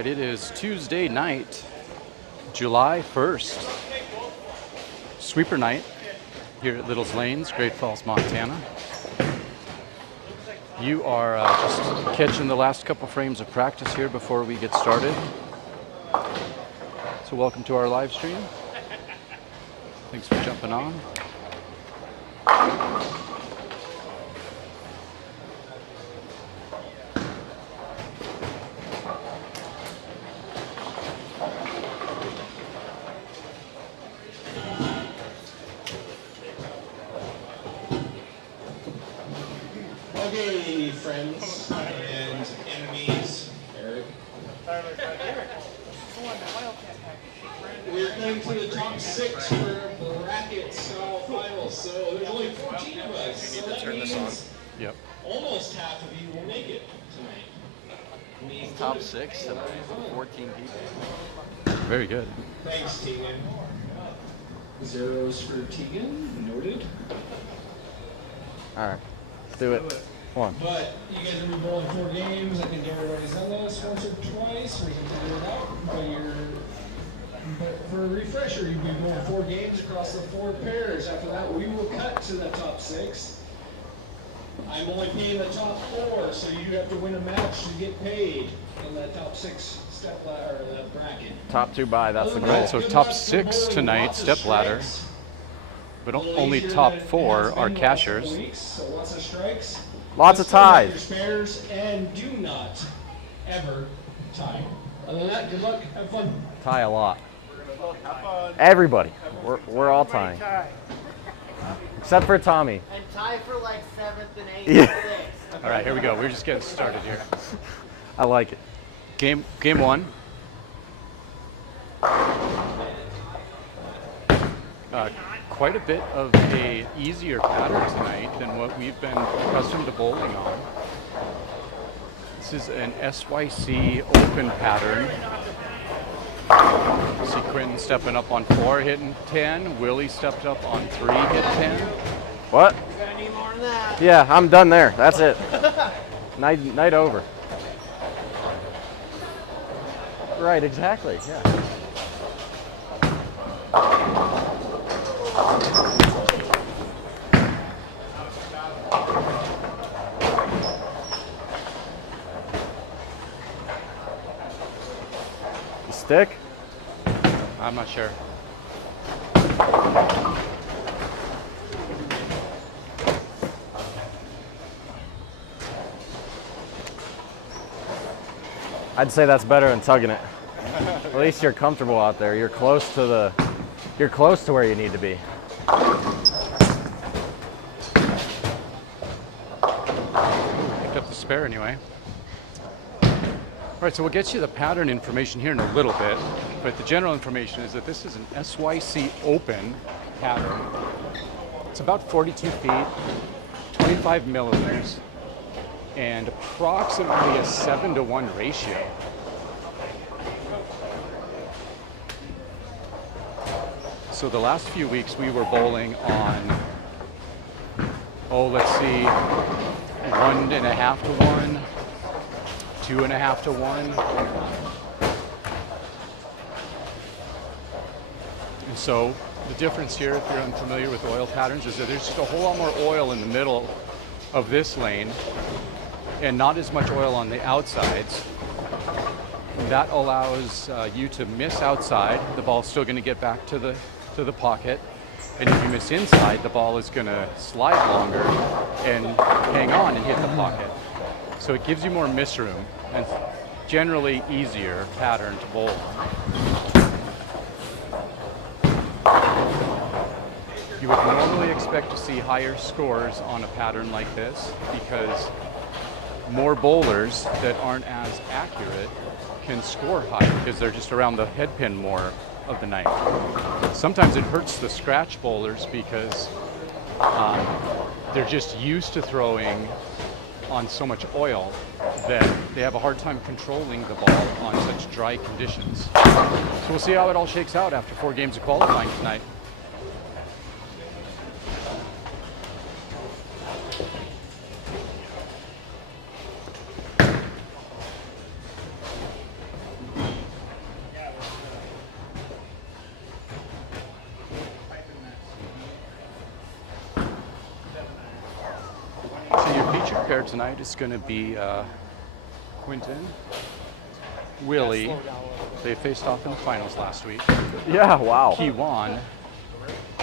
right, it is Tuesday night, July 1st. Sweeper night here at Little's Lanes, Great Falls, Montana. You are just catching the last couple frames of practice here before we get started. So welcome to our live stream. Thanks for jumping on. Okay, friends and enemies, Eric. We're going to the top 6 for bracket style finals, so there's only 14 of us. So that means almost half of you will make it tonight. Top 6 tonight, 14 people. Very good. Thanks, Tegan. Zeros for Tegan, noted. All right, let's do it. Come on. But you guys are going to be bowling 4 games. I think everybody's done this once or twice. We can figure it out. But for a refresher, you'll be bowling 4 games across the 4 pairs. After that, we will cut to the top 6. I'm only paying the top 4, so you have to win a match to get paid in that top 6 step ladder or that bracket. Top 2 bye, that's the goal. Right, so top 6 tonight, step ladder. But only top 4 are cashers. So lots of strikes. Lots of ties. Spares, and do not ever tie. Other than that, good luck. Have fun. Tie a lot. Everybody. We're all tying. Except for Tommy. And tie for like 7th and 8th Yeah. and 6th. All right, here we go. We're just getting started here. I like it. Game 1. Quite a bit of a easier pattern tonight than what we've been accustomed to bowling on. This is an SYC Open Pattern. See Quinton stepping up on 4, hitting 10. Willie stepped up on 3, hit 10. What? You're gonna need more than that. Yeah, I'm done there. That's it. Night over. Right, exactly. Yeah. The stick? I'm not sure. I'd say that's better than tugging it. At least you're comfortable out there. You're close to where you need to be. Picked up the spare anyway. All right, so we'll get you the pattern information here in a little bit, but the general information is that this is an SYC Open pattern. It's about 42 feet, 25 millimeters, and approximately a 7-to-1 ratio. So the last few weeks we were bowling on, let's see, 1.5 to 1, 2.5 to 1. And so the difference here, if you're unfamiliar with oil patterns, is that there's just a whole lot more oil in the middle of this lane and not as much oil on the outsides. That allows you to miss outside. The ball's still going to get back to the pocket. And if you miss inside, the ball is going to slide longer and hang on and hit the pocket. So it gives you more miss room and generally easier pattern to bowl. You would normally expect to see higher scores on a pattern like this because more bowlers that aren't as accurate can score high because they're just around the head pin more of the night. Sometimes it hurts the scratch bowlers because they're just used to throwing on so much oil that they have a hard time controlling the ball on such dry conditions. So we'll see how it all shakes out after 4 games of qualifying tonight. pair tonight is going to be Quinton, Willie. They faced off in the finals last week. Yeah, wow. Kiwan,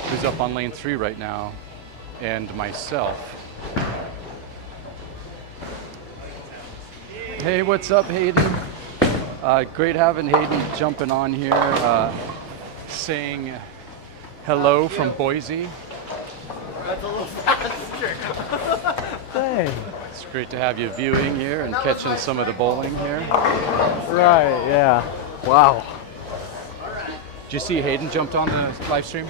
who's up on lane 3 right now, and myself. Hey, what's up, Hayden? Great having Hayden jumping on here, saying hello from Boise. That's a little faster. Dang. It's great to have you viewing here and catching some of the bowling here. Right, yeah. Wow. Did you see Hayden jumped on the live stream?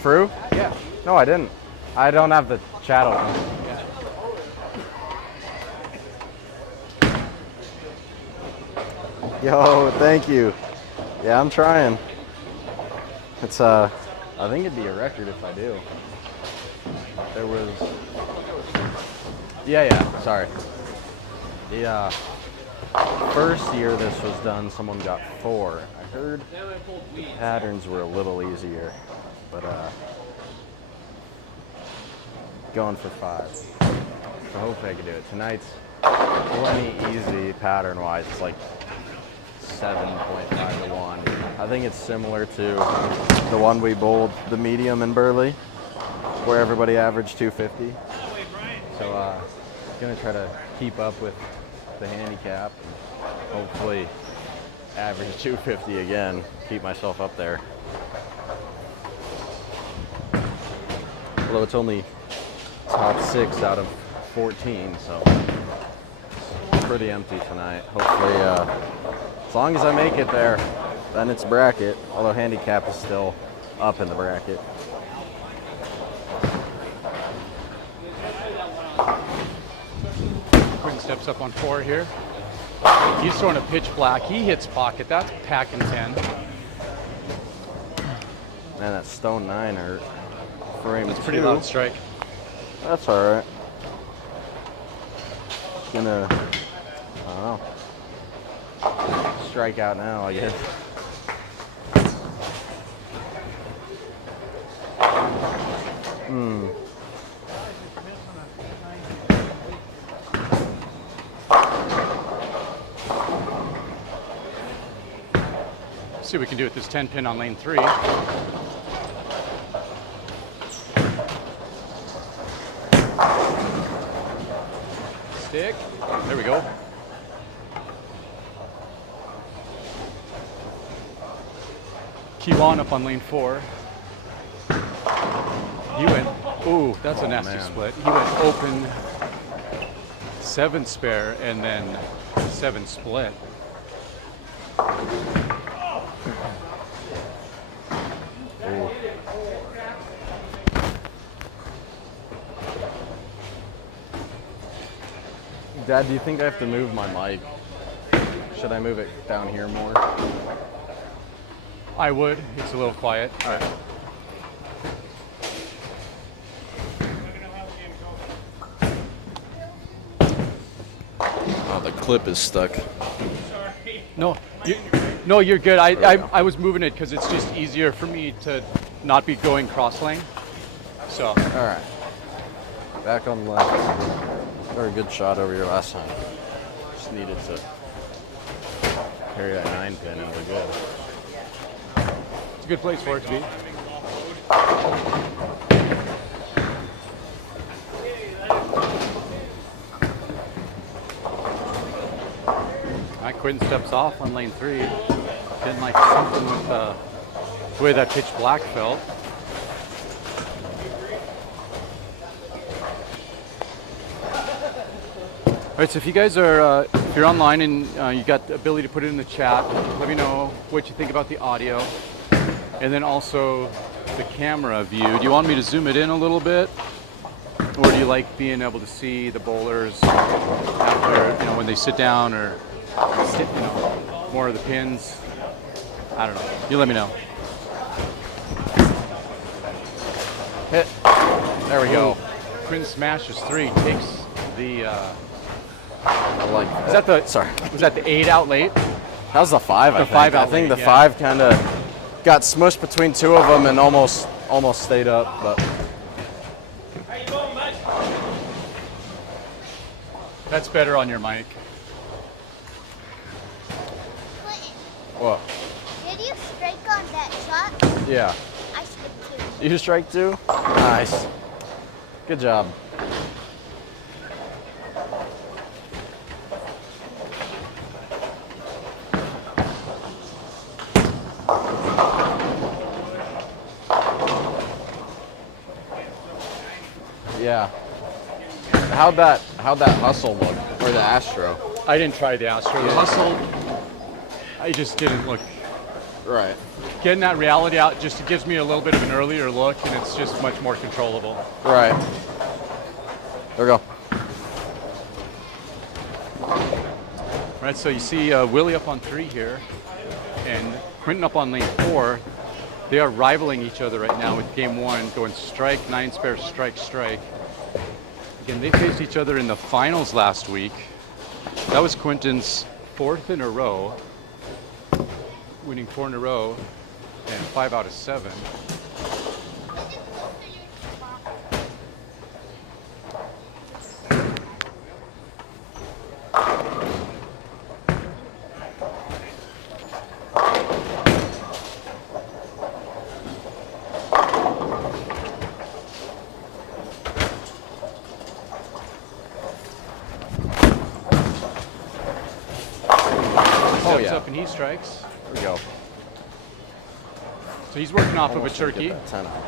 Fru? Yeah. No, I didn't. I don't have the chat open. Yeah. Yo, thank you. Yeah, I'm trying. It's I think it'd be a record if I do. There was. Yeah. Sorry. The first year this was done, someone got 4. I heard the patterns were a little easier, but going for 5. So hopefully I can do it. Tonight's plenty easy pattern-wise. It's like 7.5 to 1. I think it's similar to the one we bowled, the medium in Burley, where everybody averaged 250. So gonna try to keep up with the handicap and hopefully average 250 again, keep myself up there. Although it's only top 6 out of 14, so it's pretty empty tonight. Hopefully, as long as I make it there, then it's bracket, although handicap is still up in the bracket. Quinton steps up on 4 here. He's throwing a pitch black. He hits pocket. That's packing 10. Man, that stone 9 hurt. Frame It's a pretty 2. loud strike. That's all right. Gonna, I don't know, strike out now, I guess. See what we can do with this 10 pin on lane 3. Stick. There we go. Kiwan up on lane 4. He went, ooh, that's a nasty man. split. He went open 7 spare and then 7 split. Ooh. Dad, do you think I have to move my mic? Should I move it down here more? I would. It's a little quiet. All right. Oh, the clip is stuck. No, you're good. I was moving it because it's just easier for me to not be going cross lane. So. All right. Back on left. Very good shot over here last time. Just needed to carry that 9 pin and we're good. It's a good place for it to be. Alright, Quinton steps off on lane 3. Didn't like something with the way that pitch black felt. All right, so if you guys are, if you're online and you got the ability to put it in the chat, let me know what you think about the audio. And then also the camera view. Do you want me to zoom it in a little bit? Or do you like being able to see the bowlers after, when they sit down or, more of the pins? I don't know. You let me know. Hit. There we go. Quinton smashes 3, takes the... I like that. Is that the? Sorry. Was that the 8 out late? That was the 5, I think. 5 I out think late, the yeah. 5 kind of got smushed between 2 of them and almost stayed up, but... That's better on your mic. Quinton, What? did you strike on that shot? Yeah. I strike too. You strike 2? Nice. Good job. Yeah. How'd that hustle look? Or the Astro? I didn't try the Astro. The hustle, I just didn't look. Right. Getting that reality out just gives me a little bit of an earlier look, and it's just much more controllable. Right. There we go. All right, so you see Willie up on 3 here, and Quinton up on lane 4. They are rivaling each other right now with game 1, going strike, 9 spare, strike, strike. Again, they faced each other in the finals last week. That was Quinton's 4th in a row, winning 4 in a row and 5 out of 7. Yeah. Up and he strikes. There we go. So he's working off Almost of a gonna get turkey. that 10 out.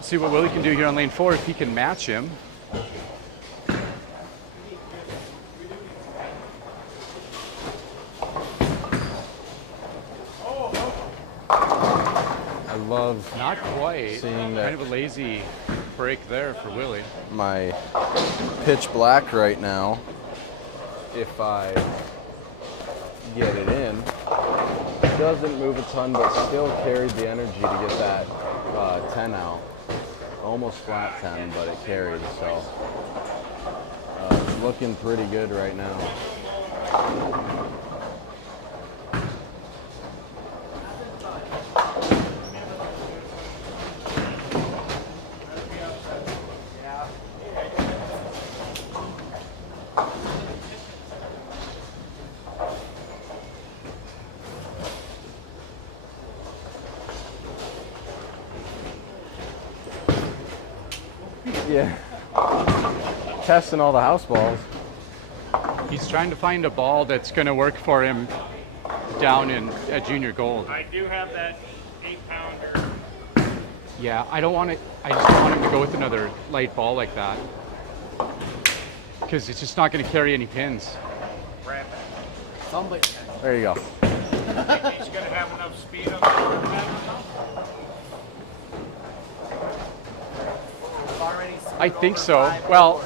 See what Willie can do here on lane 4 if he can match him. I love Not quite. Seeing that- Kind of a lazy break there for Willie. my pitch black right now. If I get it in, it doesn't move a ton, but still carried the energy to get that 10 out. Almost flat 10, but it carried, so it's looking pretty good right now. Yeah. Testing all the house balls. He's trying to find a ball that's going to work for him down at junior gold. I do have that 8-pounder. Yeah, I don't want it. I just don't want him to go with another light ball like that because it's just not going to carry any pins. Wrap it. There you go. He's going to have enough speed on the short pattern. I think so. Well,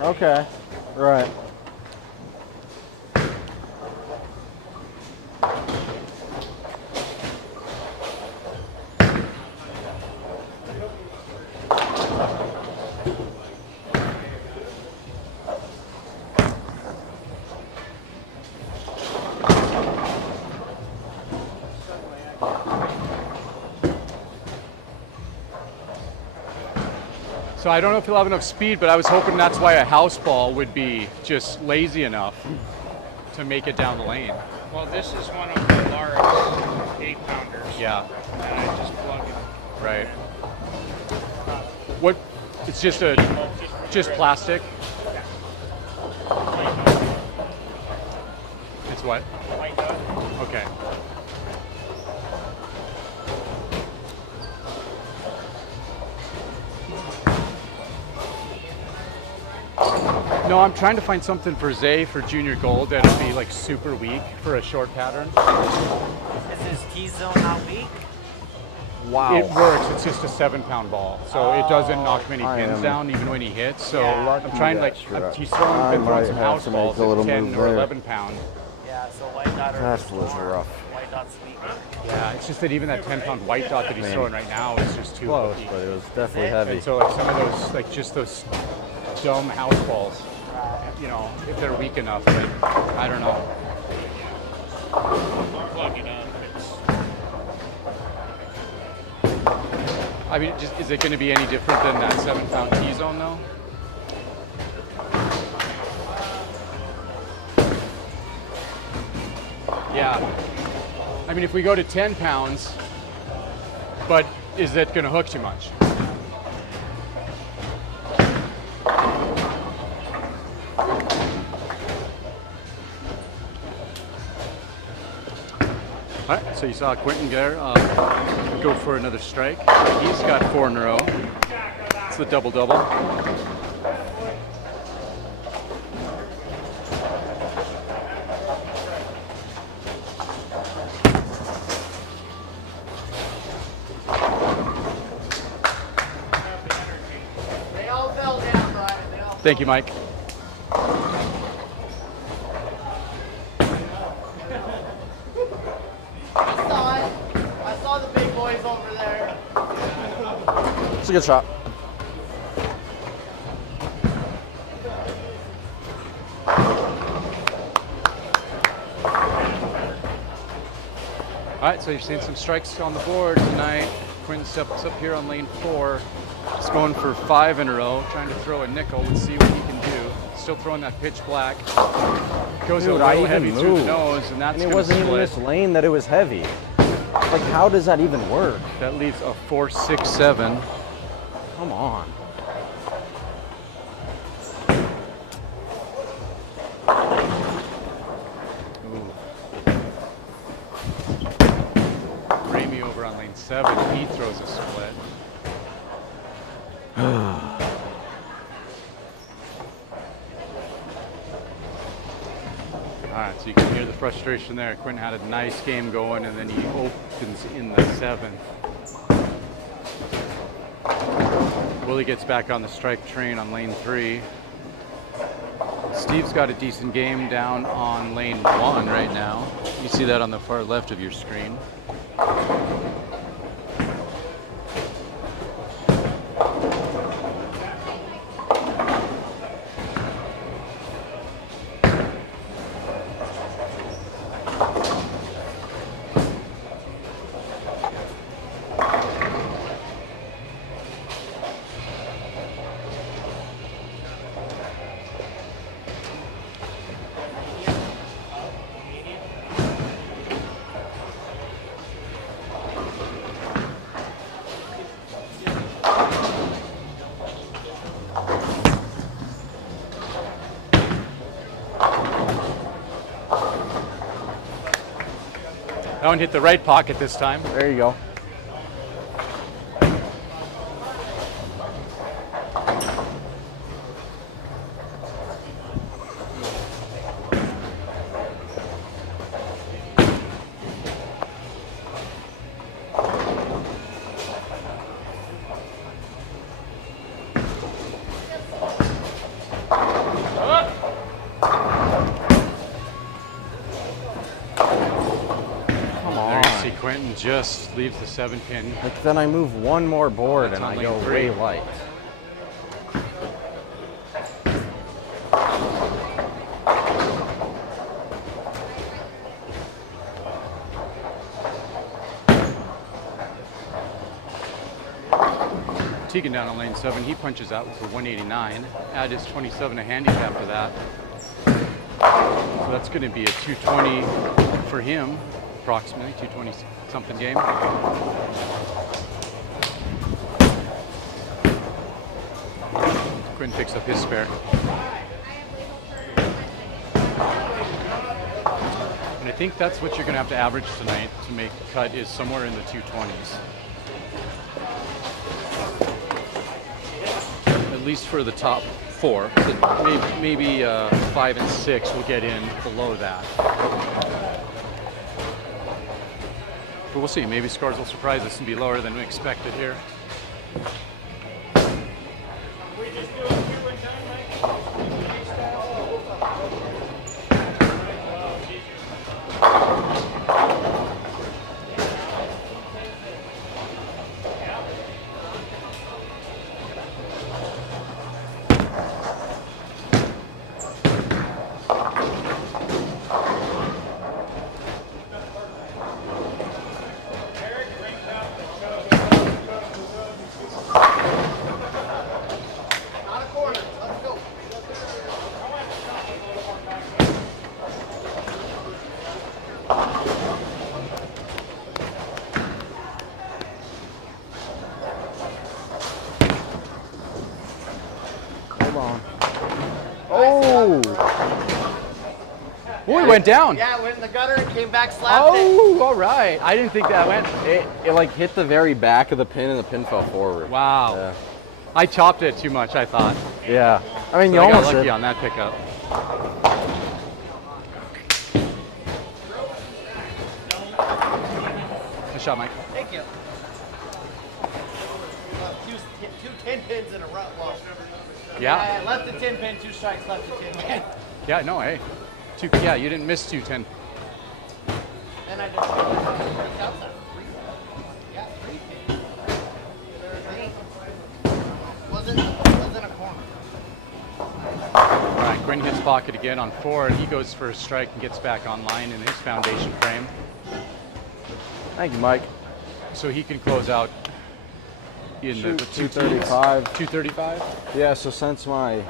Okay. Right. so I don't know if he'll have enough speed, but I was hoping that's why a house ball would be just lazy enough to make it down the lane. Well, this is one of the large 8-pounders. Yeah, And I just plug it. right. What? It's just plastic. It's what? White dot. Okay. No, I'm trying to find something for Zay for junior gold that'll be like super weak for a short pattern. Is his T-zone not weak? Wow. It works. It's just a 7-pound ball, so it doesn't knock many I pins am down even when he hits. So Yeah. I'm trying to he's throwing, I been throwing might some have house to make balls a little at 10 move or there. 11 pound. Yeah, so white dot or That was more. rough. White dot's weak. Yeah, it's just that even that 10-pound white dot that he's Man. throwing right now is just too Close, hooky. but it was definitely it? heavy. And so like some of those, like just those dumb house balls, you know, if they're weak enough, but I don't know. Plug it up. It's, I mean, is it going to be any different than that 7-pound T-zone though? Yeah. I mean, if we go to 10 pounds, but is that going to hook too much? All right, so you saw Quinton there go for another strike. He's got 4 in a row. It's the double-double. They all fell down, Brian. They all Thank you, Mike. saw it. I saw the big boys over there. It's a good shot. All right, so you've seen some strikes on the board tonight. Quinton steps up here on lane 4. He's going for 5 in a row, trying to throw a nickel. Let's see what he can do. Still throwing that pitch black. Goes Dude, a I little even heavy through the moved. nose, and that's And it going to wasn't even split. this lane that it was heavy. Like, how does that even work? That leaves a 4-6-7. Come on. Ramey over on lane 7. He throws a split. All right, so you can hear the frustration there. Quinton had a nice game going, and then he opens in the 7th. Willie gets back on the strike train on lane 3. Steve's got a decent game down on lane 1 right now. You see that on the far left of your screen. That one hit the right pocket this time. There you go. Quinton just leaves the 7-pin. Like, then I move one more board That's and on I lane go 3. way light. Tegan down on lane 7, he punches out for 189. Add his 27 a handicap for that. So that's going to be a 220 for him, approximately 220 something game. Quinn picks up his spare. And I think that's what you're going to have to average tonight to make the cut, is somewhere in the 220s. At least for the top 4. Maybe 5 and 6 will get in below that. But we'll see. Maybe scores will surprise us and be lower than we expected here. Oh, it went down. Yeah, it went in the gutter and came back, slapped it. Oh, all right. I didn't think that went. It like hit the very back of the pin and the pin fell forward. Wow. Yeah. I chopped it too much, I thought. Yeah. I mean, So you I got almost lucky did. on that pickup. Good shot, Mike. Thank you. Two 10 pins in a row. Well, Yeah. I left the 10 pin, 2 strikes, left the 10 pin. Yeah, no, hey. Yeah, you didn't miss 210. Then I just outside. Yeah, 3 pins. Wasn't a corner. All right, Quinton hits pocket again on 4. He goes for a strike and gets back online in his foundation frame. Thank you, Mike. So he can close out in the 235. 235? Yeah, so since my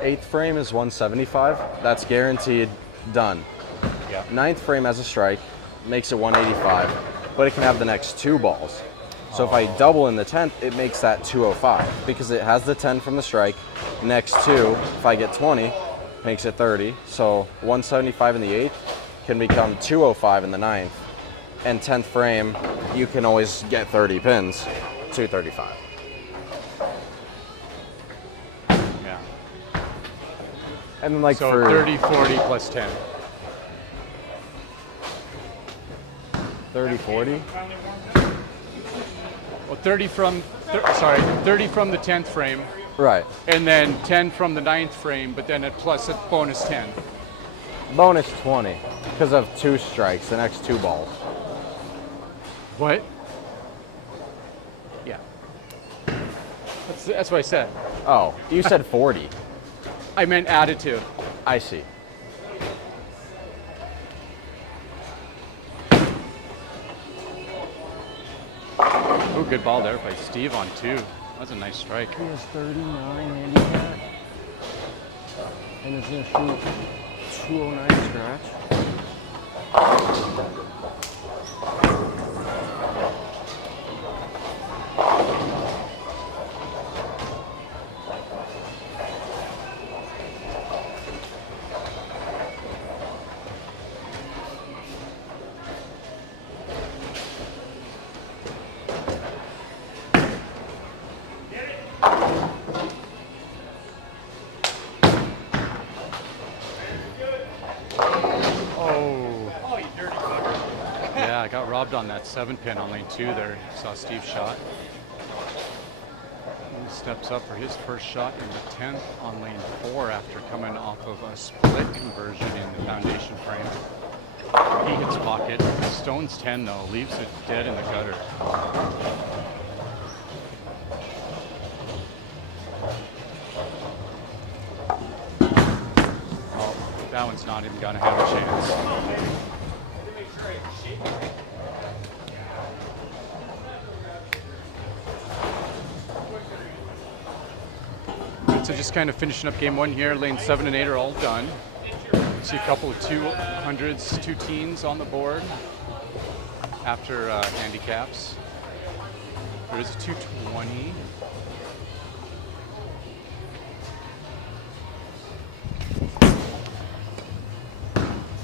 8th frame is 175, that's guaranteed done. Yeah. 9th frame has a strike, makes it 185, but it can have the next 2 balls. So if I double in the 10th, it makes that 205 because it has the 10 from the strike. Next 2, if I get 20, makes it 30. So 175 in the 8th can become 205 in the 9th. And 10th frame, you can always get 30 pins, 235. Yeah. And then like So for 30, 40 plus 10. 30, 40, Well, 30 from the 10th frame, right. and then 10 from the 9th frame, but then plus a bonus 10. Bonus 20 because of 2 strikes, the next 2 balls. What? Yeah. That's what I said. Oh, you said 40. I meant additive. I see. Oh, good ball there by Steve on 2. That was a nice strike. He has 39 handicap. And is going to shoot 209 scratch. Yeah, I got robbed on that 7-pin on lane 2 there. Saw Steve shot. He steps up for his first shot in the 10th on lane 4 after coming off of a split conversion in the foundation frame. He hits pocket. Stones 10 though, leaves it dead in the gutter. Oh, that one's not even gonna have a chance. So just kind of finishing up game 1 here. Lane 7 and 8 are all done. See a couple of 200s, 2 teens on the board after handicaps. There is a 220.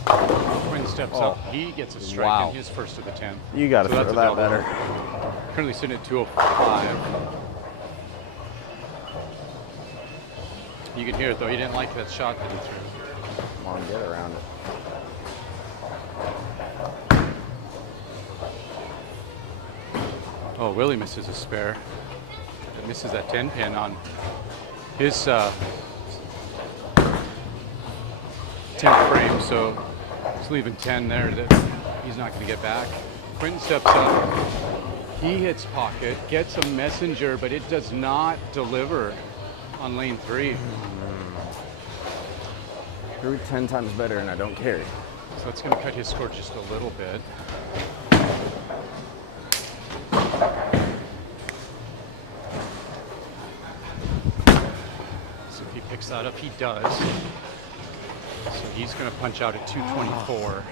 Quinn steps up. He gets a strike Wow. in his first of the 10. You got to So throw that's a that double. better. Currently sitting at 205. You can hear it though. He didn't like that shot that he threw. Come on, get around it. Oh, Willie misses a spare. It misses that 10 pin on his 10th frame, so he's leaving 10 there that he's not going to get back. Quinton steps up. He hits pocket, gets a messenger, but it does not deliver on lane 3. Threw 10 times better and I don't carry. So it's going to cut his score just a little bit. So if he picks that up, he does. So he's going to punch out at 224.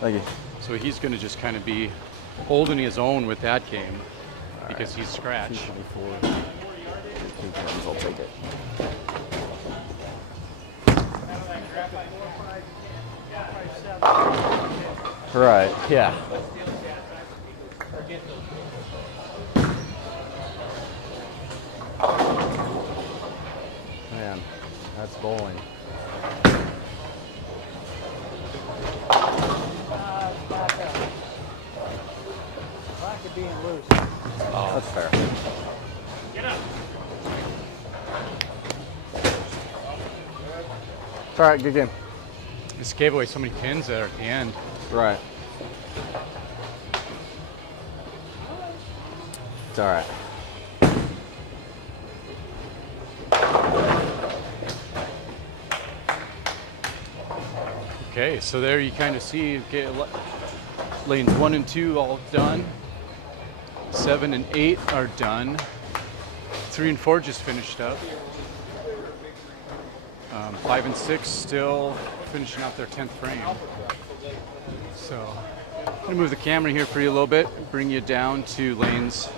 Thank you. So he's going to just kind of be holding his own with that game because he's scratched. 224. 2 pins, I'll take it. Right, yeah. Man, that's bowling. Lack of being loose. Oh, that's fair. Get up. It's all right, good game. Just gave away so many pins there at the end. Right. It's all right. Okay, so there you kind of see lanes 1 and 2 all done. 7 and 8 are done. 3 and 4 just finished up. 5 and 6 still finishing out their 10th frame. So I'm gonna move the camera here for you a little bit, bring you down to lanes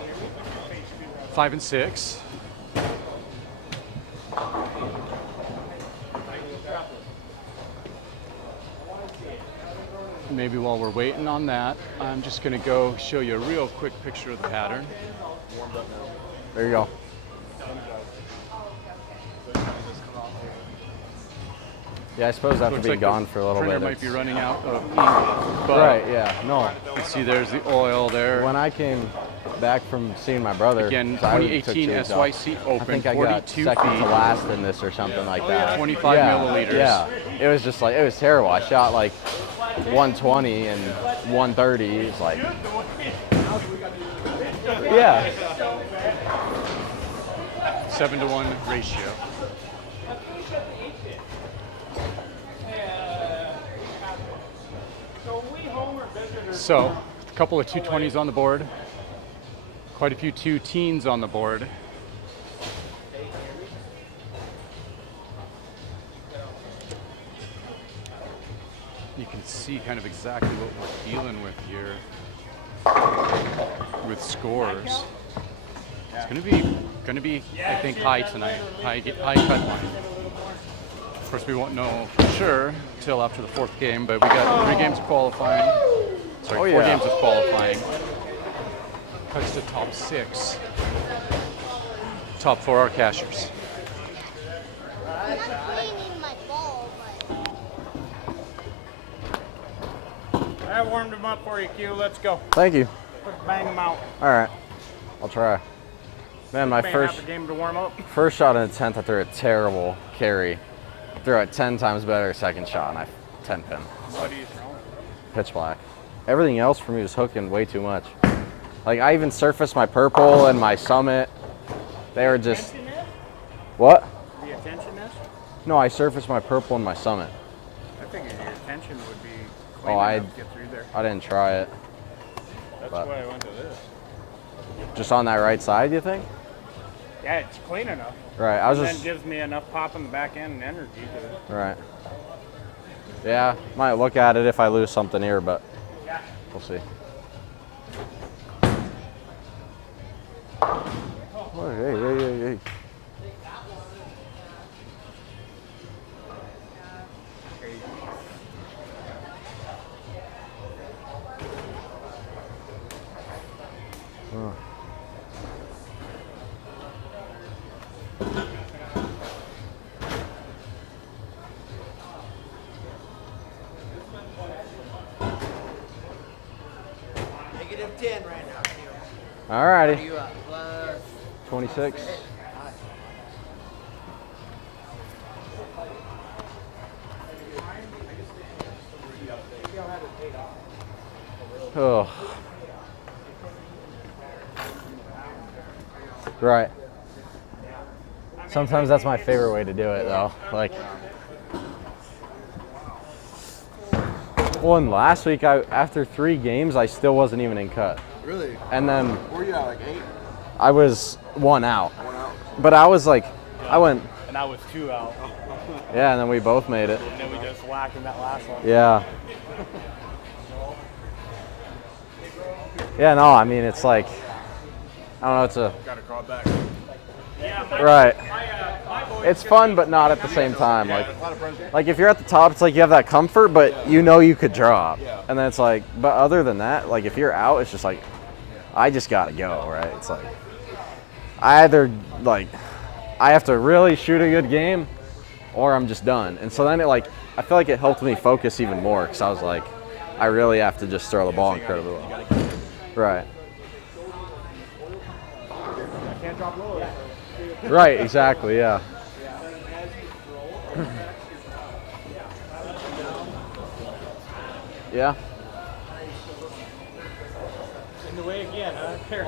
5 and 6. Maybe while we're waiting on that, I'm just gonna go show you a real quick picture of the pattern. There you go. Yeah, I suppose after Looks being like gone the for a little printer bit. might be it's- running out of ink, but Right, yeah, no. you can see there's the oil there. When I came back from seeing my brother, Again, so I took 2018 two weeks off. SYC I Open, think I got 42 second feet, to last in this or something like that. 25 yeah, milliliters. Yeah, it was just like, it was terrible. I shot like 120 and 130. It's like, yeah. 7-to-1 ratio. So, a couple of 220s on the board, quite a few 2-teens on the board. You can see kind of exactly what we're dealing with here with scores. It's gonna be, I think, high tonight, high cut line. Of course, we won't know for sure till after the 4th game, but we got 3 games of qualifying. Sorry, Oh, 4 yeah. games of qualifying. Cuts to top 6. Top 4 are cashers. I'm not cleaning my ball, but I warmed them up for you, Q. Let's go. Thank you. Bang them out. All right, I'll try. Man, my May first half a game to warm up. shot in the 10th, I threw a terrible carry. Threw it 10 times better second shot, and I 10 pin. What are you throwing? Pitch black. Everything else for me was hooking way too much. Like, I even surfaced my purple and my summit. They were just, what? The attention is? No, I surfaced my purple and my summit. I figured your attention would be Oh, clean I- enough to get through there. I didn't try it. That's but- why I went to this. Just on that right side, you think? Yeah, it's clean enough. Right, I was And just, then gives me enough pop in the back end and energy to. right. Yeah, might look at it if I lose something here, but we'll see. Oh, hey. Oh. -10 right now. Alrighty, You up? Plus 26. Oh. Right. Sometimes that's my favorite way to do it, though. Like, well, and last week, after 3 games, I still wasn't even in cut. Really? And then Where you at, like 8? I was 1 out. 1 out? But I was like, I went, And I was 2 out. yeah, and then we both made it. And then we just whacked in that last one. Yeah. Yeah, no, I mean, it's like, I don't know, it's a, Gotta crawl back. right. it's fun, but not at the same time. Like if you're at the top, it's like you have that comfort, but you know you could drop. And then it's like, but other than that, like if you're out, it's just like, I just gotta go, right? It's like, I either like, I have to really shoot a good game, or I'm just done. And so then it like, I feel like it helped me focus even more, because I was like, I really have to just throw the ball incredibly well. Right. Right, exactly, yeah. Yeah. In the way again, huh? Here.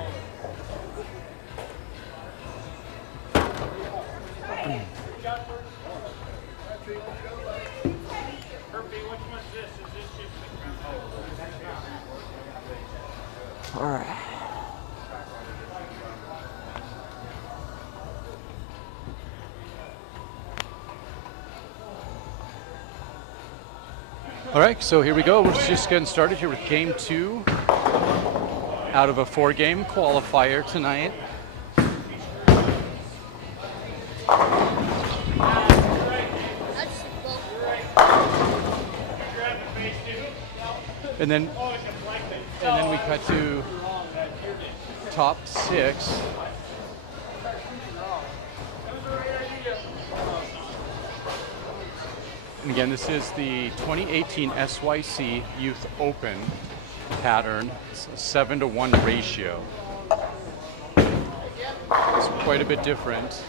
All right. All right, so here we go. We're just getting started here with game 2 out of a 4-game qualifier tonight. That's low. And then we cut to top 6. And again, this is the 2018 SYC Youth Open Pattern. It's a 7-to-1 ratio. It's quite a bit different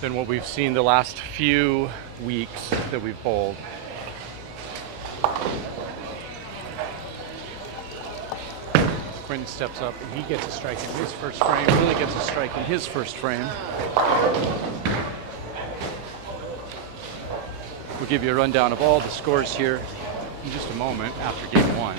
than what we've seen the last few weeks that we've bowled. Quinton steps up and he gets a strike in his first frame. Really gets a strike in his first frame. We'll give you a rundown of all the scores here in just a moment after game 1.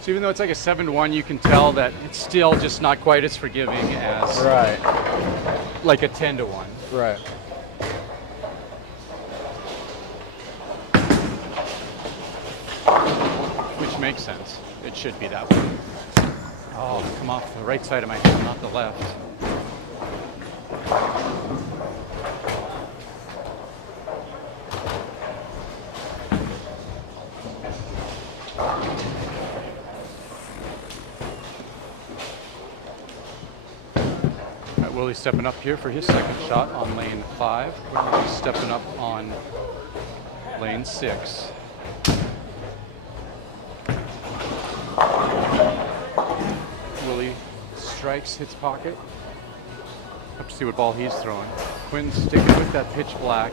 So even though it's like a 7-to-1, you can tell that it's still just not quite as forgiving as like a 10-to-1. Right. Which makes sense. It should be that way. Oh, come off the right side of my hand, not the left. Willie's stepping up here for his second shot on lane 5. Willie's stepping up on lane 6. Willie strikes, hits pocket. Have to see what ball he's throwing. Quinton's sticking with that pitch black.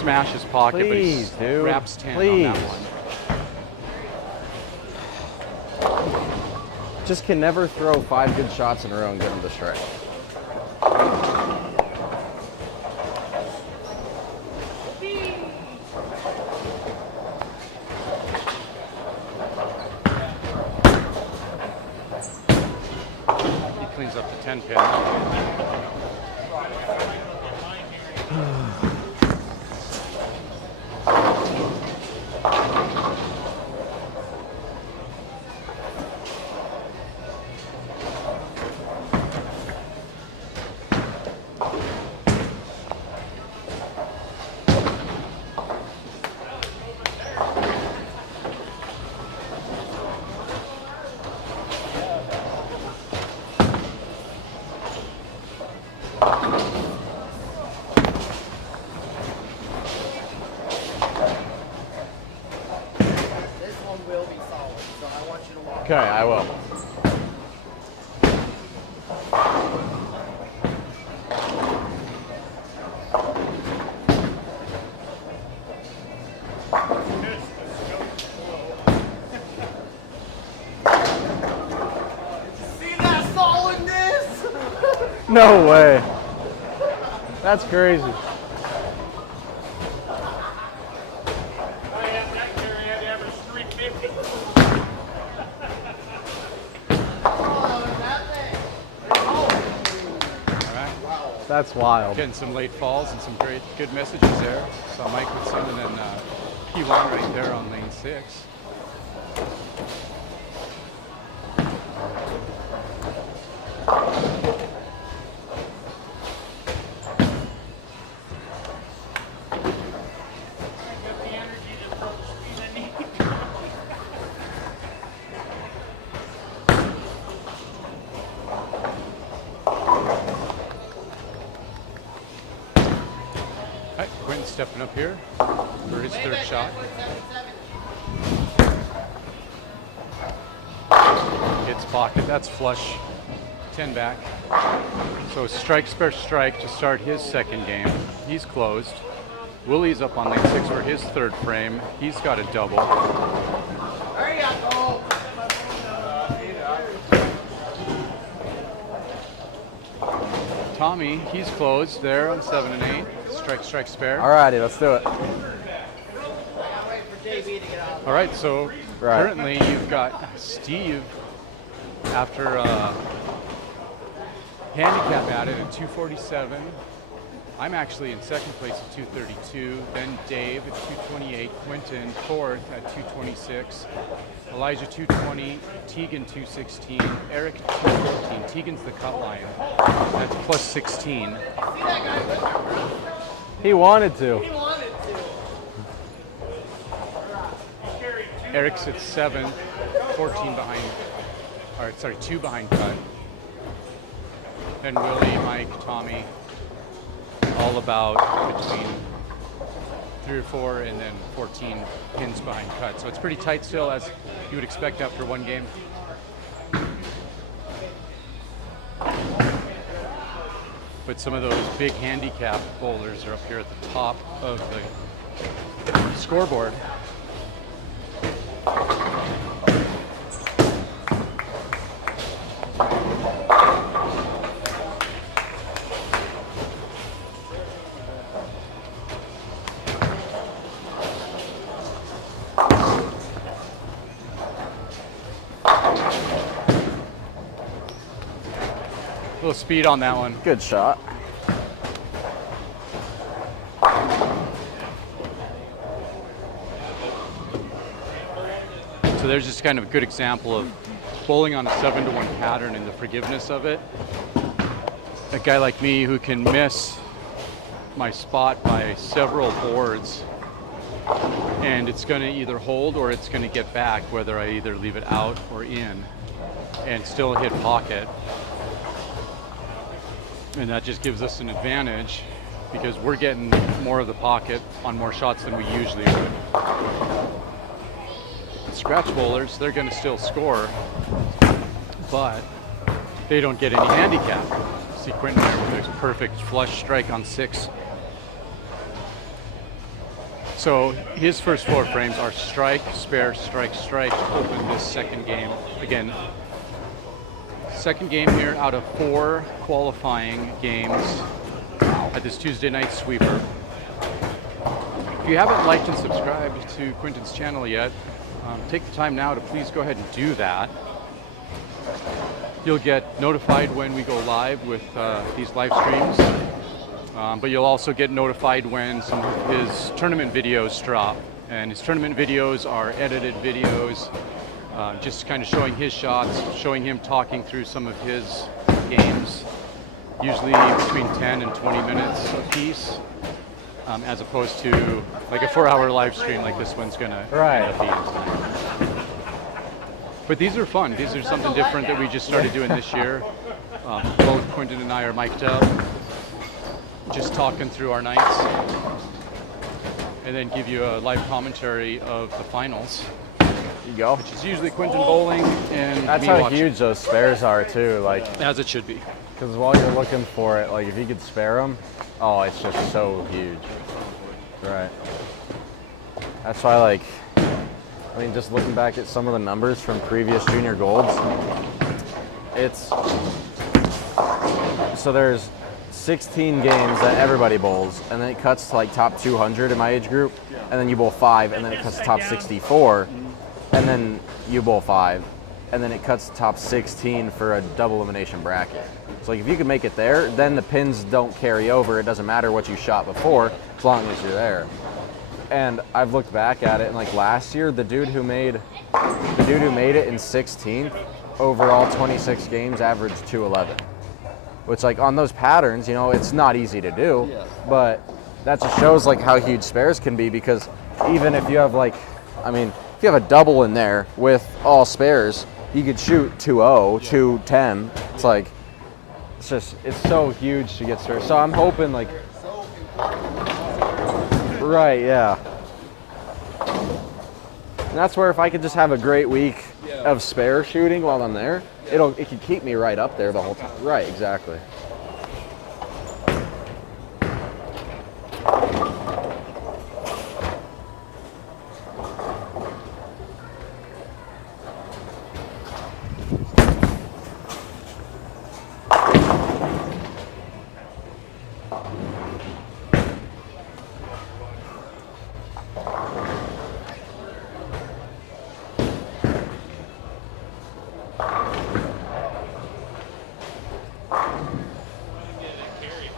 Smashes pocket, Please, but he dude. wraps 10 Please. on that one. Just can never throw 5 good shots in a row and get them to strike. He cleans up the 10 pin. This one will be solid, so I want you to walk. Okay, I will. See that solidness? No way. That's crazy. I had that carry, I had to average 350. That's wild. Getting some late falls and some good messages there. Saw Mike with some, and then P1 right there on lane 6. Quinton stepping up here for his third shot. Hits pocket, that's flush, 10 back. So strike, spare, strike to start his second game. He's closed. Willie's up on lane 6 for his third frame. He's got a double. Tommy, he's closed there on 7 and 8. Strike, strike, spare. Alrighty, let's do it. All right, so currently you've got Steve after handicap added at 247. I'm actually in second place at 232. Then Dave at 228. Quinton fourth at 226. Elijah 220. Tegan 216. Eric 215. Tegan's the cut line. That's plus 16. He wanted to. Eric's at 7, 14 behind, or sorry, 2 behind cut. Then Willie, Mike, Tommy, all about between 3 or 4 and then 14 pins behind cut. So it's pretty tight still, as you would expect after one game. But some of those big handicap bowlers are up here at the top of the scoreboard. A little speed on that one. Good shot. So there's just kind of a good example of bowling on a 7-to-1 pattern and the forgiveness of it. A guy like me who can miss my spot by several boards, and it's going to either hold or it's going to get back, whether I either leave it out or in, and still hit pocket. And that just gives us an advantage because we're getting more of the pocket on more shots than we usually would. Scratch bowlers, they're going to still score, but they don't get any handicap. See Quinton there with a perfect flush strike on 6. So his first 4 frames are strike, spare, strike, strike to open this second game. Again, second game here out of 4 qualifying games at this Tuesday night sweeper. If you haven't liked and subscribed to Quinton's channel yet, take the time now to please go ahead and do that. You'll get notified when we go live with these live streams, but you'll also get notified when some of his tournament videos drop. And his tournament videos are edited videos, just kind of showing his shots, showing him talking through some of his games, usually between 10 and 20 minutes a piece, as opposed to like a 4-hour live stream like this one's gonna end up being. But these are fun. These are something different that we just started doing this year. Both Quinton and I are mic'd up, just talking through our nights, and then give you a live commentary of the finals. You go. Which is usually Quinton bowling and That's me how watching. huge those spares are too. Like, As it should be. because while you're looking for it, like if you could spare them, oh, it's just so huge. Right. That's why, like, I mean, just looking back at some of the numbers from previous junior golds, it's, so there's 16 games that everybody bowls, and then it cuts to like top 200 in my age group, and then you bowl 5, and then it cuts to top 64, and then you bowl 5. and then it cuts the top 16 for a double elimination bracket. So like if you can make it there, then the pins don't carry over. It doesn't matter what you shot before, as long as you're there. And I've looked back at it, and like last year, the dude who made it in 16th, overall 26 games, averaged 211. Which like on those patterns, you know, it's not easy to do, but that just shows like how huge spares can be, because even if you have like, I mean, if you have a double in there with all spares, you could shoot 2-0, 2-10. It's like, it's so huge to get spares. So I'm hoping like, right, yeah. And that's where if I could just have a great week of spare shooting while I'm there, it could keep me right up there the whole time. Right, exactly.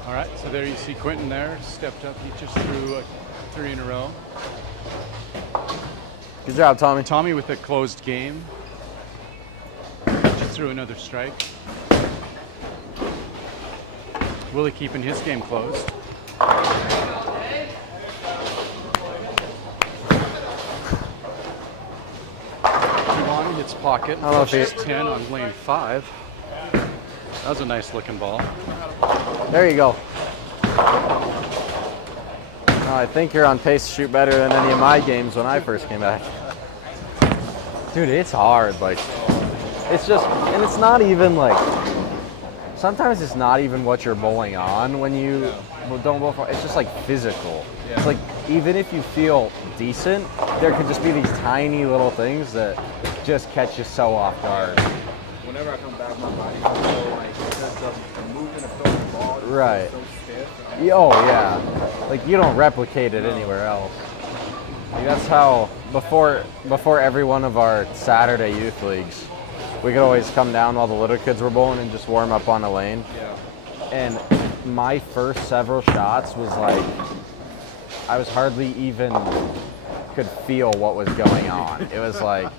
All right, so there you see Quinton there, stepped up. He just threw 3 in a row. Good job, Tommy. Tommy with a closed game. Just threw another strike. Willie keeping his game closed. Juwan hits pocket. I don't know if Pushes 10 on lane 5. That was a nice looking ball. There you go. I think you're on pace to shoot better than any of my games when I first came back. Dude, it's hard. Like, it's just, and it's not even like, sometimes it's not even what you're bowling on when you don't bowl for. It's just like physical. It's like, even if you feel decent, there could just be these tiny little things that just catch you so off guard. Whenever I come back, my body feels so like, because of the movement of throwing the ball, it's Right. so stiff. Oh yeah, like you don't replicate it anywhere else. Like, that's how before every one of our Saturday youth leagues, we could always come down while the little kids were bowling and just warm up on a lane. Yeah. And my first several shots was like, I was hardly even could feel what was going on. It was like,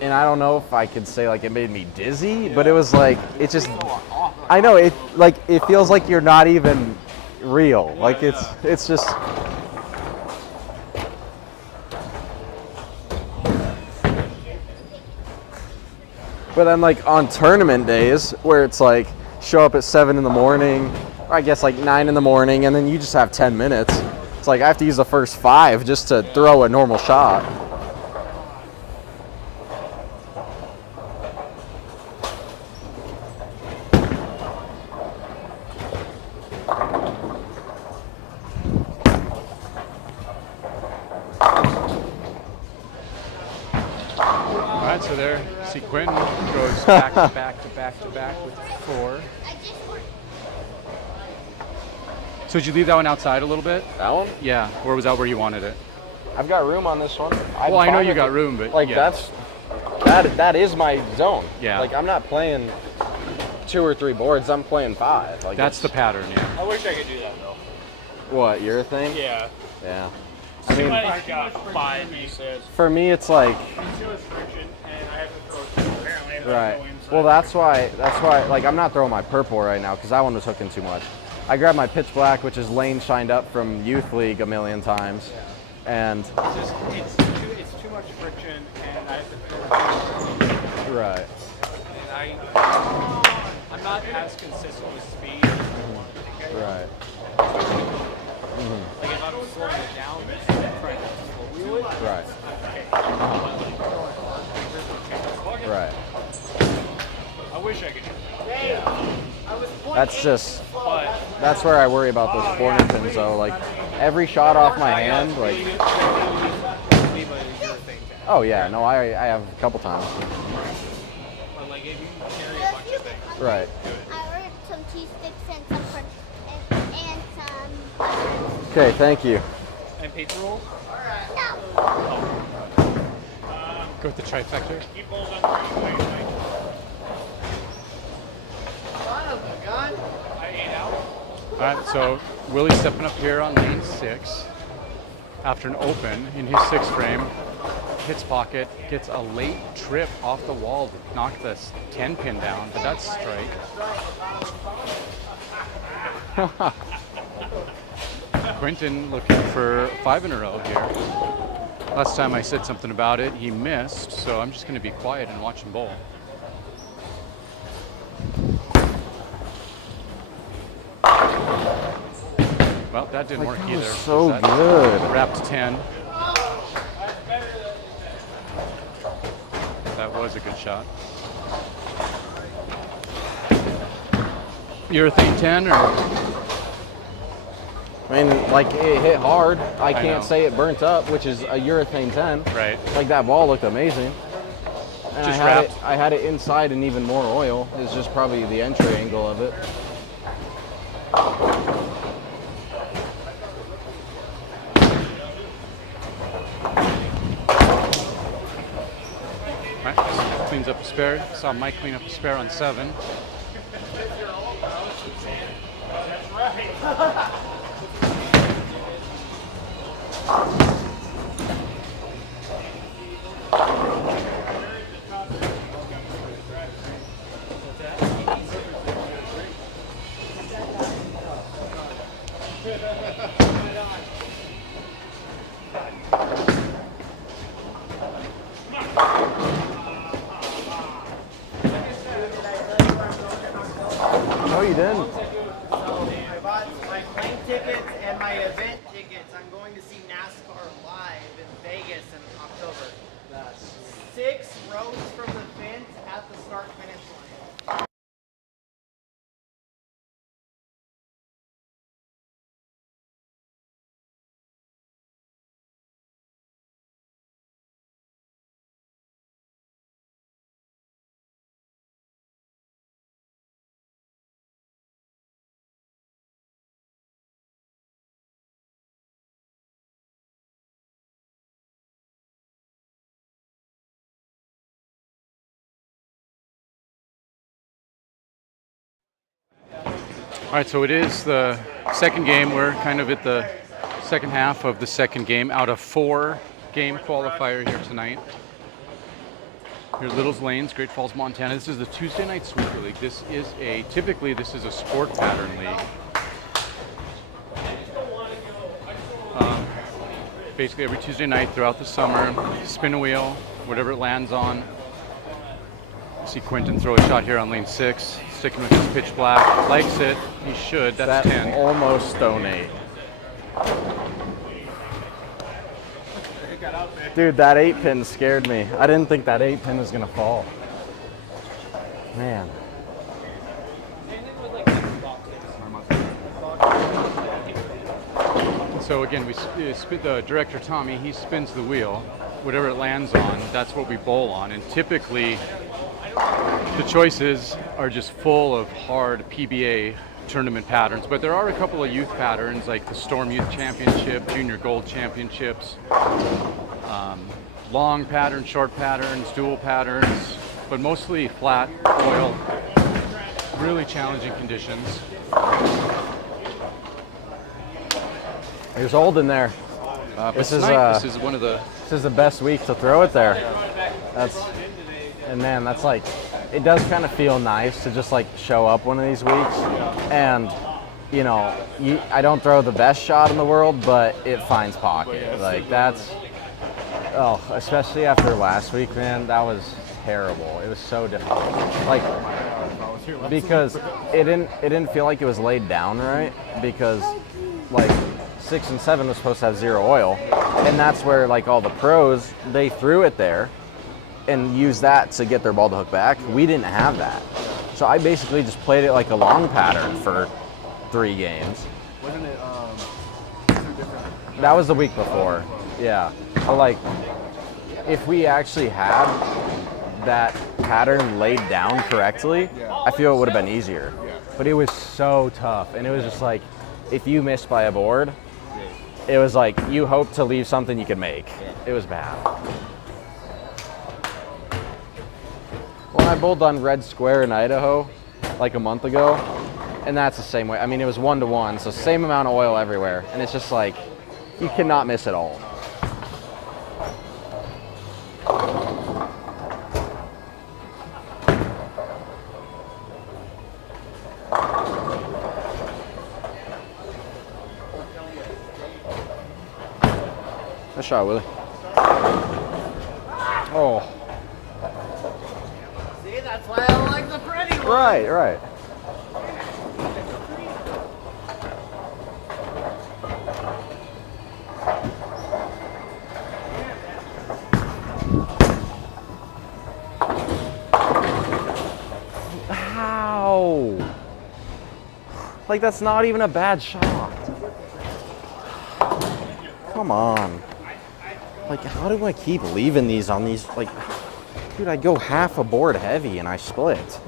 and I don't know if I could say like it made me dizzy, but it was like, it just, I know, it like, it feels like you're not even real. Like it's just. But then like on tournament days where it's like show up at 7 in the morning, or I guess like 9 in the morning, and then you just have 10 minutes. It's like I have to use the first 5 just to throw a normal shot. All right, so there, see Quinton goes back to back to back to back with 4. So did you leave that one outside a little bit? That one? Yeah, or was that where you wanted it? I've got room on this one. Well, I know you got room, but like yeah. that is my zone. Yeah. Like I'm not playing 2 or 3 boards. I'm playing 5. Like That's the pattern, yeah. I wish I could do that though. what your thing. Yeah. Yeah. I mean, I got 5, he says. For me, it's like Too much friction, and I have to throw 2 apparently. I have to right. go inside. Well, that's why. Like I'm not throwing my purple right now because that one was hooking too much. I grabbed my pitch black, which is lane shined up from youth league a million times, and it's too much friction, and I have to throw 2. right. And I'm not as consistent with speed as I want to think I am. Right. Like if I'm slowing it down, I'm trying to slow wheel it. Right. Okay. Right. I wish I could do that. That's just. But That's where I worry about those corner pins though. Like every shot off my hand, like. Oh yeah, no, I have a couple times. But like if you carry a bunch of things. Right. I ordered some cheese sticks and some and some. Okay, thank you. And pizza rolls? No. Go with the trifecta. Son of a gun. All right, so Willie's stepping up here on lane 6 after an open in his 6th frame. Hits pocket, gets a late trip off the wall to knock the 10 pin down, but that's strike. Quinton looking for 5 in a row here. Last time I said something about it, he missed, so I'm just going to be quiet and watch him bowl. Well, that didn't work that either. was so That good. Wrapped 10. That was a good shot. Urethane 10 or? I mean, like, it hit hard. I know. can't say it burnt up, which is a urethane 10. Right. Like, that ball looked amazing. And Just I had it inside and even more oil. It's just probably the entry angle of it. Right, cleans up a spare. Saw Mike clean up a spare on 7. No, you didn't. I bought my plane tickets and my event tickets. I'm going to see NASCAR live in Vegas in October. 6 rows from the fence at the start-finish line. All right, so it is the second game. We're kind of at the second half of the second game out of 4-game qualifier here tonight. Here's Little's Lanes, Great Falls, Montana. This is the Tuesday night sweeper league. Typically this is a sport pattern league. Basically every Tuesday night throughout the summer, spin a wheel, whatever it lands on. See Quinton throw a shot here on lane 6, sticking with his pitch black. Likes it, he should, that's 10. Almost stone 8. Dude, that 8 pin scared me. I didn't think that 8 pin was gonna fall. Man. So again, the director Tommy, he spins the wheel. Whatever it lands on, that's what we bowl on. And typically, the choices are just full of hard PBA tournament patterns, but there are a couple of youth patterns like the Storm Youth Championship, Junior Gold Championships, long patterns, short patterns, dual patterns, but mostly flat oil, really challenging conditions. There's old in there. This is one of the. This is the best week to throw it there. And man, that's like, it does kind of feel nice to just like show up one of these weeks, and you know, I don't throw the best shot in the world, but it finds pocket. Like that's, especially after last week, man, that was terrible. It was so difficult. Like, because it didn't feel like it was laid down right, because like 6 and 7 was supposed to have 0 oil, and that's where like all the pros, they threw it there and used that to get their ball to hook back. We didn't have that. So I basically just played it like a long pattern for 3 games. Wasn't it 2 different? That was the week before, yeah. So like, if we actually had that pattern laid down correctly, I feel it would have been easier. But it was so tough, and it was just like, if you missed by a board, it was like you hope to leave something you could make. It was bad. I bowled on Red Square in Idaho like a month ago, and that's the same way. I mean, it was 1-to-1, so same amount of oil everywhere, and it's just like, you cannot miss it all. Nice shot, Willie. Oh. See, that's why I don't like the pretty one. Right, right. How? Like, that's not even a bad shot. Come on. Like, how do I keep leaving these on these? Like, dude, I go half a board heavy and I split.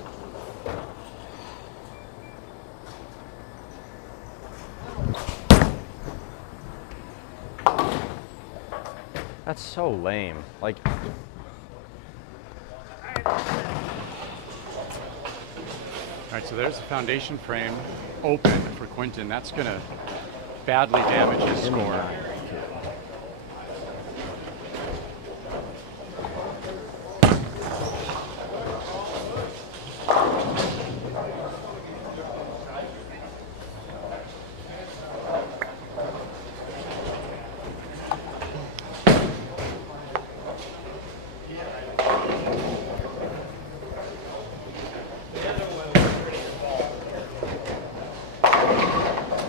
That's so lame. Like, All right, so there's the foundation frame open for Quinton. That's going to badly damage his score.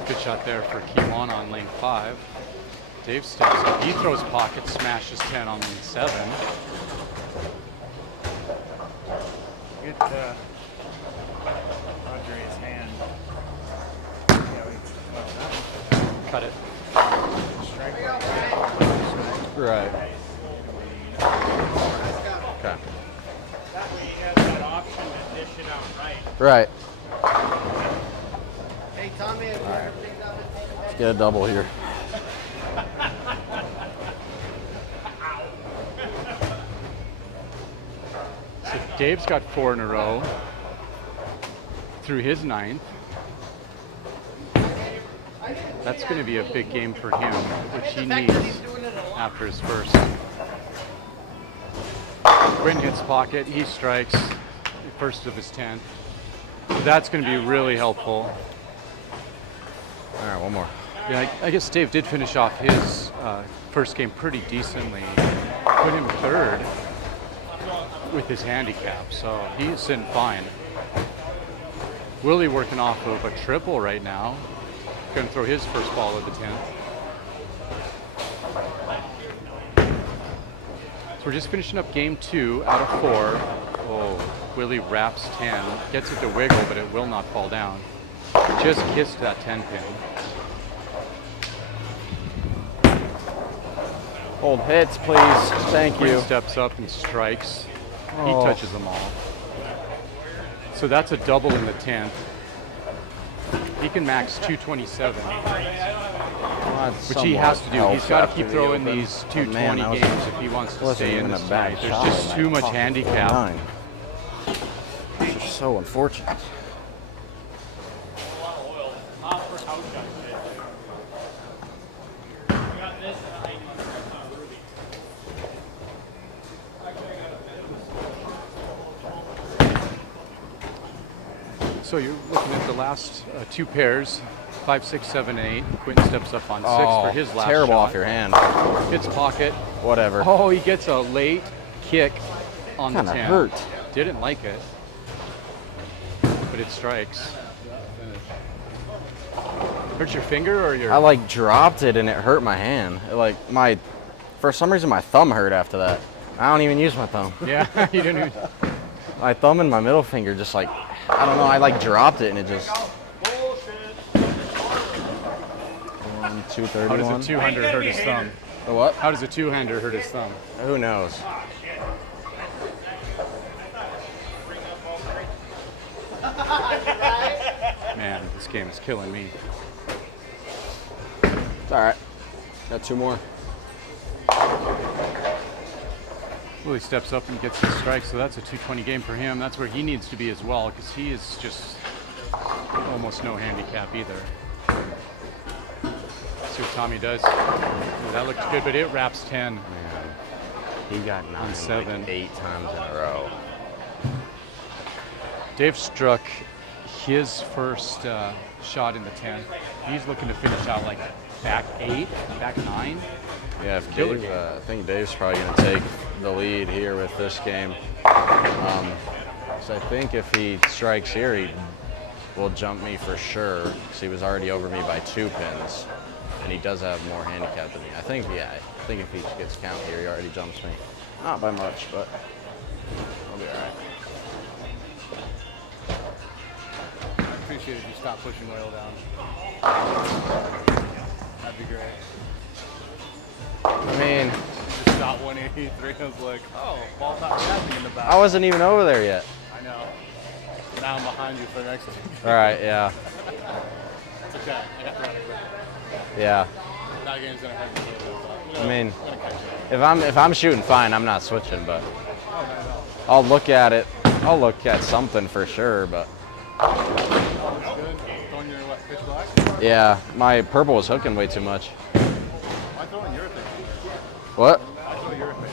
Good shot there for Keelan on lane 5. Dave steps up. He throws pocket, smashes 10 on lane 7. Get Rodriguez's hand. Yeah, Cut it. strike right. Okay. That way he has that option to dish it out right. Right. Hey, Tommy, have you ever picked up and taken Let's get a double here. So Dave's got 4 in a row through his 9th. That's going to be a big game for him, which he needs after his first. Quinn hits pocket, he strikes, first of his 10th. That's going to be really helpful. All right, one more. Yeah, I guess Dave did finish off his first game pretty decently. Put him 3rd with his handicap, so he's sitting fine. Willie working off of a triple right now. Going to throw his first ball at the 10th. So we're just finishing up game 2 out of 4. Oh, Willie wraps 10, gets it to wiggle, but it will not fall down. Just kissed that 10 pin. Hold hits, please. Thank you. Quinn steps up and strikes. He Oh. touches them all. So that's a double in the 10th. He can max 227, which he has to do. He's got to keep throwing these 220 games if he wants to stay in this tonight. There's just too much handicap. It's just so unfortunate. So you're looking at the last 2 pairs, 5, 6, 7, 8. Quinton steps up on 6 for his last terrible shot. off your hand. Hits pocket. Whatever. Oh, he gets a late kick on the 10. Kinda hurt. Didn't like it, but it strikes. Hurt your finger or your? I like dropped it and it hurt my hand. For some reason my thumb hurt after that. I don't even use my thumb. Yeah, you didn't even. My thumb and my middle finger just like, I don't know, I like dropped it and it just. 231. How does a two-hander hurt his thumb? The what? How does a two-hander hurt his thumb? Who knows? Man, this game is killing me. It's all right. Got 2 more. Willie steps up and gets the strike, so that's a 220 game for him. That's where he needs to be as well, because he is just almost no handicap either. See what Tommy does. Oh, that looked good, but it wraps 10. Man, he got 9 7. like 8 times in a row. Dave struck his first shot in the 10th. He's looking to finish out like back 8, back 9. Yeah, if Killer Dave, game. I think Dave's probably going to take the lead here with this game. So I think if he strikes here, he will jump me for sure, because he was already over me by 2 pins, and he does have more handicap than me. I think if he gets count here, he already jumps me. Not by much, but I'll be all right. I appreciate if you stop pushing oil down. That'd be great. I mean, Just shot 183. I was like, oh, ball's not tapping in the back. I wasn't even over there yet. I know. Now I'm behind you for the next one. All right, yeah, It's okay. I got the run. yeah. That game's gonna hurt me a little bit. I mean, I'm gonna catch it. if I'm shooting fine, I'm not switching, but I'll look at it. I'll look at something for sure, but Oh, it's good. Throwing your what, pitch black? yeah, my purple was hooking way too much. I throw in urethane. What? I throw urethane.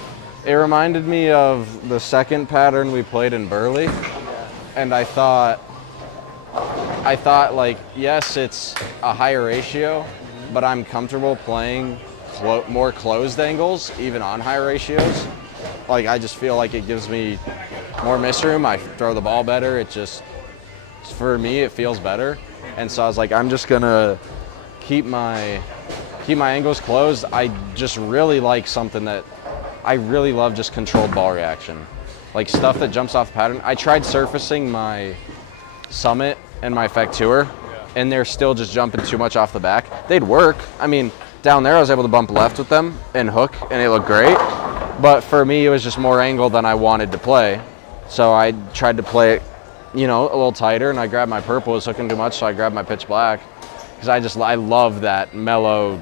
It reminded me of the second pattern we played in Burley, and I thought like, yes, it's a higher ratio, but I'm comfortable playing more closed angles, even on high ratios. Like, I just feel like it gives me more miss room. I throw the ball better. It just, for me, it feels better. And so I was like, I'm just gonna keep my angles closed. I just really like something that I really love, just controlled ball reaction. Like stuff that jumps off the pattern. I tried surfacing my Summit and my Facteur, and they're still just jumping too much off the back. They'd work. I mean, down there I was able to bump left with them and hook, and it looked great. But for me, it was just more angle than I wanted to play. So I tried to play it, you know, a little tighter, and I grabbed my purple. It was hooking too much, so I grabbed my pitch black. Because I love that mellow,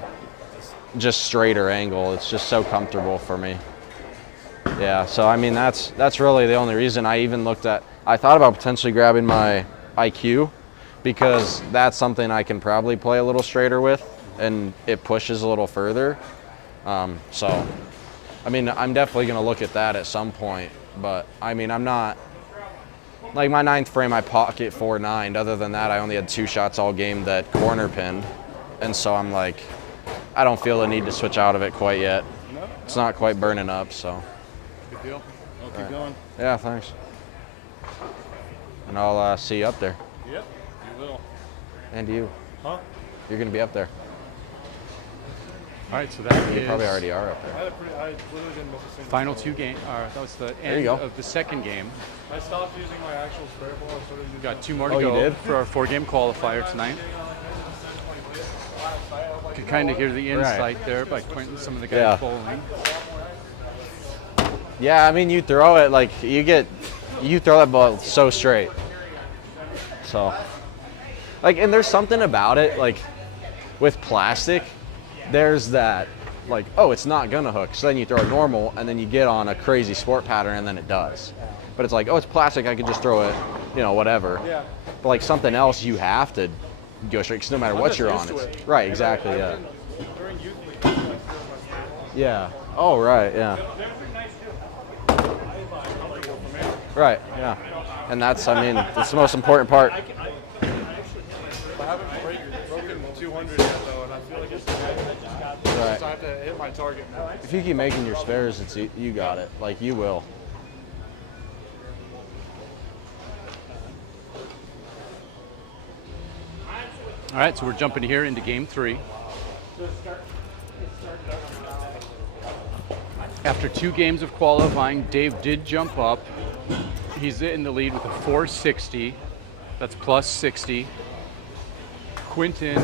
just straighter angle. It's just so comfortable for me. Yeah, so I mean, that's really the only reason. I even I thought about potentially grabbing my IQ, because that's something I can probably play a little straighter with, and it pushes a little further. So, I mean, I'm definitely going to look at that at some point, but I mean, I'm not, like my 9th frame, I pocket 4-9. Other than that, I only had 2 shots all game that corner pinned, and so I'm like, I don't feel the need to switch out of it quite yet. No? It's not quite burning up, so. Good deal. I'll keep going. Yeah, thanks. And I'll see you up there. Yep, you will. And you. Huh? You're going to be up there. All right, so that You is probably already are up I there. had a pretty, I literally didn't miss a single final throw. 2 game. That was the you end go. of the second game. I stopped using my actual spare ball. I started using Got 2 more to Oh, you go did? for our 4-game qualifier tonight. You can kind of hear the insight there by Quinton, some of the guys Yeah. bowling. Yeah, I mean, you throw it like you throw that ball so straight. So, like, and there's something about it, like, with plastic, there's that, like, oh, it's not gonna hook. So then you throw it normal, and then you get on a crazy sport pattern, and then it does. But it's like, oh, it's plastic, I could just throw it, you know, whatever. Yeah. But like something else, you have to go straight, because no matter what just you're used on, to it's it. right, exactly, yeah. During youth league, I like threw my spare ball. Yeah. Oh, right, yeah. Right, yeah. And that's, I mean, that's the most important part. I haven't broken 200 yet, though, and I feel like it's Right. so I have to hit my target now. If you keep making your spares, you got it. Like, you will. All right, so we're jumping here into game 3. After 2 games of qualifying, Dave did jump up. He's in the lead with a 460. That's plus 60. Quinton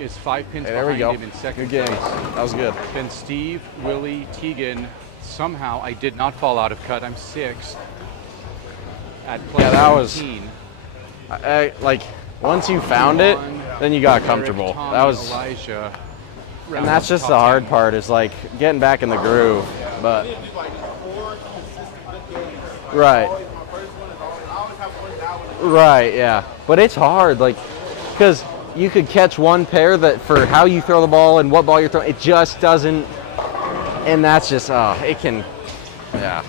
is 5 pins Hey, there we behind go. him in second Good game. place. That was good. Then Steve, Willie, Tegan. Somehow I did not fall out of cut. I'm 6th at plus Yeah, that was- 17. Like, once you found it, then you got comfortable. Eric, Tommy, That was, Elijah. and that's just the hard part, is like getting back in the groove. But Right. My first one is always, I always have one now and Right, yeah. But it's hard, like, because you could catch one pair that for how you throw the ball and what ball you're throwing, it just doesn't, and that's just, it can, yeah.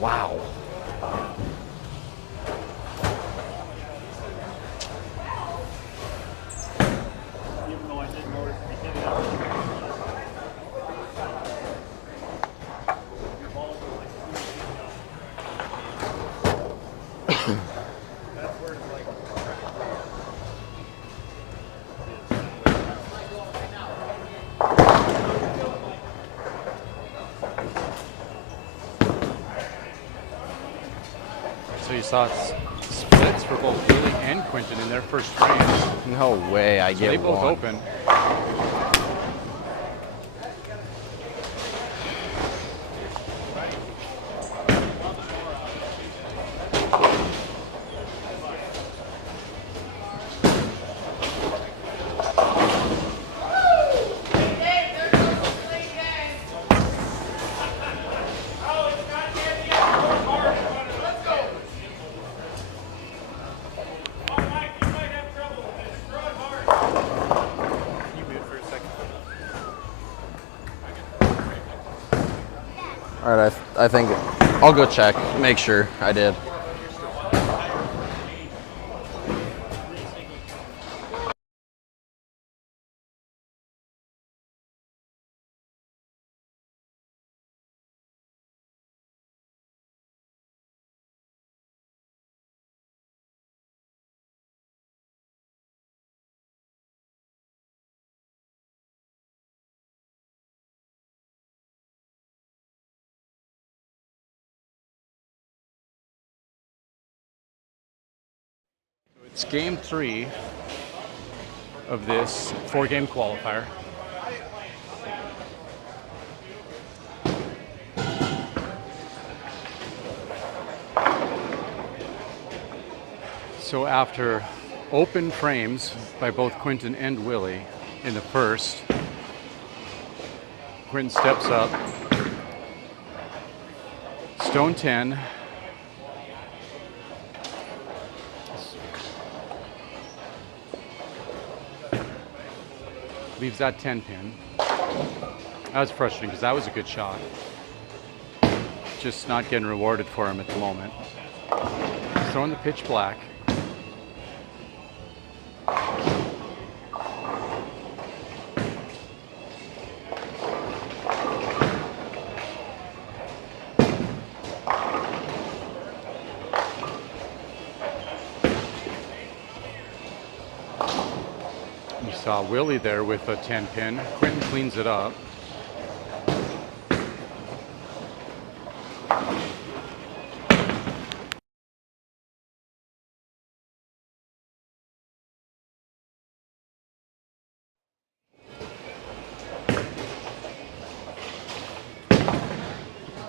Wow. Even though I didn't notice at the beginning of it. Your balls are like 2 feet down. That's where it's like. So you saw splits for both Willie and Quinton in their first frames. No way I So get they both one. open. All right, I think I'll go check, make sure I did. It's game 3 of this 4-game qualifier. So after open frames by both Quinton and Willie in the first, Quinton steps up, stone 10, leaves that 10 pin. That was frustrating because that was a good shot. Just not getting rewarded for him at the moment. Throwing the pitch black. You saw Willie there with a 10 pin. Quinton cleans it up.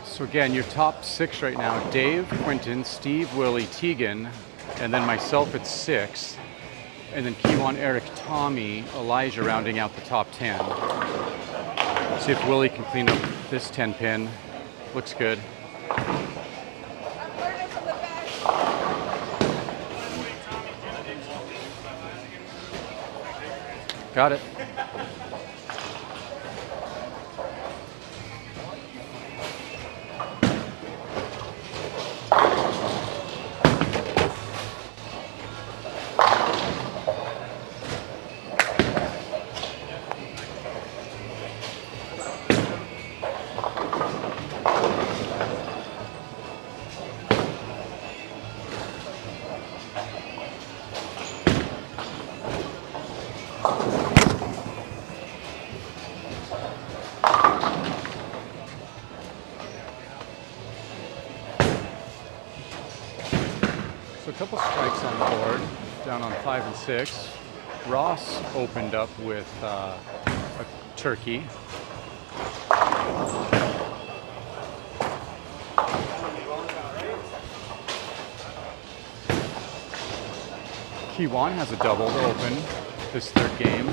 So again, your top 6 right now: Dave, Quinton, Steve, Willie, Tegan, and then myself at 6. And then Kiwan, Eric, Tommy, Elijah rounding out the top 10. See if Willie can clean up this 10 pin. Looks good. Got it. So a couple strikes on the board, down on 5 and 6. Ross opened up with a turkey. Kiwan has a double to open this third game.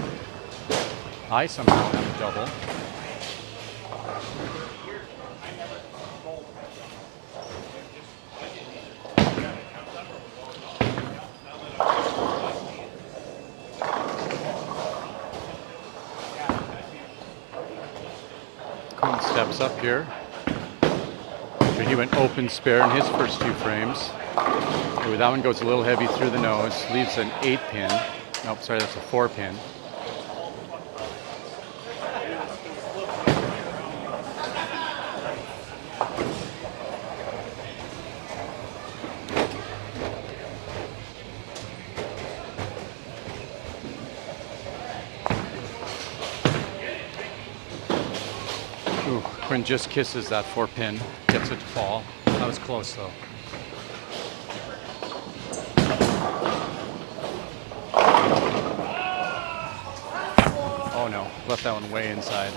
I somehow have a double. Quinton steps up here. So he went open spare in his first 2 frames. Ooh, that one goes a little heavy through the nose, leaves an 8 pin. Nope, sorry, that's a 4 pin. Ooh, Quinn just kisses that 4 pin, gets it to fall. That was close though. Oh no, left that one way inside.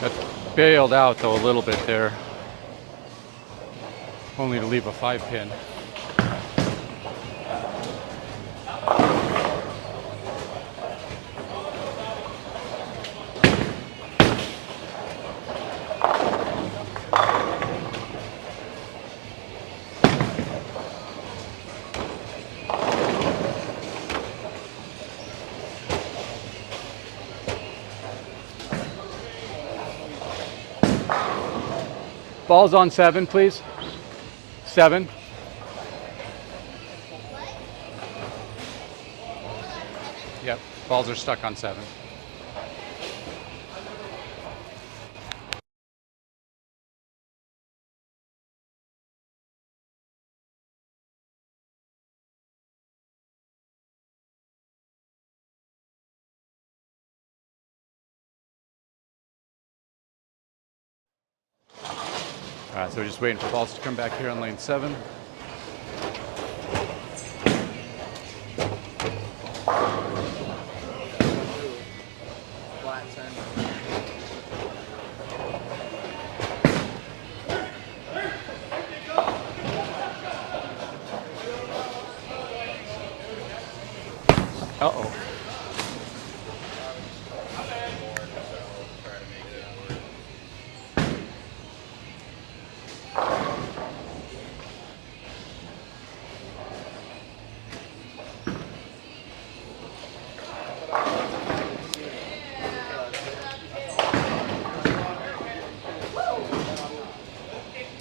That bailed out though a little bit there. Only to leave a 5 pin. Balls on 7, please. 7. Yep, balls are stuck on 7. All right, so we're just waiting for balls to come back here on lane 7. Flat turn. Uh-oh.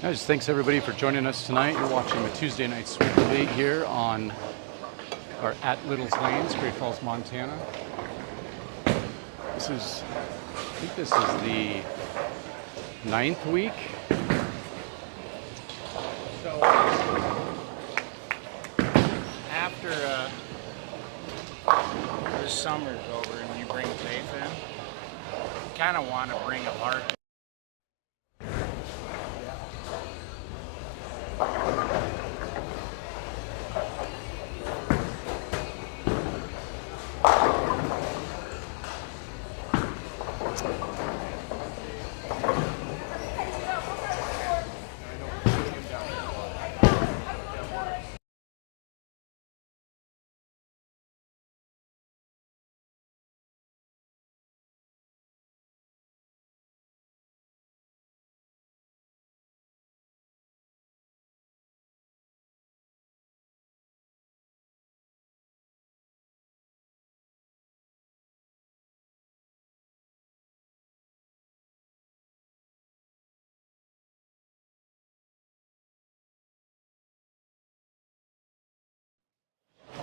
Just thanks everybody for joining us tonight. You're watching the Tuesday Night Sweep League here on or at Little's Lanes, Great Falls, Montana. I think this is the 9th week. So after the summer's over and you bring faith in, you kind of want to bring a lark.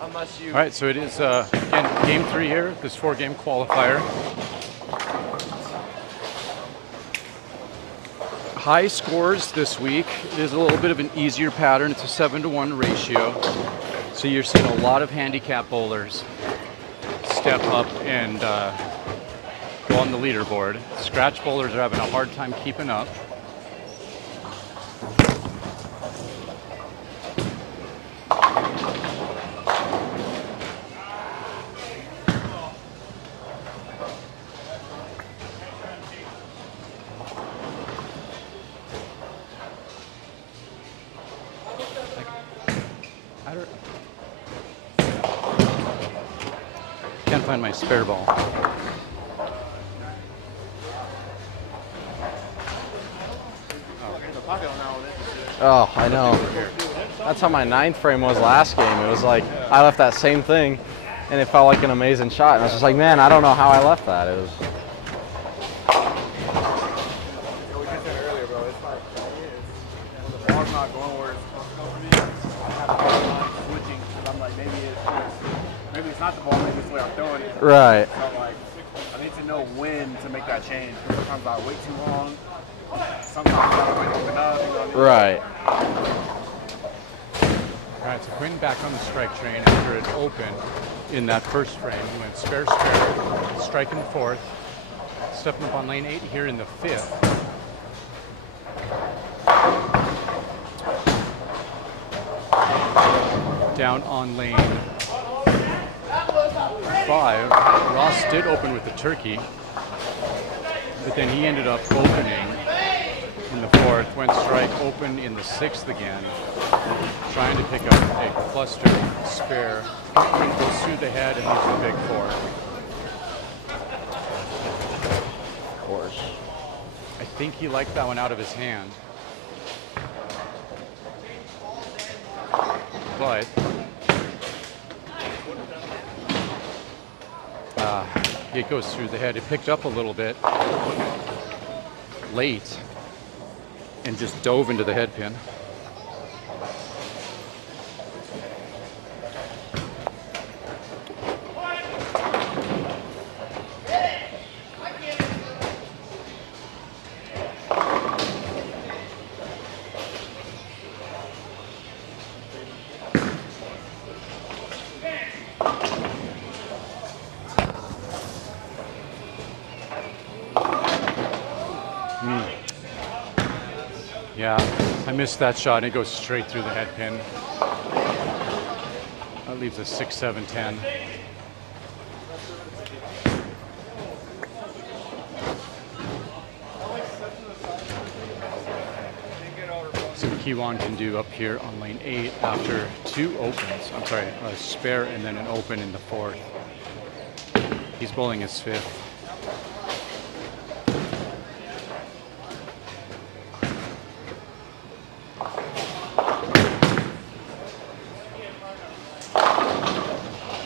Unless you. All right, so it is again game 3 here, this 4-game qualifier. High scores this week. It is a little bit of an easier pattern. It's a 7-to-1 ratio. So you're seeing a lot of handicap bowlers step up and go on the leaderboard. Scratch bowlers are having a hard time keeping up. find my spare ball. Oh, I know. That's how my 9th frame was last game. It was like I left that same thing, and it felt like an amazing shot. And I was just like, man, I don't know how I left that. It was. We just said earlier, bro. It's like when the ball's not going where it's supposed to go for me, I have a hard time switching because I'm like, maybe it's not the ball, maybe it's the way I'm throwing it. Right. So like, I need to know when to make that change. Because sometimes I wait too long. Sometimes I gotta wait open up. You know what I mean? Right. All right, so Quinton back on the strike train after it opened in that first frame. He went spare, spare, strike in the 4th, stepping up on lane 8 here in the 5th. Down on lane 5, Ross did open with the turkey, but then he ended up opening in the 4th, went strike, open in the 6th again, trying to pick up a cluster spare. Quinton goes through the head and leaves the big 4. Of course. I think he liked that one out of his hand. But it goes through the head. It picked up a little bit late and just dove into the head pin. Yeah, I missed that shot. It goes straight through the head pin. That leaves a 6-7-10. See what Kiwan can do up here on lane 8 after 2 opens. I'm sorry, a spare and then an open in the 4th. He's bowling his 5th.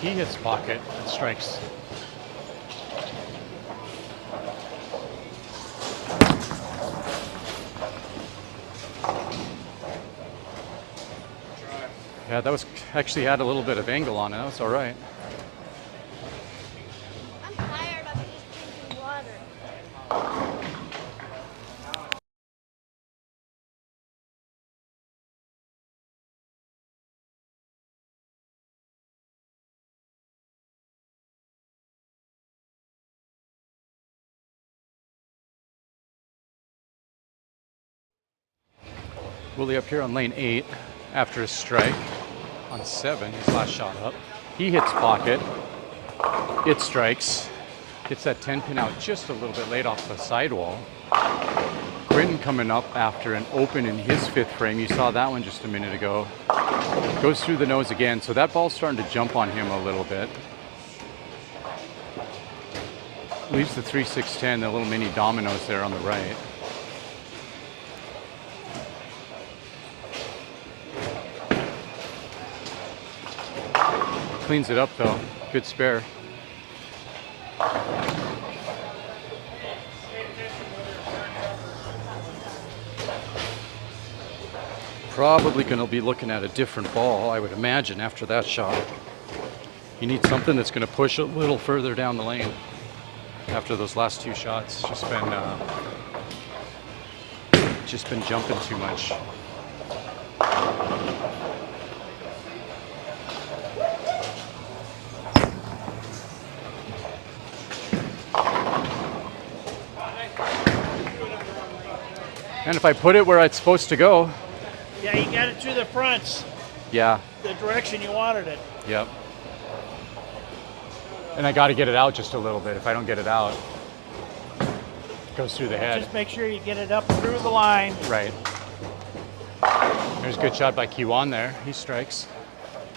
He hits pocket and strikes. Yeah, that was actually had a little bit of angle on it. That's all right. I'm tired of just drinking water. Willie up here on lane 8 after a strike on 7, his last shot up. He hits pocket, it strikes, gets that 10 pin out just a little bit late off the sidewall. Quinton coming up after an open in his 5th frame. You saw that one just a minute ago. Goes through the nose again, so that ball's starting to jump on him a little bit. Leaves the 3-6-10, the little mini dominoes there on the right. Cleans it up though, good spare. Probably going to be looking at a different ball, I would imagine, after that shot. You need something that's going to push a little further down the lane after those last 2 shots. Just been jumping too much. And if I put it where it's supposed to go. Yeah, you got it to the fronts, Yeah, the direction you wanted it. yep. And I got to get it out just a little bit. If I don't get it out, it goes through the head. Just make sure you get it up through the line. Right. There's a good shot by Kiwan there. He strikes.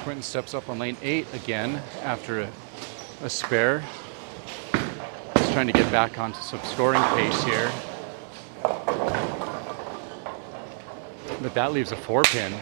Quinton steps up on lane 8 again after a a spare. He's trying to get back onto some scoring pace here. But that leaves a 4-pin.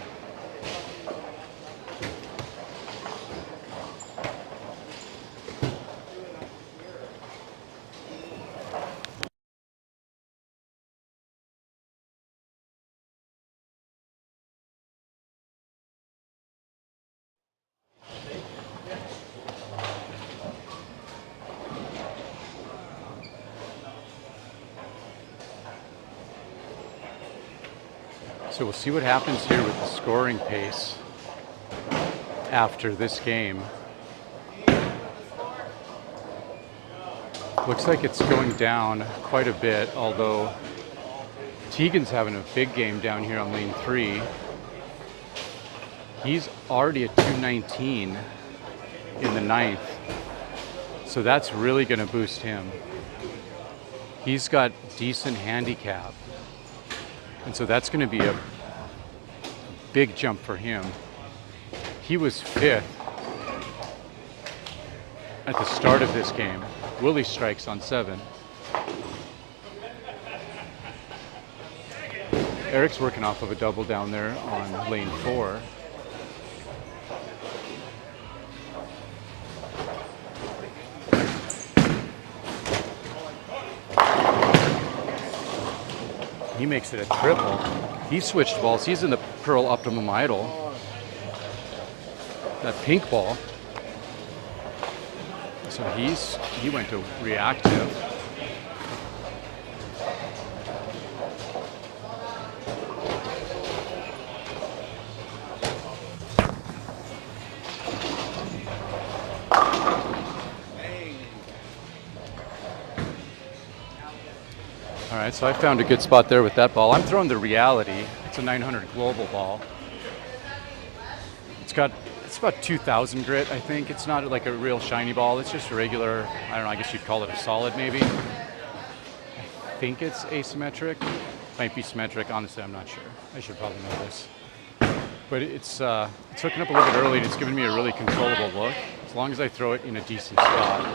So we'll see what happens here with the scoring pace after this game. Looks like it's going down quite a bit, although Tegan's having a big game down here on lane 3. He's already at 219 in the 9th, so that's really going to boost him. He's got decent handicap. And so that's going to be a big jump for him. He was 5th at the start of this game. Willie strikes on 7. Eric's working off of a double down there on lane 4. He makes it a triple. He switched balls. He's in the Pearl Optimum Idol. That pink ball. So he went to reactive. All right, so I found a good spot there with that ball. I'm throwing the Reality. It's a 900 global ball. It's about 2,000 grit, I think. It's not like a real shiny ball. It's just a regular, I don't know, I guess you'd call it a solid maybe. I think it's asymmetric. Might be symmetric, honestly, I'm not sure. I should probably know this. But it's hooking up a little bit early and it's giving me a really controllable look, as long as I throw it in a decent spot.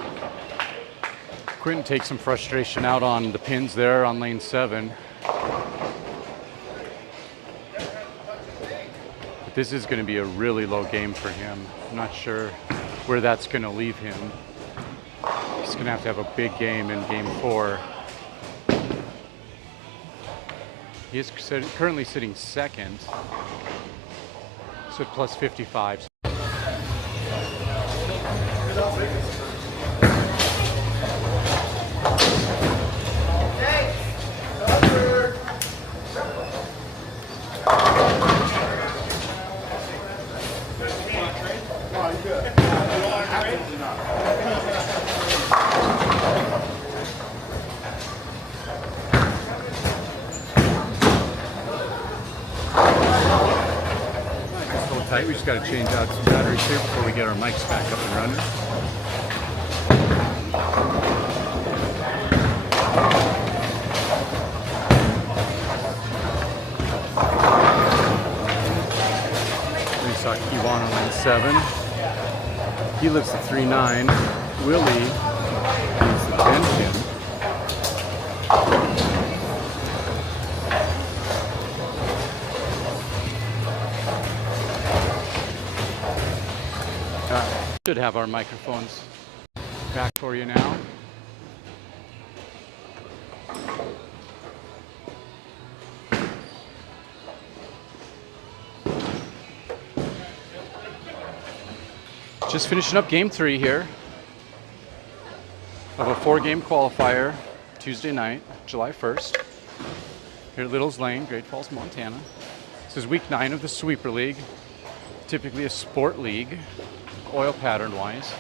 Quinton takes some frustration out on the pins there on lane 7. But this is going to be a really low game for him. I'm not sure where that's going to leave him. He's going to have a big game in game 4. He is currently sitting 2nd, so at plus 55. We just got to change out some batteries here before we get our mics back up and running. We saw Kiwan on lane 7. He lives at 3.9. Willie is the bench. Should have our microphones back for you now. Just finishing up game 3 here of a 4-game qualifier Tuesday night, July 1st, here at Little's Lane, Great Falls, Montana. This is week 9 of the Sweeper League, typically a sport league. Oil pattern wise.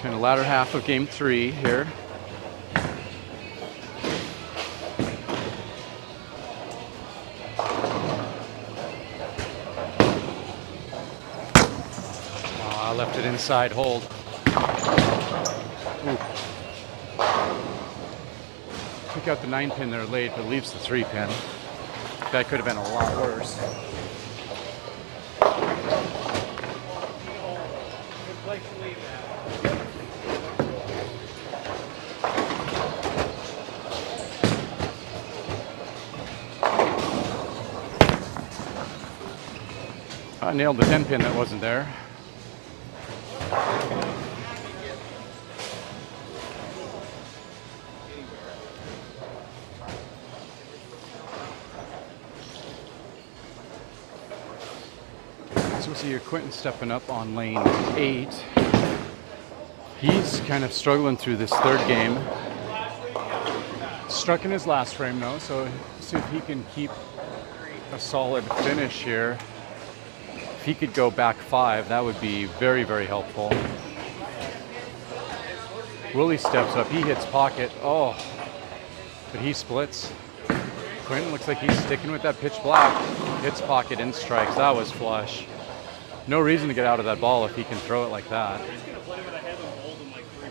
Kind of latter half of game 3 here. I left it inside hold. Ooh. took out the 9 pin there late, but leaves the 3 pin. That could have been a lot worse. I nailed the 10 pin that wasn't there. So we see here Quinton stepping up on lane 8. He's kind of struggling through this third game. Struck in his last frame though, so see if he can keep a solid finish here. If he could go back 5, that would be very, very helpful. Willie steps up, he hits pocket, oh, but he splits. Quinton looks like he's sticking with that pitch black. Hits pocket and strikes, that was flush. No reason to get out of that ball if he can throw it like that.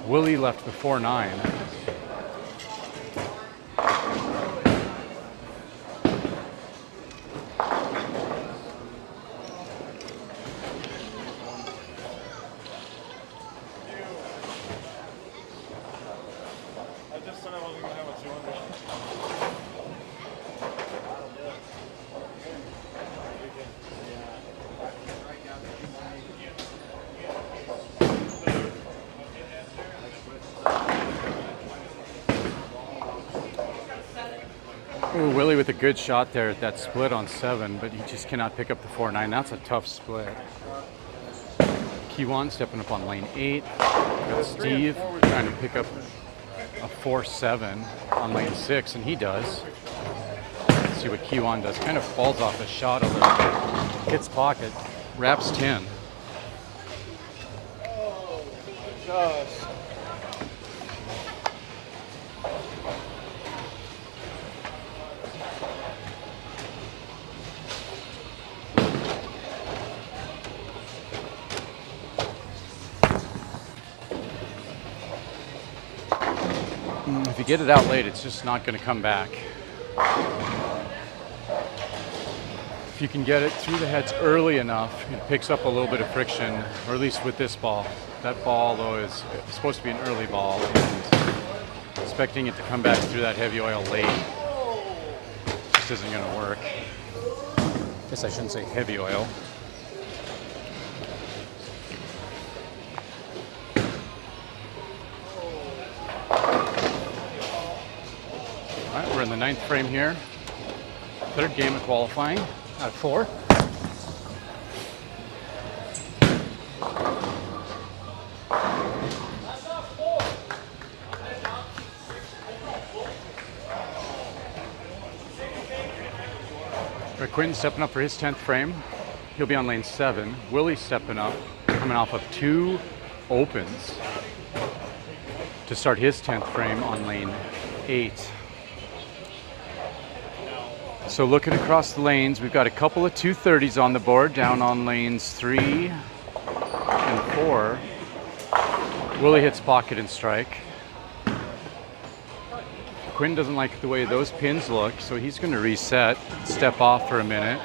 Willie left before 9. Ooh, Willie with a good shot there at that split on 7, but he just cannot pick up the 4-9. That's a tough split. Quinton stepping up on lane 8. Got Steve trying to pick up a 4-7 on lane 6, and he does. Let's see what Quinton does. Kind of falls off his shot a little bit. Hits pocket, wraps 10. Gosh. If you get it out late, it's just not going to come back. If you can get it through the heads early enough, it picks up a little bit of friction, or at least with this ball. That ball, though, is supposed to be an early ball, and expecting it to come back through that heavy oil late just isn't going to work. I guess I shouldn't say heavy oil. In the 9th frame here. 3rd game of qualifying out of 4. Quinton stepping up for his 10th frame. He'll be on lane 7. Willie stepping up, coming off of 2 opens to start his 10th frame on lane 8. So looking across the lanes, we've got a couple of 230s on the board, down on lanes 3 and 4. Willie hits pocket and strike. Quinn doesn't like the way those pins look, so he's going to reset, step off for a minute.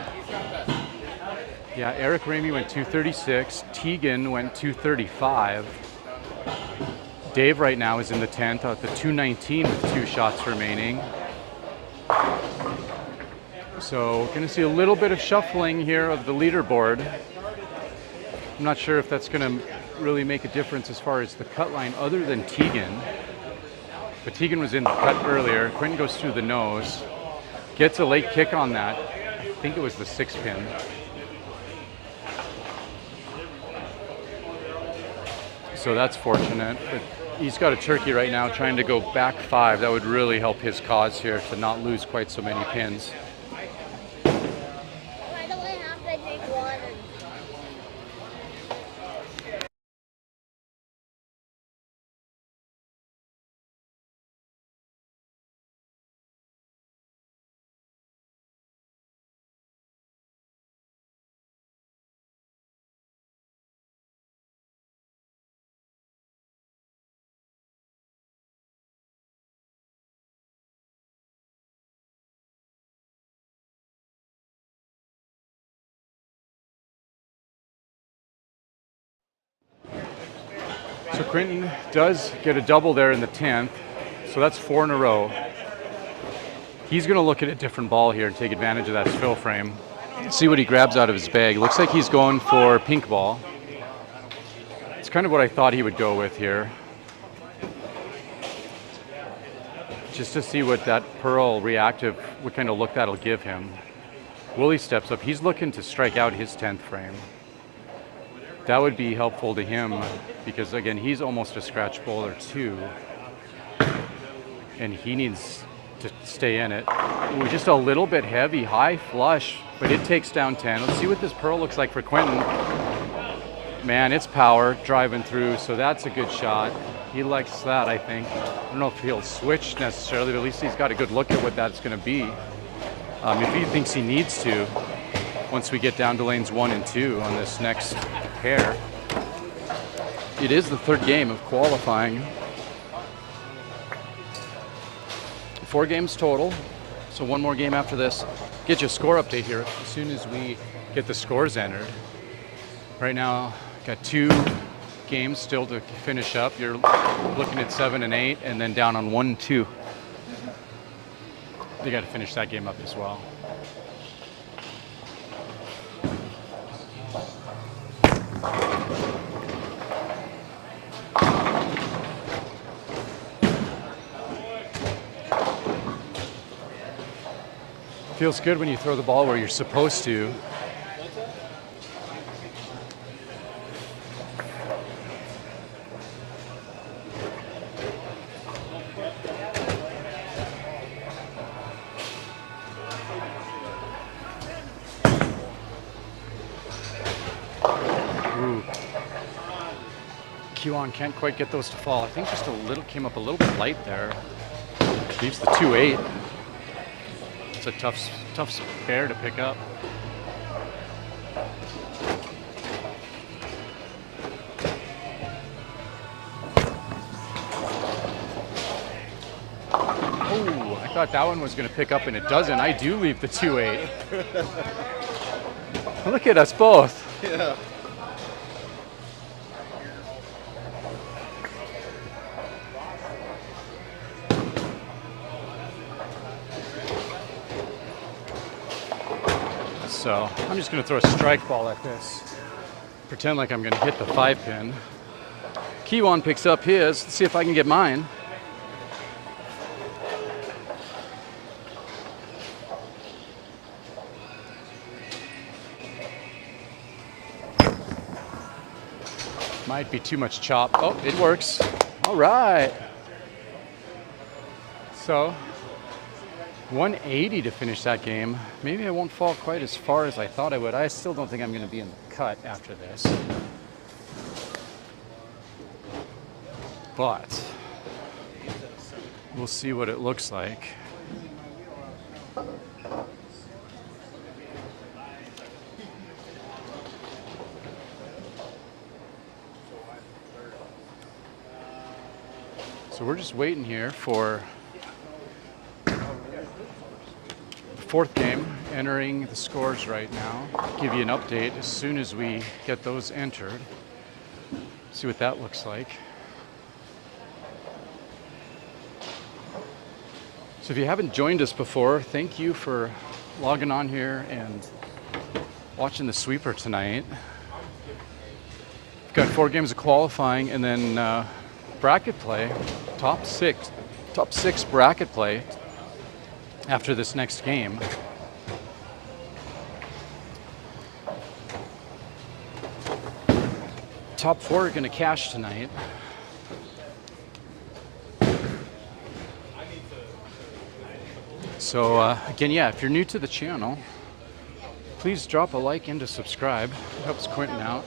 Yeah, Eric Ramey went 236. Tegan went 235. Dave right now is in the 10th at the 219 with 2 shots remaining. So we're going to see a little bit of shuffling here of the leaderboard. I'm not sure if that's going to really make a difference as far as the cut line other than Tegan. But Tegan was in the cut earlier. Quinton goes through the nose. Gets a late kick on that. I think it was the 6 pin. So that's fortunate. But he's got a turkey right now trying to go back 5. That would really help his cause here to not lose quite so many pins. So Quinton does get a double there in the 10th, so that's 4 in a row. He's going to look at a different ball here and take advantage of that fill frame. See what he grabs out of his bag. Looks like he's going for pink ball. It's kind of what I thought he would go with here. Just to see what that pearl reactive, what kind of look that'll give him. Willie steps up. He's looking to strike out his 10th frame. That would be helpful to him because, again, he's almost a scratch bowler too. And he needs to stay in it. Ooh, just a little bit heavy, high flush, but it takes down 10. Let's see what this pearl looks like for Quinton. Man, it's power driving through, so that's a good shot. He likes that, I think. I don't know if he'll switch necessarily, but at least he's got a good look at what that's going to be. If he thinks he needs to, once we get down to lanes 1 and 2 on this next pair. It is the 3rd game of qualifying. 4 games total, so 1 more game after this. Get you a score update here as soon as we get the scores entered. Right now, got 2 games still to finish up. You're looking at 7 and 8, and then down on 1 and 2. They got to finish that game up as well. Feels good when you throw the ball where you're supposed to. Quinton can't quite get those to fall. I think just a little, came up a little bit light there. Leaves the 2-8. It's a tough spare to pick up. Oh, I thought that one was going to pick up, and it doesn't. I do leave the 2-8. Look at us both. Yeah. So I'm just going to throw a strike ball at this. Pretend like I'm going to hit the 5-pin. Quinton picks up his. Let's see if I can get mine. Might be too much chop. Oh, it works. All right. So 180 to finish that game. Maybe I won't fall quite as far as I thought I would. I still don't think I'm going to be in the cut after this. But we'll see what it looks like. So we're just waiting here for the 4th game, entering the scores right now. Give you an update as soon as we get those entered. See what that looks like. So if you haven't joined us before, thank you for logging on here and watching the sweeper tonight. We've got 4 games of qualifying and then bracket play, top six bracket play after this next game. Top 4 are going to cash tonight. So again, yeah, if you're new to the channel, please drop a like and a subscribe. It helps Quinton out.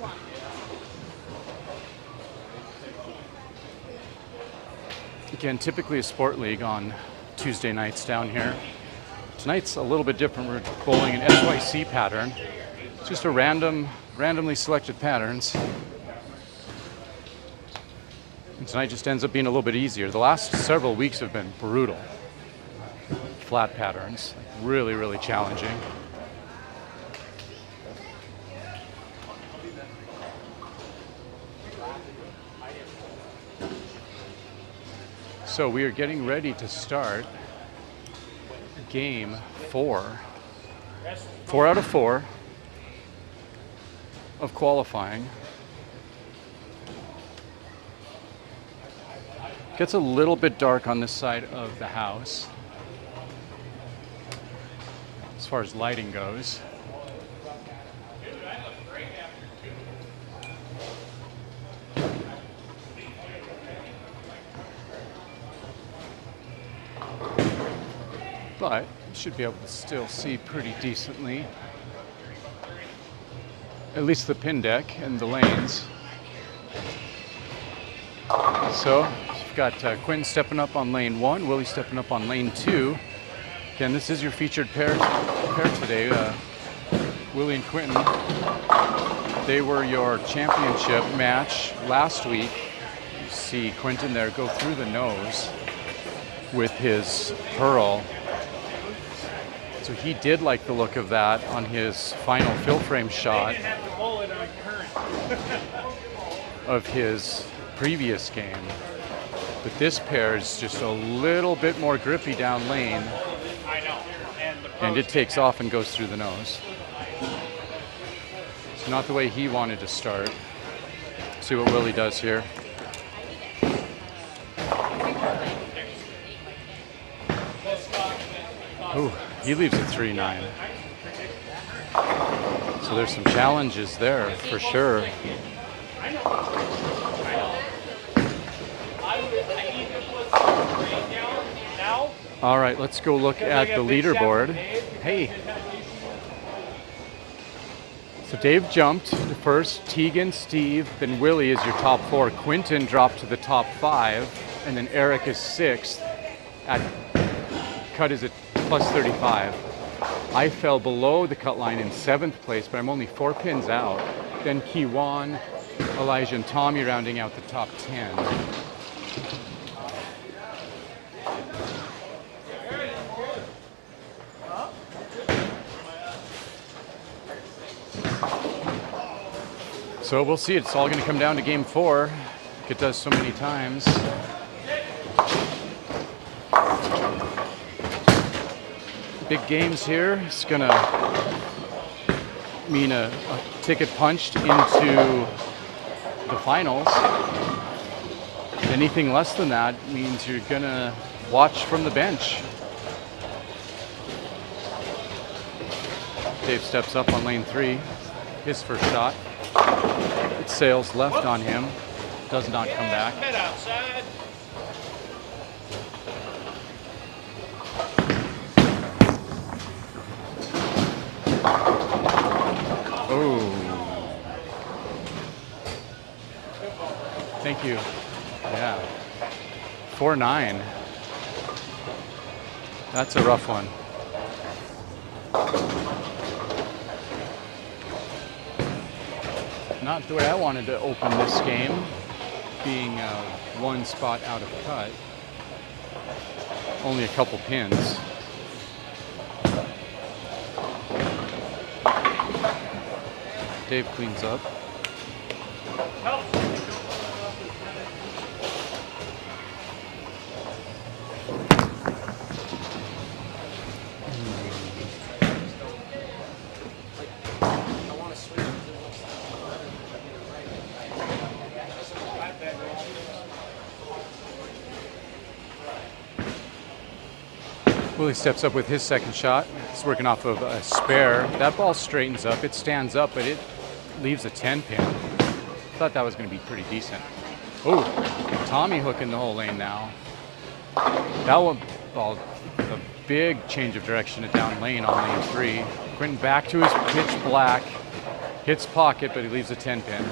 Again, typically a sport league on Tuesday nights down here. Tonight's a little bit different. We're bowling an SYC pattern. It's just a randomly selected patterns. And tonight just ends up being a little bit easier. The last several weeks have been brutal. Flat patterns, really, really challenging. So we are getting ready to start game 4. 4 out of 4 of qualifying. Gets a little bit dark on this side of the house as far as lighting goes. But you should be able to still see pretty decently. At least the pin deck and the lanes. So you've got Quinton stepping up on lane 1, Willie stepping up on lane 2. Again, this is your featured pair today. Willie and Quinton, they were your championship match last week. You see Quinton there go through the nose with his pearl. So he did like the look of that on his final fill frame shot of his previous game. But this pair is just a little bit more grippy down lane. And it takes off and goes through the nose. It's not the way he wanted to start. See what Willie does here. Ooh, he leaves it 3-9. So there's some challenges there for sure. All right, let's go look at the leaderboard. Hey. So Dave jumped first, Tegan, Steve, then Willie is your top 4. Quinton dropped to the top 5, and then Eric is 6th. Cut is at plus 35. I fell below the cut line in 7th place, but I'm only 4 pins out. Then Kiwan, Elijah, and Tommy rounding out the top 10. So we'll see. It's all going to come down to game 4, like it does so many times. Big games here. It's going to mean a ticket punched into the finals. Anything less than that means you're going to watch from the bench. Dave steps up on lane 3. His first shot. It sails left on him. Does not come back. Head outside. Oh. Thank you. Yeah. 4-9. That's a rough one. Not the way I wanted to open this game, being 1 spot out of cut. Only a couple pins. Dave cleans up. Willie steps up with his second shot. He's working off of a spare. That ball straightens up. It stands up, but it leaves a 10 pin. Thought that was going to be pretty decent. Oh, Tommy hooking the whole lane now. That one ball, a big change of direction at down lane on lane 3. Quinton back to his pitch black. Hits pocket, but he leaves a 10 pin.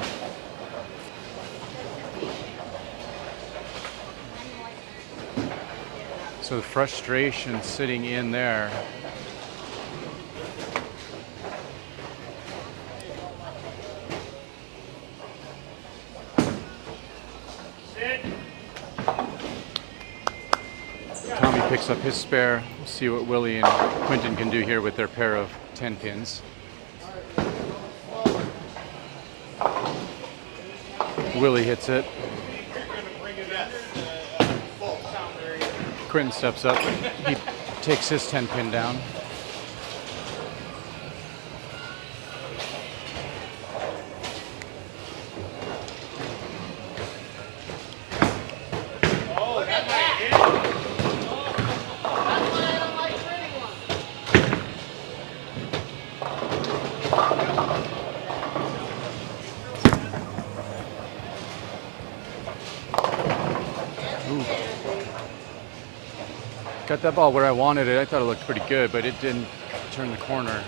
So the frustration sitting in there. Tommy picks up his spare. We'll see what Willie and Quinton can do here with their pair of 10 pins. Willie hits it. Quinton steps up. He takes his 10 pin down. Got that ball where I wanted it. I thought it looked pretty good, but it didn't turn the corner.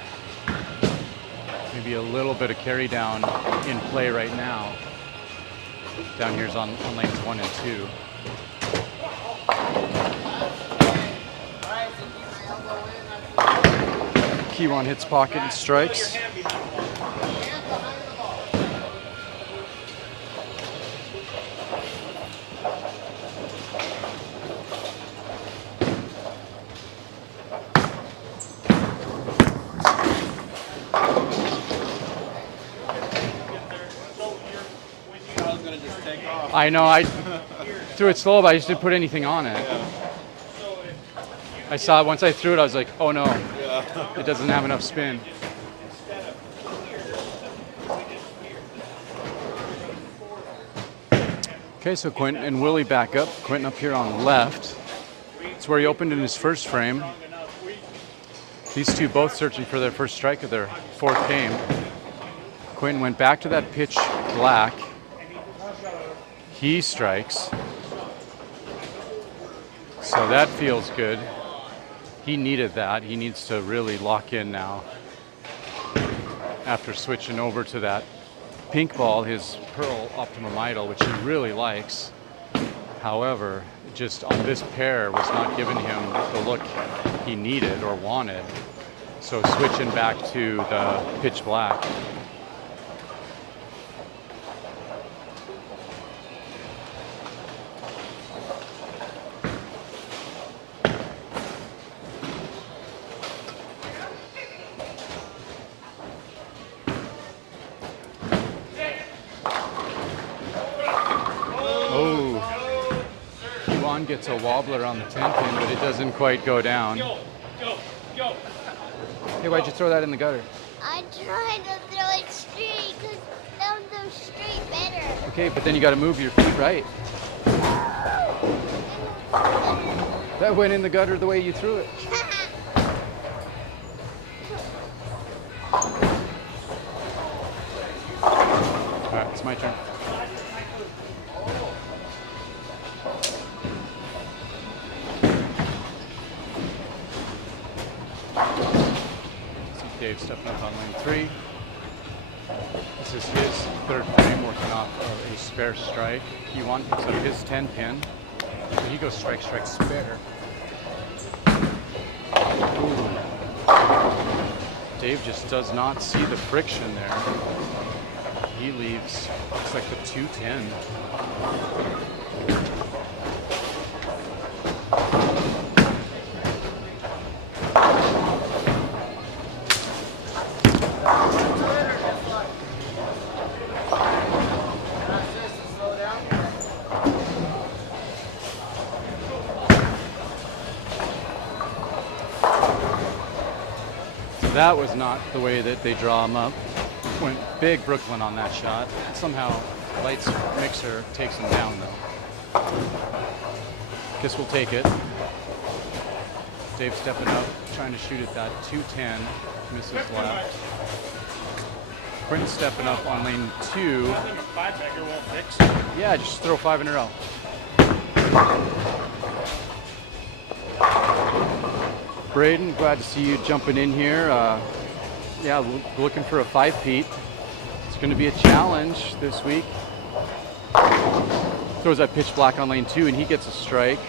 Maybe a little bit of carry down in play right now. Down here's on lanes 1 and 2. Kiwan hits pocket and strikes. I know, I threw it slow, but I just didn't put anything on it. I saw it, once I threw it, I was like, oh no, it doesn't have enough spin. Okay, so Quinton and Willie back up. Quinton up here on the left. It's where he opened in his first frame. These two both searching for their first strike of their fourth game. Quinton went back to that pitch black. He strikes. So that feels good. He needed that. He needs to really lock in now. After switching over to that pink ball, his Pearl Optimum Idol, which he really likes. However, just on this pair was not giving him the look he needed or wanted. So switching back to the pitch black. Gets a wobbler on the 10 pin, but it doesn't quite go down. Hey, why'd you throw that in the gutter? I tried to throw it straight because that would go straight better. Okay, but then you got to move your feet right. That went in the gutter the way you threw it. All right, it's my turn. Dave stepping up on lane 3. This is his third frame working off of a spare strike. Kiwan picks up his 10 pin. And he goes strike, strike, spare. Ooh. Dave just does not see the friction there. He leaves, looks like the 210. That was not the way that they draw him up. Went big Brooklyn on that shot. Somehow Light's mixer takes him down though. Guess we'll take it. Dave stepping up, trying to shoot at that 210, misses left. Quinton stepping up on lane 2. Yeah, just throw 5 in a row. Braden, glad to see you jumping in here. Yeah, looking for a 5-peat. It's going to be a challenge this week. Throws that pitch black on lane 2 and he gets a strike.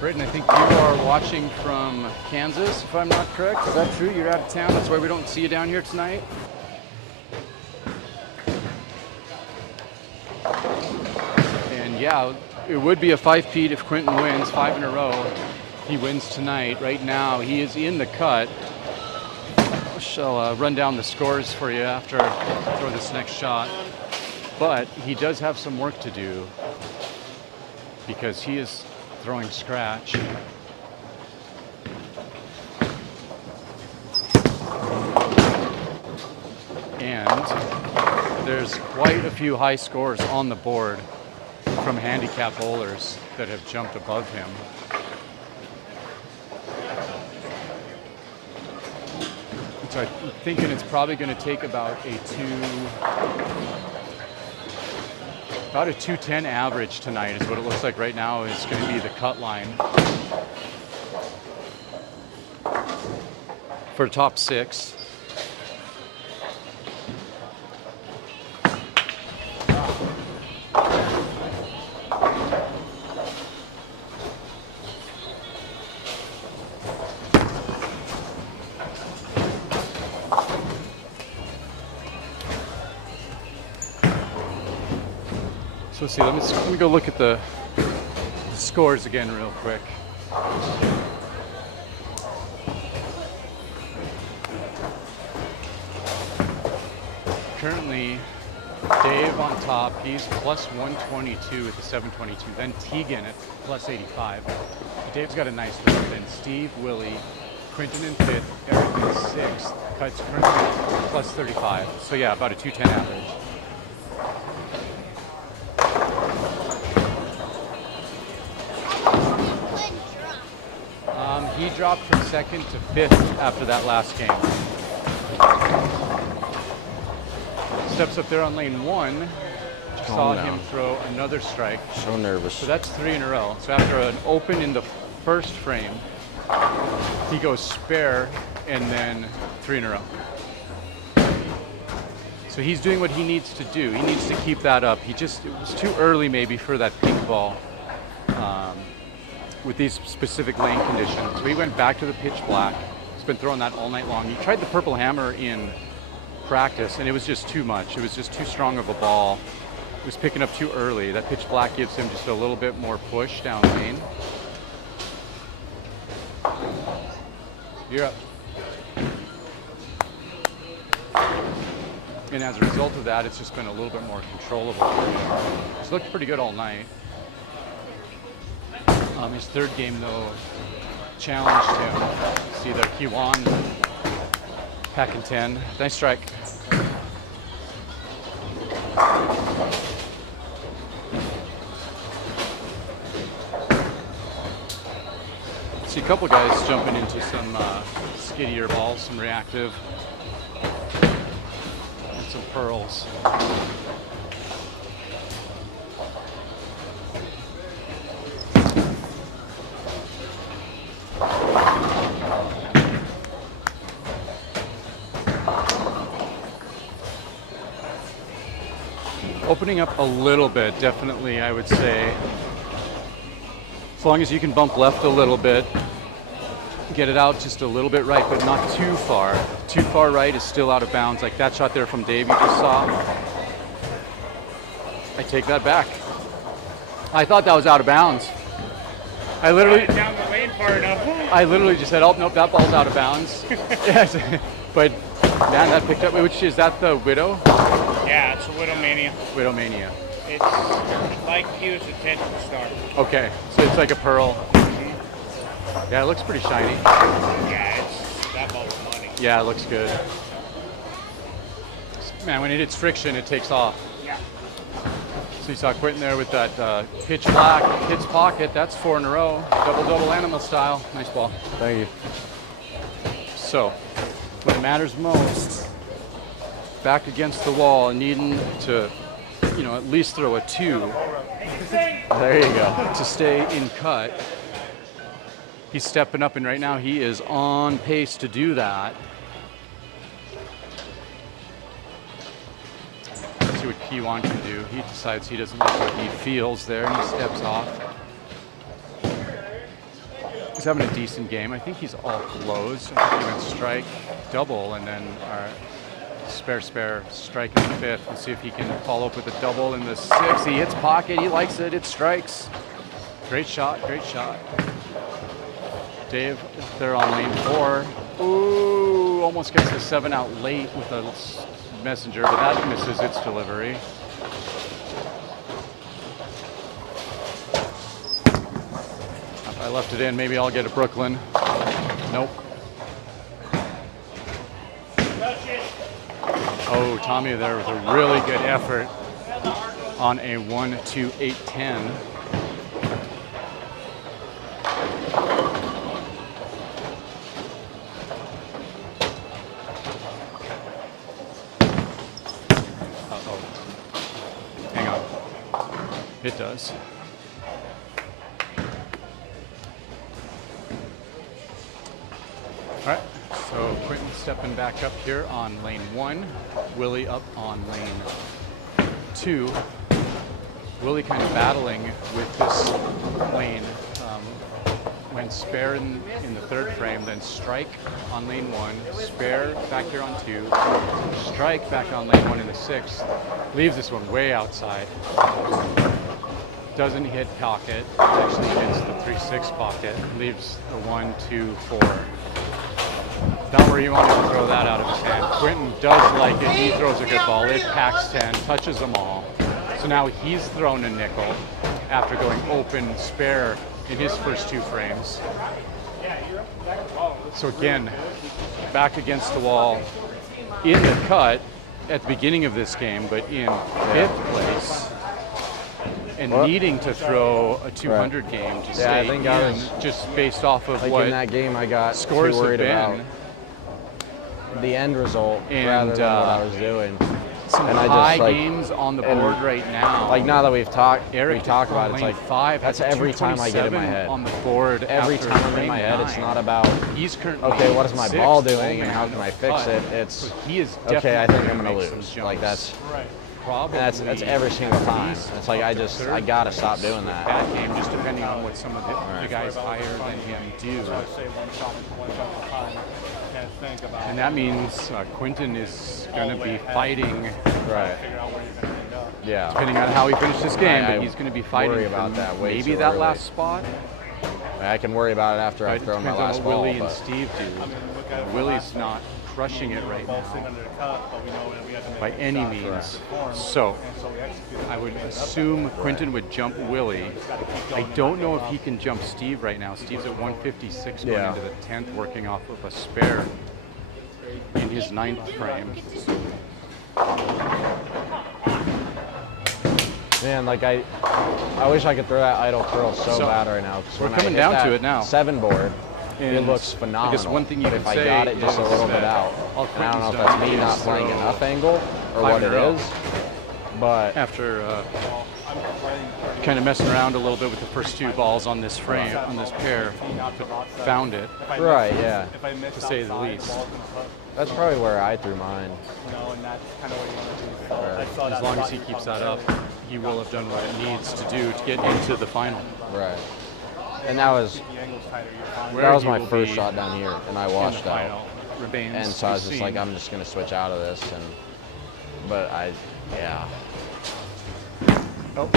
Braden, I think you are watching from Kansas, if I'm not correct. Is that true? You're out of town, that's why we don't see you down here tonight? And yeah, it would be a 5-peat if Quinton wins 5 in a row. He wins tonight. Right now, he is in the cut. shall run down the scores for you after I throw this next shot. But he does have some work to do because he is throwing scratch. And there's quite a few high scores on the board from handicap bowlers that have jumped above him. So I'm thinking it's probably going to take about a 210 average tonight is what it looks like right now is going to be the cut line for top 6. So let's see, let me go look at the scores again real quick. Currently, Dave on top, he's plus 122 at the 722. Then Tegan at plus 85. Dave's got a nice run. Then Steve, Willie, Quinton in 5th, Eric in 6th. Cuts currently plus 35. So yeah, about a 210 average. He dropped from 2nd to 5th after that last game. Steps up there on lane 1. Saw him throw another strike. So nervous. So that's 3 in a row. So after an open in the first frame, he goes spare and then 3 in a row. So he's doing what he needs to do. He needs to keep that up. It was too early maybe for that pink ball. With these specific lane conditions. So he went back to the pitch black. He's been throwing that all night long. He tried the purple hammer in practice and it was just too much. It was just too strong of a ball. It was picking up too early. That pitch black gives him just a little bit more push down lane. You're up. And as a result of that, it's just been a little bit more controllable. It's looked pretty good all night. His third game, though, challenged him. See the Kiwan packing 10. Nice strike. See a couple guys jumping into some skiddier balls, some reactive, and some pearls. Opening up a little bit, definitely, I would say. As long as you can bump left a little bit, get it out just a little bit right, but not too far. Too far right is still out of bounds, like that shot there from Dave you just saw. I take that back. I thought that was out of bounds. I literally down the lane far enough. I literally just said, oh, nope, that ball's out of bounds. Yes, but man, that picked up, which is that the Widow? Yeah, it's a Widow Mania. Widow Mania. It's like Q's attention star. Okay, so it's like a pearl. Yeah, it looks pretty shiny. Yeah, that ball's money. Yeah, it looks good. Man, when it hits friction, it takes off. Yeah. So you saw Quinton there with that pitch black, hits pocket. That's 4 in a row. Double animal style. Nice ball. Thank you. So, when it matters most, back against the wall, needing to, at least throw a 2. There you go. To stay in cut. He's stepping up, and right now he is on pace to do that. Let's see what Kiwan can do. He decides he doesn't like what he feels there, and he steps off. He's having a decent game. I think he's all closed. I think he went strike, double, and then spare, strike in the 5th. Let's see if he can follow up with a double in the 6th. He hits pocket. He likes it. It strikes. Great shot. Great shot. Dave, they're on lane 4. Ooh, almost gets the 7 out late with a messenger, but that misses its delivery. If I left it in, maybe I'll get a Brooklyn. Nope. Oh, Tommy there with a really good effort on a 1-2-8-10. Hang on. It does. All right, so Quinton stepping back up here on lane 1. Willie up on lane 2. Willie kind of battling with this lane. Went spare in the 3rd frame, then strike on lane 1, spare back here on 2, strike back on lane 1 in the 6th, leaves this one way outside. Doesn't hit pocket, actually hits the 3-6 pocket, leaves the 1-2-4. Not where you want to throw that out of his hand. Quinton does like it, he throws a good ball, it packs 10, touches them all. So now he's thrown a nickel after going open spare in his first 2 frames. So again, back against the wall in the cut at the beginning of this game, but in 5th place and needing to throw a 200 game to stay I think I was, just based off of like what in that game I got scores too worried have been. about the end result And, rather than what I was doing. Some And I high just, like, games on the board right now. Like now that we've talked about it, it's lane like 5 that's has a every time I get in my 227 head. on the board. Every after time I'm in frame my head, it's 9. not about He's currently okay, what is my 6th, ball doing and man, how can I fix cut. it? It's So he is okay, I think I'm definitely gonna make some lose. jumps. Like that's Probably that's every single time. least It's like up to I 3rd gotta place stop doing with that. that game, just depending on what some of the guys higher than him do. And that means Quinton is going to be fighting, Right. Yeah. depending on how he finishes this game, I but he's going to be fighting worry for about that way maybe too that early. last spot. I can worry about it after But I've it thrown my depends on last what ball. Willie and But Steve do. Willie's not crushing it right now by any means. So I would assume Quinton would jump Willie. I don't know if he can jump Steve right now. Steve's at 156 going Yeah. into the 10th, working off of a spare in his 9th frame. man, like I wish I could throw that idle curl so bad right now. 'Cause we're when I coming hit down that to it now. 7 board. It And looks phenomenal. I guess one thing you but can if I say got it just a is little bit that out, all and I don't know if Quinton's that's done me not is playing throw enough angle or 5 what in it a row. is, but After kind of messing around a little bit with the first 2 balls on this frame, on this pair, found it, right, yeah, to say the least. that's probably where I threw mine. As long as he keeps that up, he will have done what it needs to do to get into the final. Right, and that was Where my he will first be shot down here, and I in the washed out. final remains And to so I be was just seen. like, I'm just gonna switch out of this, but yeah. Oh.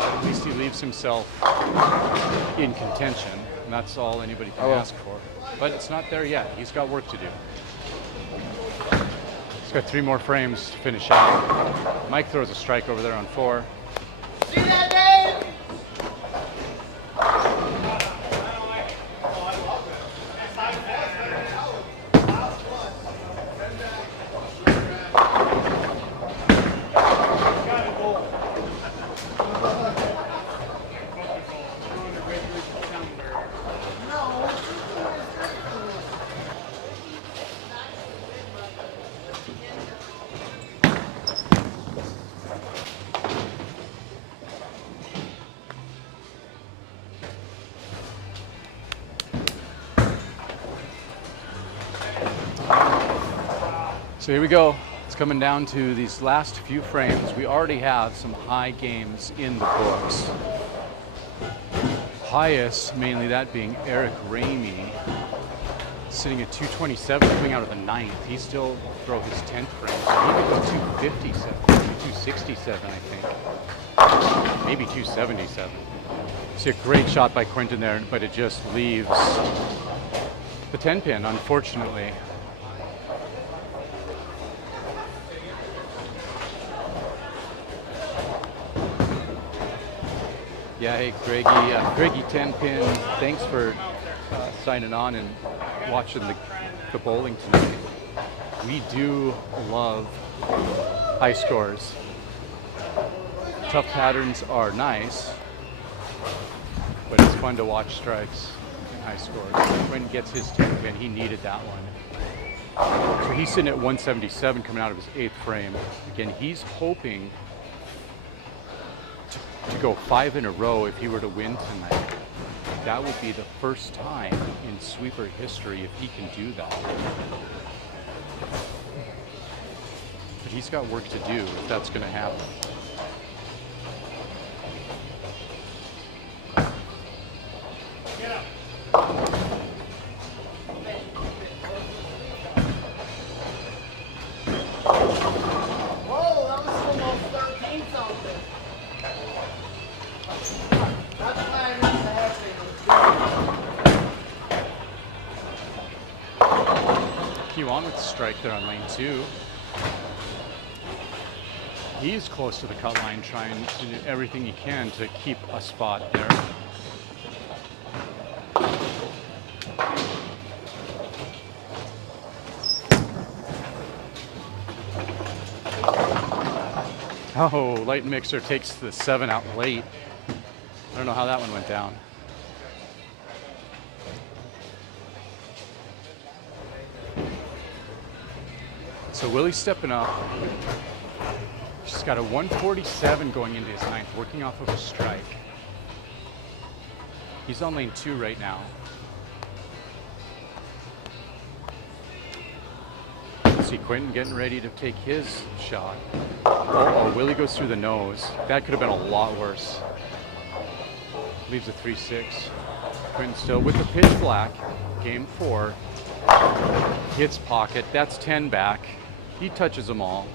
At least he leaves himself in contention, and that's all anybody can ask for. But it's not there yet. He's got work to do. He's got 3 more frames to finish out. Mike throws a strike over there on 4. See that, Dave? So here we go. It's coming down to these last few frames. We already have some high games in the books. Highest, mainly that being Eric Ramey, sitting at 227 coming out of the 9th. He still throw his 10th frame. So he could go 257, maybe 267, I think. Maybe 277. See a great shot by Quinton there, but it just leaves the 10 pin, unfortunately. Yeah, hey, Greggy 10 pin, thanks for signing on and watching the bowling tonight. We do love high scores. Tough patterns are nice, but it's fun to watch strikes and high scores. Quinton gets his 10 pin, he needed that one. So he's sitting at 177 coming out of his 8th frame. Again, he's hoping to go 5 in a row if he were to win tonight. That would be the first time in sweeper history if he can do that. But he's got work to do if that's going to happen. Whoa, that was almost 13 something. That's why I missed the half Q on with the strike there on lane 2. He's close to the cut line, trying to do everything he can to keep a spot there. Oh, light mixer takes the 7 out late. I don't know how that one went down. So Willie's stepping up. He's got a 147 going into his 9th, working off of a strike. He's on lane 2 right now. See Quinton getting ready to take his shot. Oh, Willie goes through the nose. That could have been a lot worse. Leaves a 3-6. Quinton still with the pitch black. Game 4. Hits pocket. That's 10 back. He touches them all.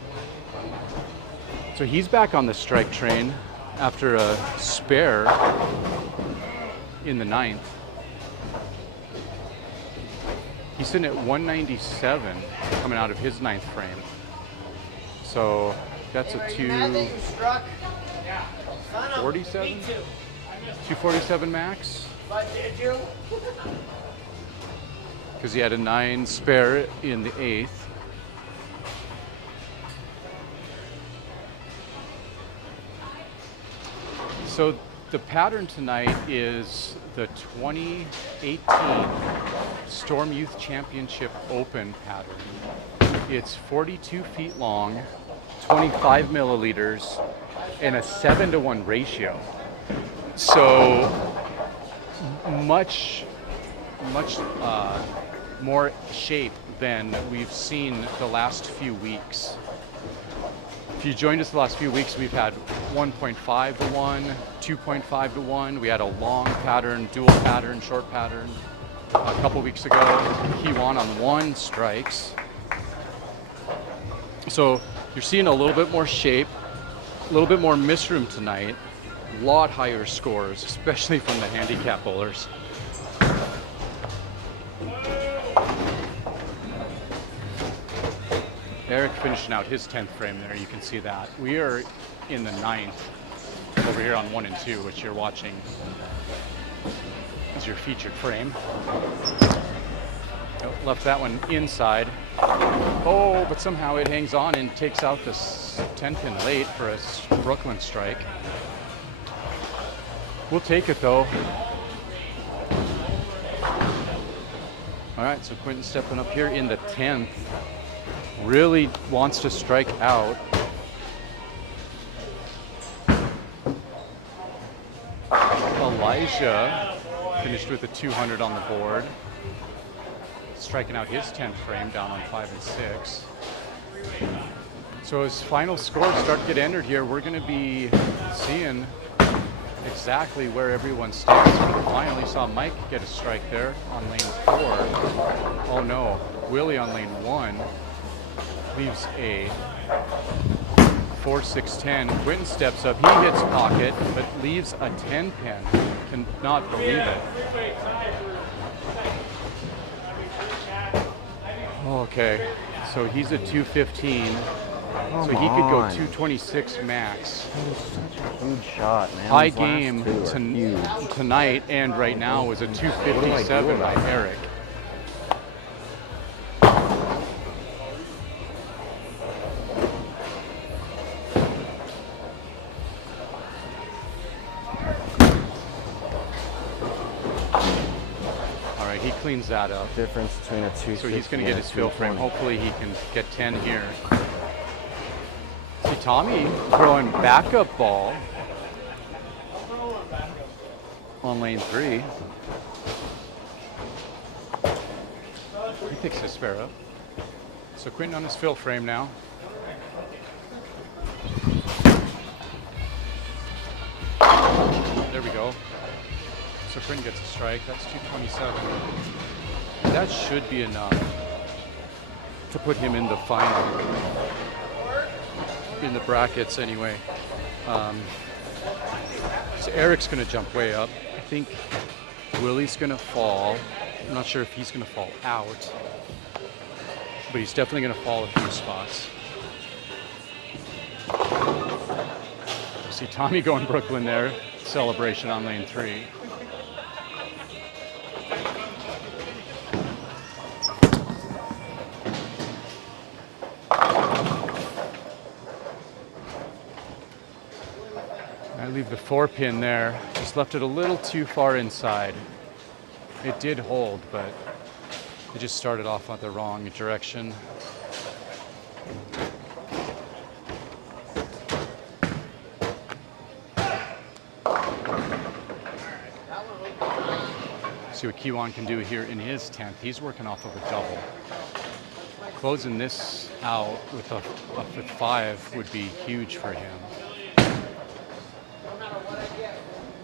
So he's back on the strike train after a spare in the 9th. He's sitting at 197 coming out of his 9th frame. So that's a 247? 247 max? But did you? Because he had a 9 spare in the 8th. So the pattern tonight is the 2018 Storm Youth Championship Open Pattern. It's 42 feet long, 25 milliliters, and a 7-to-1 ratio. So much more shape than we've seen the last few weeks. If you joined us the last few weeks, we've had 1.5 to 1, 2.5 to 1. We had a long pattern, dual pattern, short pattern. A couple weeks ago, he won on 1 strikes. So you're seeing a little bit more shape, a little bit more misroom tonight, a lot higher scores, especially from the handicap bowlers. Eric finishing out his 10th frame there, you can see that. We are in the 9th over here on 1 and 2, which you're watching as your featured frame. Oh, left that one inside. Oh, but somehow it hangs on and takes out this 10 pin late for a Brooklyn strike. We'll take it though. All right, so Quinton stepping up here in the 10th. Really wants to strike out. Elijah finished with a 200 on the board. Striking out his 10th frame down on 5 and 6. So as final scores start to get entered here, we're going to be seeing exactly where everyone stands for the final. You saw Mike get a strike there on lane 4. Oh no, Willie on lane 1. Leaves a 4-6-10. Quinton steps up. He hits pocket, but leaves a 10 pin. Cannot believe it. Okay, so he's at 215. So he could go 226 max. That is such a huge shot, man. High These last game two are huge. tonight and right now was a 257 by Eric. All right, he cleans that up. Difference between a 260. So he's going to get his fill frame. Hopefully he can get 10 here. See Tommy throwing backup ball on lane 3. He picks his spare up. So Quinton on his fill frame now. There we go. So Quinton gets a strike. That's 227. That should be enough to put him in the final. In the brackets anyway. So Eric's going to jump way up. I think Willie's going to fall. I'm not sure if he's going to fall out, but he's definitely going to fall a few spots. See Tommy going Brooklyn there. Celebration on lane 3. I leave the 4-pin there. Just left it a little too far inside. It did hold, but it just started off on the wrong direction. See what Kiwan can do here in his 10th. He's working off of a double. Closing this out with a 5 would be huge for him.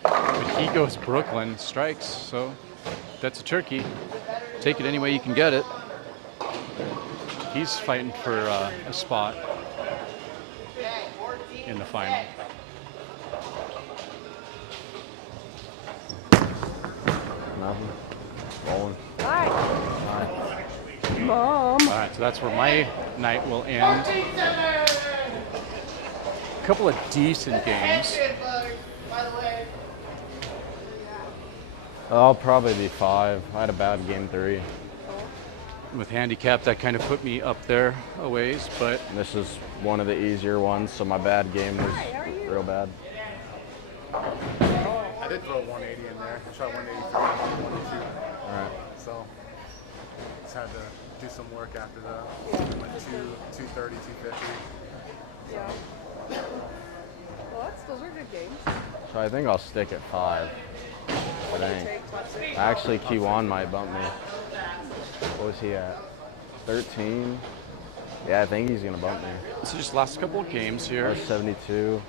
But he goes Brooklyn, strikes, so that's a turkey. Take it any way you can get it. He's fighting for a spot in the final. Nothing. Rolling. Hi. Mom. All right, so that's where my night will end. A couple of decent games. I'll probably be 5. I had a bad game 3. With handicap, that kind of put me up there a ways, but This is one of the easier ones, so my bad game was real bad. I did throw 180 in there. I shot 183, 182. All right. So just had to do some work after that. Went 230, 250. Yeah. Well, those are good games. So I think I'll stick at 5. I think. Actually, Kiwan might bump me. What was he at? 13? Yeah, I think he's going to bump me. so just last couple of games here. Or 72.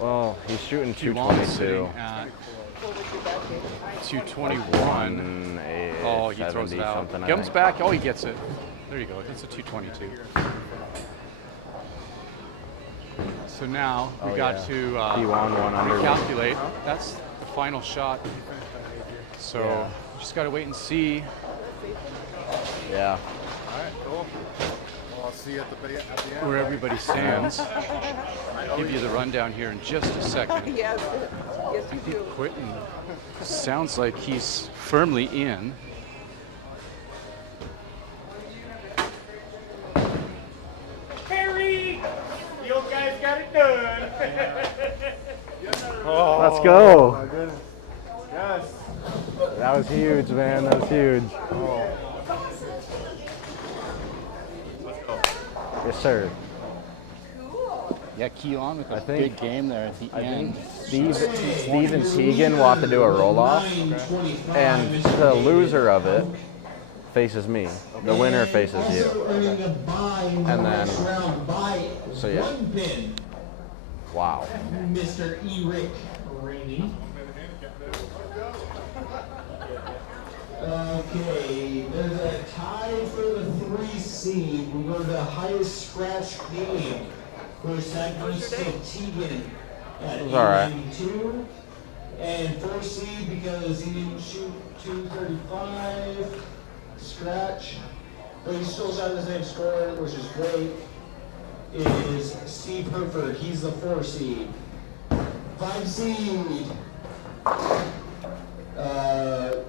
Well, he's shooting Kiwan sitting 222. at What was your bad game? 221. Oh, he throws it out. Comes back. Oh, he gets it. There you go. That's a 222. So now we got to Kiwan 100. recalculate. That's the final shot. So Yeah. just got to wait and see. Yeah. All right, cool. Well, I'll see you at the end. Where everybody stands. I'll give you the rundown here in just a second. Yes. Yes, I you think do. Quinton sounds like he's firmly in. Harry! You guys got it done. Let's go. My goodness. Yes. That was huge, man. That was huge. Yes, sir. Yeah, Keelan with a think- big game there at the I end. think Steve and Tegan will have to do a roll-off, and the loser of it faces me. The winner faces you. And then, so yeah. Wow. Mr. Eric Rainey. Okay, there's a tie for the 3 seed. We go to the highest scratch game. First that goes to Tegan at was all right. 892. And 4 seed because he didn't shoot 235. Scratch. But he still shot the same score, which is great. is Steve Herford. He's the 4 seed. 5 seed. The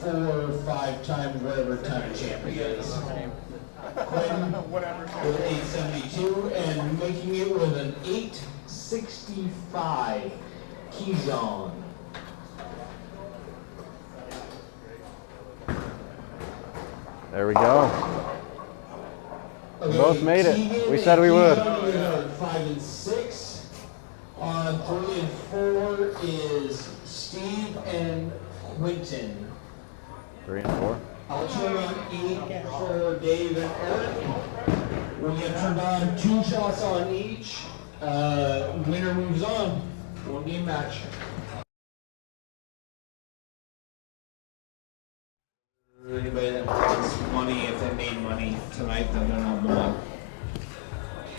4 or 5 time, whatever time champion is. Quinton with 872 and making it with an 865. Keyzone. There we go. Okay, Both made it. Tegan We said we would. 5 and 6. On 3 and 4 is Steve and Quinton. 3 and 4. I'll turn on 8 for Dave and Eric. We'll get turned on 2 shots on each. Winner moves on. 1 game match. Anybody that wants money, if they made money tonight, then they're not won.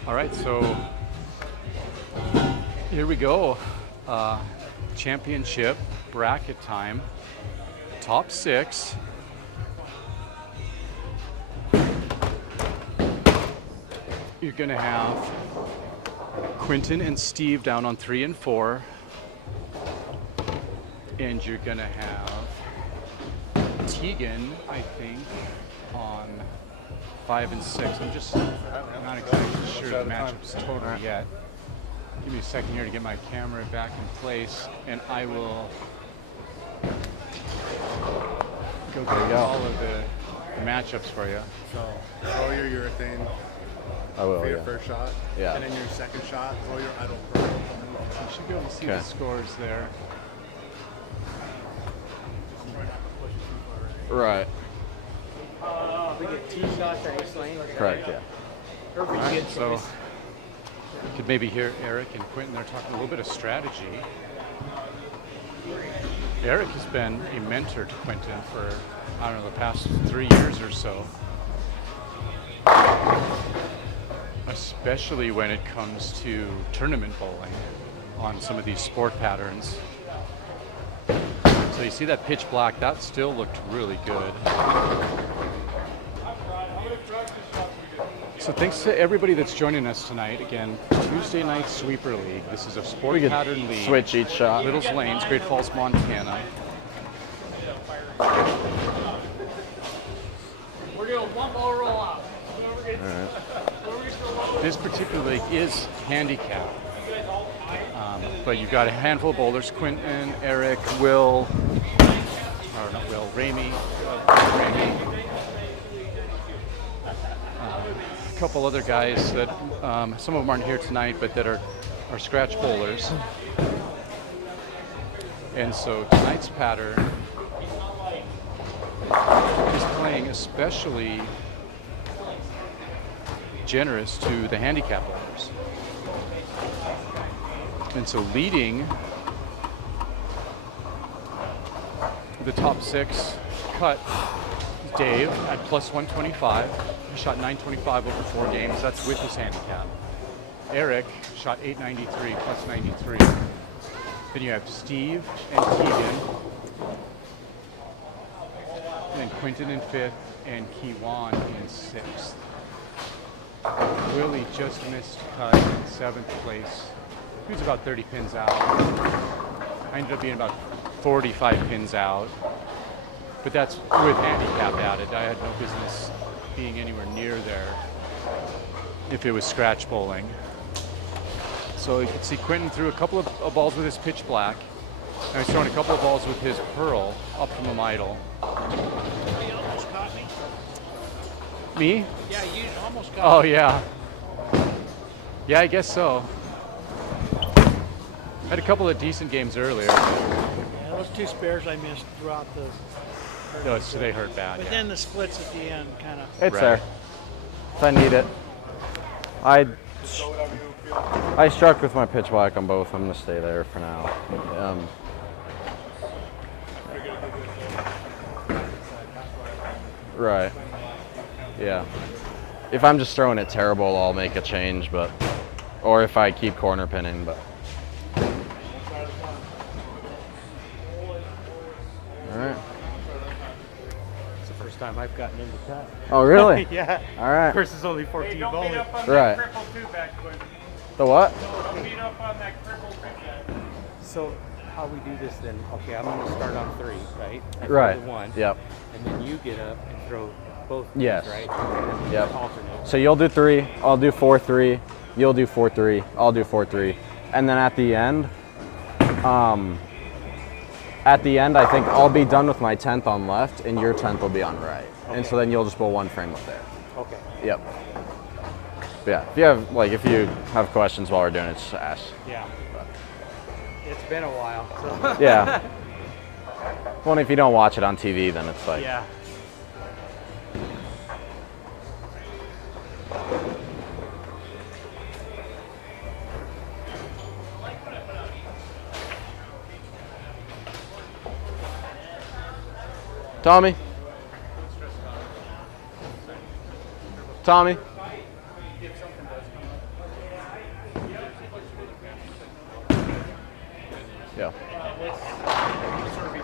All right, so here we go. Championship bracket time. Top 6. You're gonna have Quinton and Steve down on 3 and 4. And you're gonna have Tegan, I think, on 5 and 6. I'm not exactly sure the matchup's totally yet. Give me a second here to get my camera back in place, and I will go through all of the matchups for you. So, throw your urethane I will, for your yeah. first shot. Yeah. And then your second shot, throw your idle pearl. You should be able to see the scores there. Right. We get 2 shots at each lane. Correct, yeah. All right, so you could maybe hear Eric and Quinton. They're talking a little bit of strategy. Eric has been a mentor to Quinton for, I don't know, the past 3 years or so. Especially when it comes to tournament bowling on some of these sport patterns. So you see that pitch black, that still looked really good. So thanks to everybody that's joining us tonight. Again, Tuesday night sweeper league. This is a sport pattern league. Switch each shot. Little's Lanes, Great Falls, Montana. We're doing 1 ball roll out. This particular league is handicapped. But you've got a handful of bowlers, Quinton, Eric, Will, or not Will, Ramey, a couple other guys that, some of them aren't here tonight, but that are scratch bowlers. And so tonight's pattern is playing especially generous to the handicap bowlers. And so leading the top 6 cut Dave at plus 125. He shot 925 over 4 games. That's with his handicap. Eric shot 893 plus 93. Then you have Steve and Keegan. And then Quinton in 5th and Kiwan in 6th. Willie just missed cut in 7th place. He was about 30 pins out. I ended up being about 45 pins out. But that's with handicap added. I had no business being anywhere near there if it was scratch bowling. So you can see Quinton threw a couple of balls with his pitch black. And he's throwing a couple of balls with his pearl optimum idle. You almost caught me. Me? Yeah, you almost caught Oh, me. yeah. Yeah, I guess so. Had a couple of decent games earlier. Yeah, those 2 spares I missed throughout the. So they hurt bad. But Yeah. then the splits at the end kind of. It's Right. there. If I need it. I struck with my pitch black on both. I'm going to stay there for now. Right. Yeah. If I'm just throwing it terrible, I'll make a change, but or if I keep corner pinning, but. All right. first time I've gotten into that. Oh, really? Yeah. All right. Of course, it's only 14 Don't bowling. beat up on Right. that cripple too bad, Quinton. The what? Don't beat up on that cripple too bad. So how we do this then? Okay, I'm going to start on 3, right? I throw Right. the 1. Yep. And then you get up and throw both. Yes. Right. Yep. Alternate. So you'll do 3, I'll do 4-3, you'll do 4-3, I'll do 4-3, and then at the end, I think I'll be done with my 10th on left, and your 10th will be on right, and so then you'll just bowl 1 frame up there. Okay. Yep. Yeah. If you have questions while we're doing it, just ask. Yeah. It's been a while. So. Yeah. Well, and if you don't watch it on TV, then it's like. Yeah. Tommy. Tommy. Yeah. What sort of you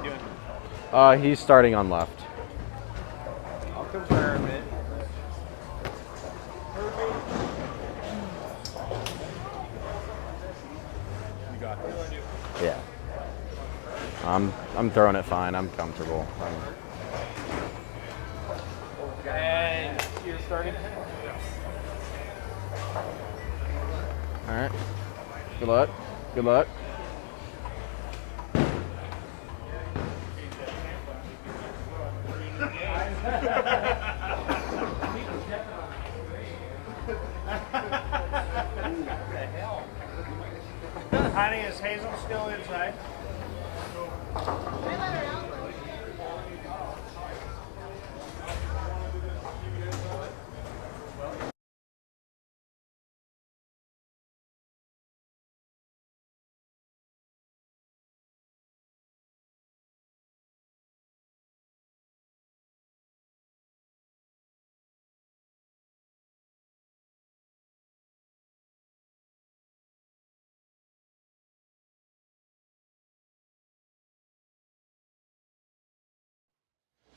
doing? He's starting on left. I'll confirm it. You got this. Yeah. I'm throwing it fine. I'm comfortable. And you're starting? All right. Good luck. Good luck. Honey, is Hazel still inside?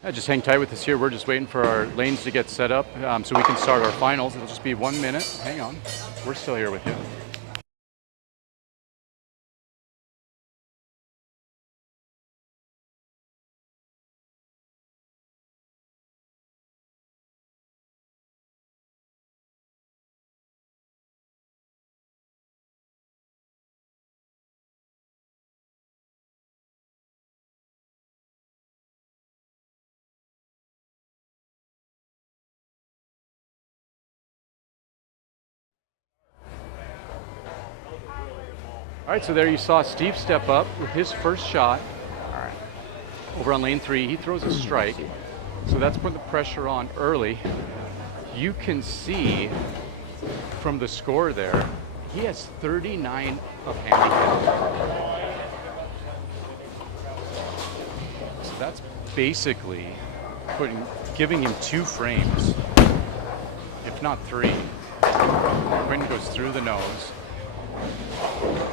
Yeah, just hang tight with us here. We're just waiting for our lanes to get set up so we can start our finals. It'll just be 1 minute. Hang on. We're still here with you. All right, so there you saw Steve step up with his first shot. All right. Over on lane 3, he throws a strike. So that's putting the pressure on early. You can see from the score there, he has 39 of handicap. So that's basically giving him 2 frames, if not 3. Quinton goes through the nose.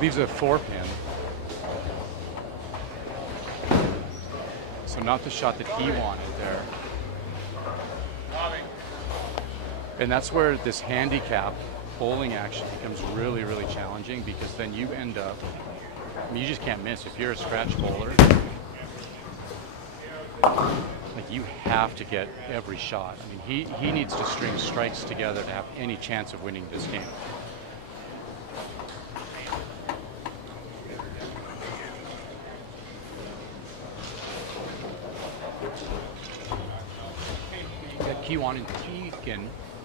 Leaves a 4-pin. So not the shot that he wanted there. And that's where this handicap bowling action becomes really, really challenging, because then you end up, I mean, you just can't miss. If you're a scratch bowler, like, you have to get every shot. I mean, he needs to string strikes together to have any chance of winning this game.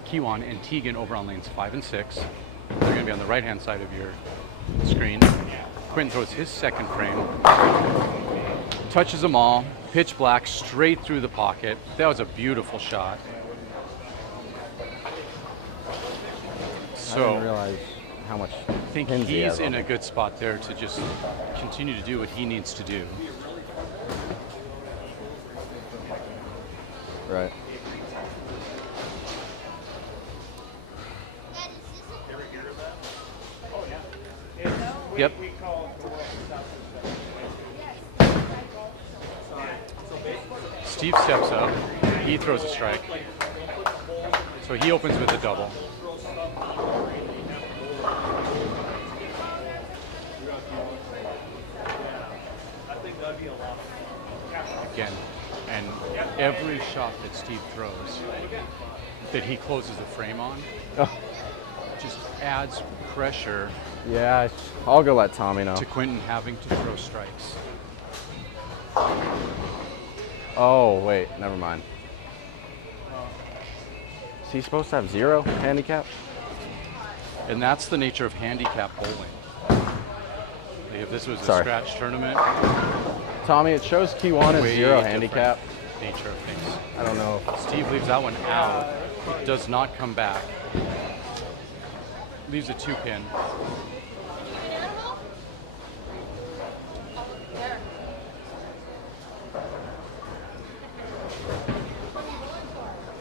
Kiwan and Tegan over on lanes 5 and 6. They're going to be on the right-hand side of your screen. Quinton throws his second frame, touches them all, pitch black, straight through the pocket. That was a beautiful shot. I didn't realize how much. I think pins he he's has in on a it. good spot there to just continue to do what he needs to do. Right. Yep. Steve steps up. he throws a strike. So he opens with a double. Again, and every shot that Steve throws that he closes the frame on just adds pressure Yeah, I'll go let Tommy know. to Quinton having to throw strikes. Oh, wait, never mind. Is he supposed to have 0 handicap? And that's the nature of handicap bowling. Like if this was a Sorry. scratch tournament, Tommy, it shows Q1 as way 0 different handicap. nature of things. I don't know. Steve leaves that one out. It does not come back. Leaves a 2-pin.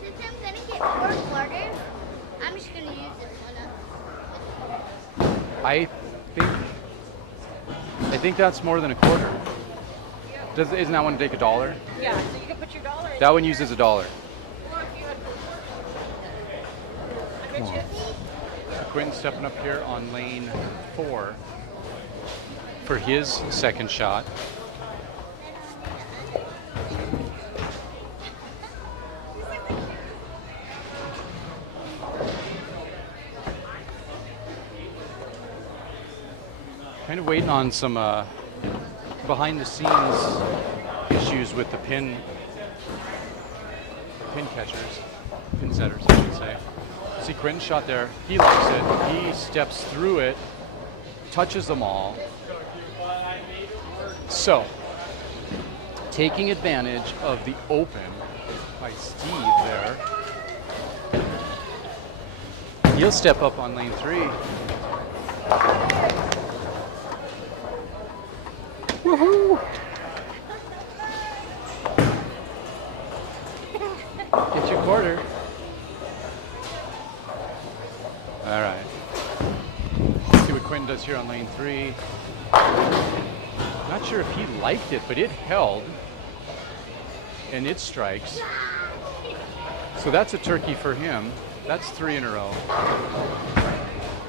Since I'm gonna get 4 quarters, I'm just gonna use this one up. I think that's more than a quarter. Isn't that one take $1? Yeah, so you can put your dollar in. That one uses $1. Or if you had. I bet you. Quinton stepping up here on lane 4 for his second shot. Kind of waiting on some behind the scenes issues with the pin catchers, pin setters, I should say. See Quinton's shot there. He likes it. He steps through it, touches them all. So, taking advantage of the open by Steve there. He'll step up on lane 3. Woohoo! Get your quarter. All right. See what Quinton does here on lane 3. Not sure if he liked it, but it held. And it strikes. So that's a turkey for him. That's 3 in a row.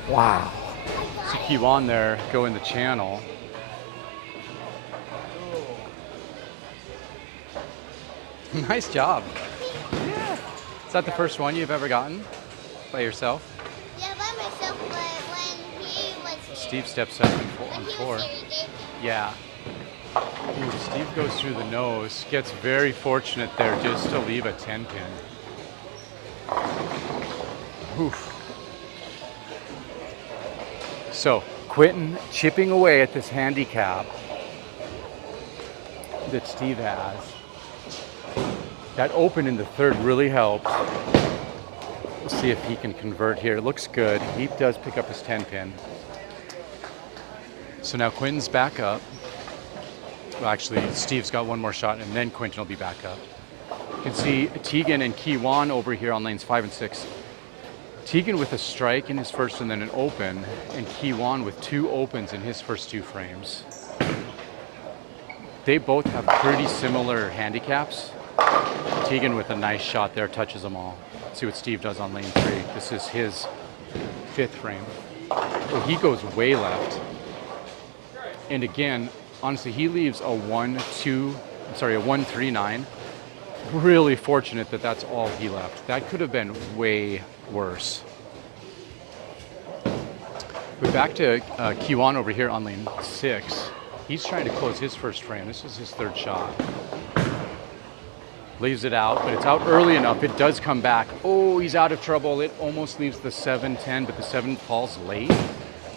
Wow. So keep on there, go in the channel. Nice job. Yeah. Is that the first one you've ever gotten by yourself? Yeah, by myself, but when he was here. Steve steps up on When he 4. was here, he gave me. Yeah. Ooh, Steve goes through the nose, gets very fortunate there just to leave a 10-pin. Oof. So, Quinton chipping away at this handicap that Steve has. That open in the third really helped. We'll see if he can convert here. It looks good. He does pick up his 10-pin. So now Quinton's back up. Well, actually, Steve's got one more shot, and then Quinton will be back up. You can see Tegan and Kiwan over here on lanes 5 and 6. Tegan with a strike in his first and then an open, and Kiwan with 2 opens in his first 2 frames. They both have pretty similar handicaps. Tegan with a nice shot there, touches them all. Let's see what Steve does on lane 3. This is his 5th frame. So he goes way left. And again, honestly, he leaves a 1-3-9. Really fortunate that that's all he left. That could have been way worse. But back to Kiwan over here on lane 6. He's trying to close his first frame. This is his 3rd shot. Leaves it out, but it's out early enough. It does come back. Oh, he's out of trouble. It almost leaves the 7-10, but the 7 falls late.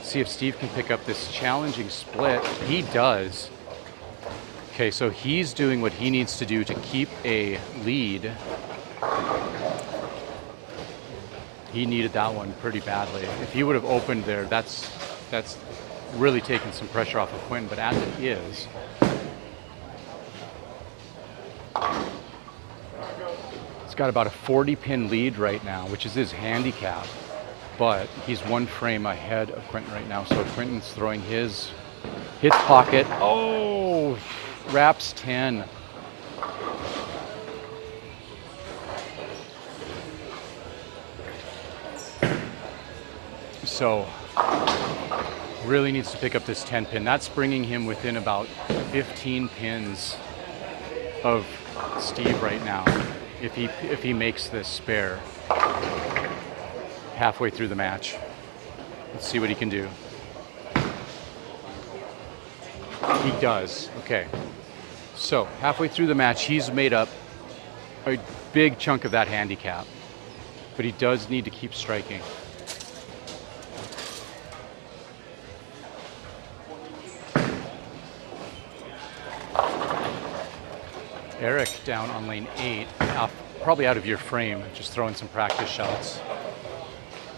See if Steve can pick up this challenging split. He does. Okay, so he's doing what he needs to do to keep a lead. He needed that one pretty badly. If he would have opened there, that's really taken some pressure off of Quinton, but as it is, he's got about a 40-pin lead right now, which is his handicap, but he's 1 frame ahead of Quinton right now. So Quinton's throwing his pocket. Oh, wraps 10. So really needs to pick up this 10 pin. That's bringing him within about 15 pins of Steve right now, if he makes this spare halfway through the match. Let's see what he can do. He does. Okay. So halfway through the match, he's made up a big chunk of that handicap, but he does need to keep striking. Eric down on lane 8, probably out of your frame, just throwing some practice shots.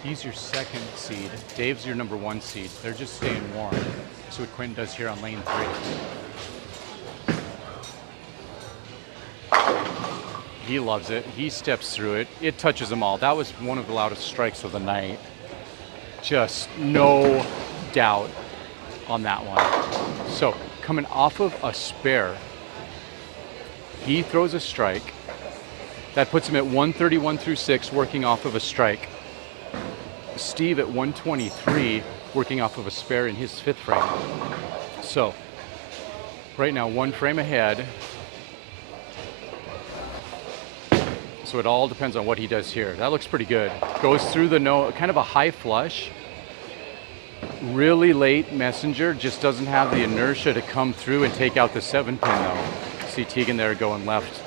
He's your second seed. Dave's your number 1 seed. They're just staying warm. That's what Quinton does here on lane 3. He loves it. He steps through it. It touches them all. That was one of the loudest strikes of the night. Just no doubt on that one. So coming off of a spare, he throws a strike. That puts him at 131 through 6, working off of a strike. Steve at 123, working off of a spare in his 5th frame. So right now, 1 frame ahead. So it all depends on what he does here. That looks pretty good. Goes through the no, kind of a high flush. Really late messenger, just doesn't have the inertia to come through and take out the 7 pin though. See Tegan there going left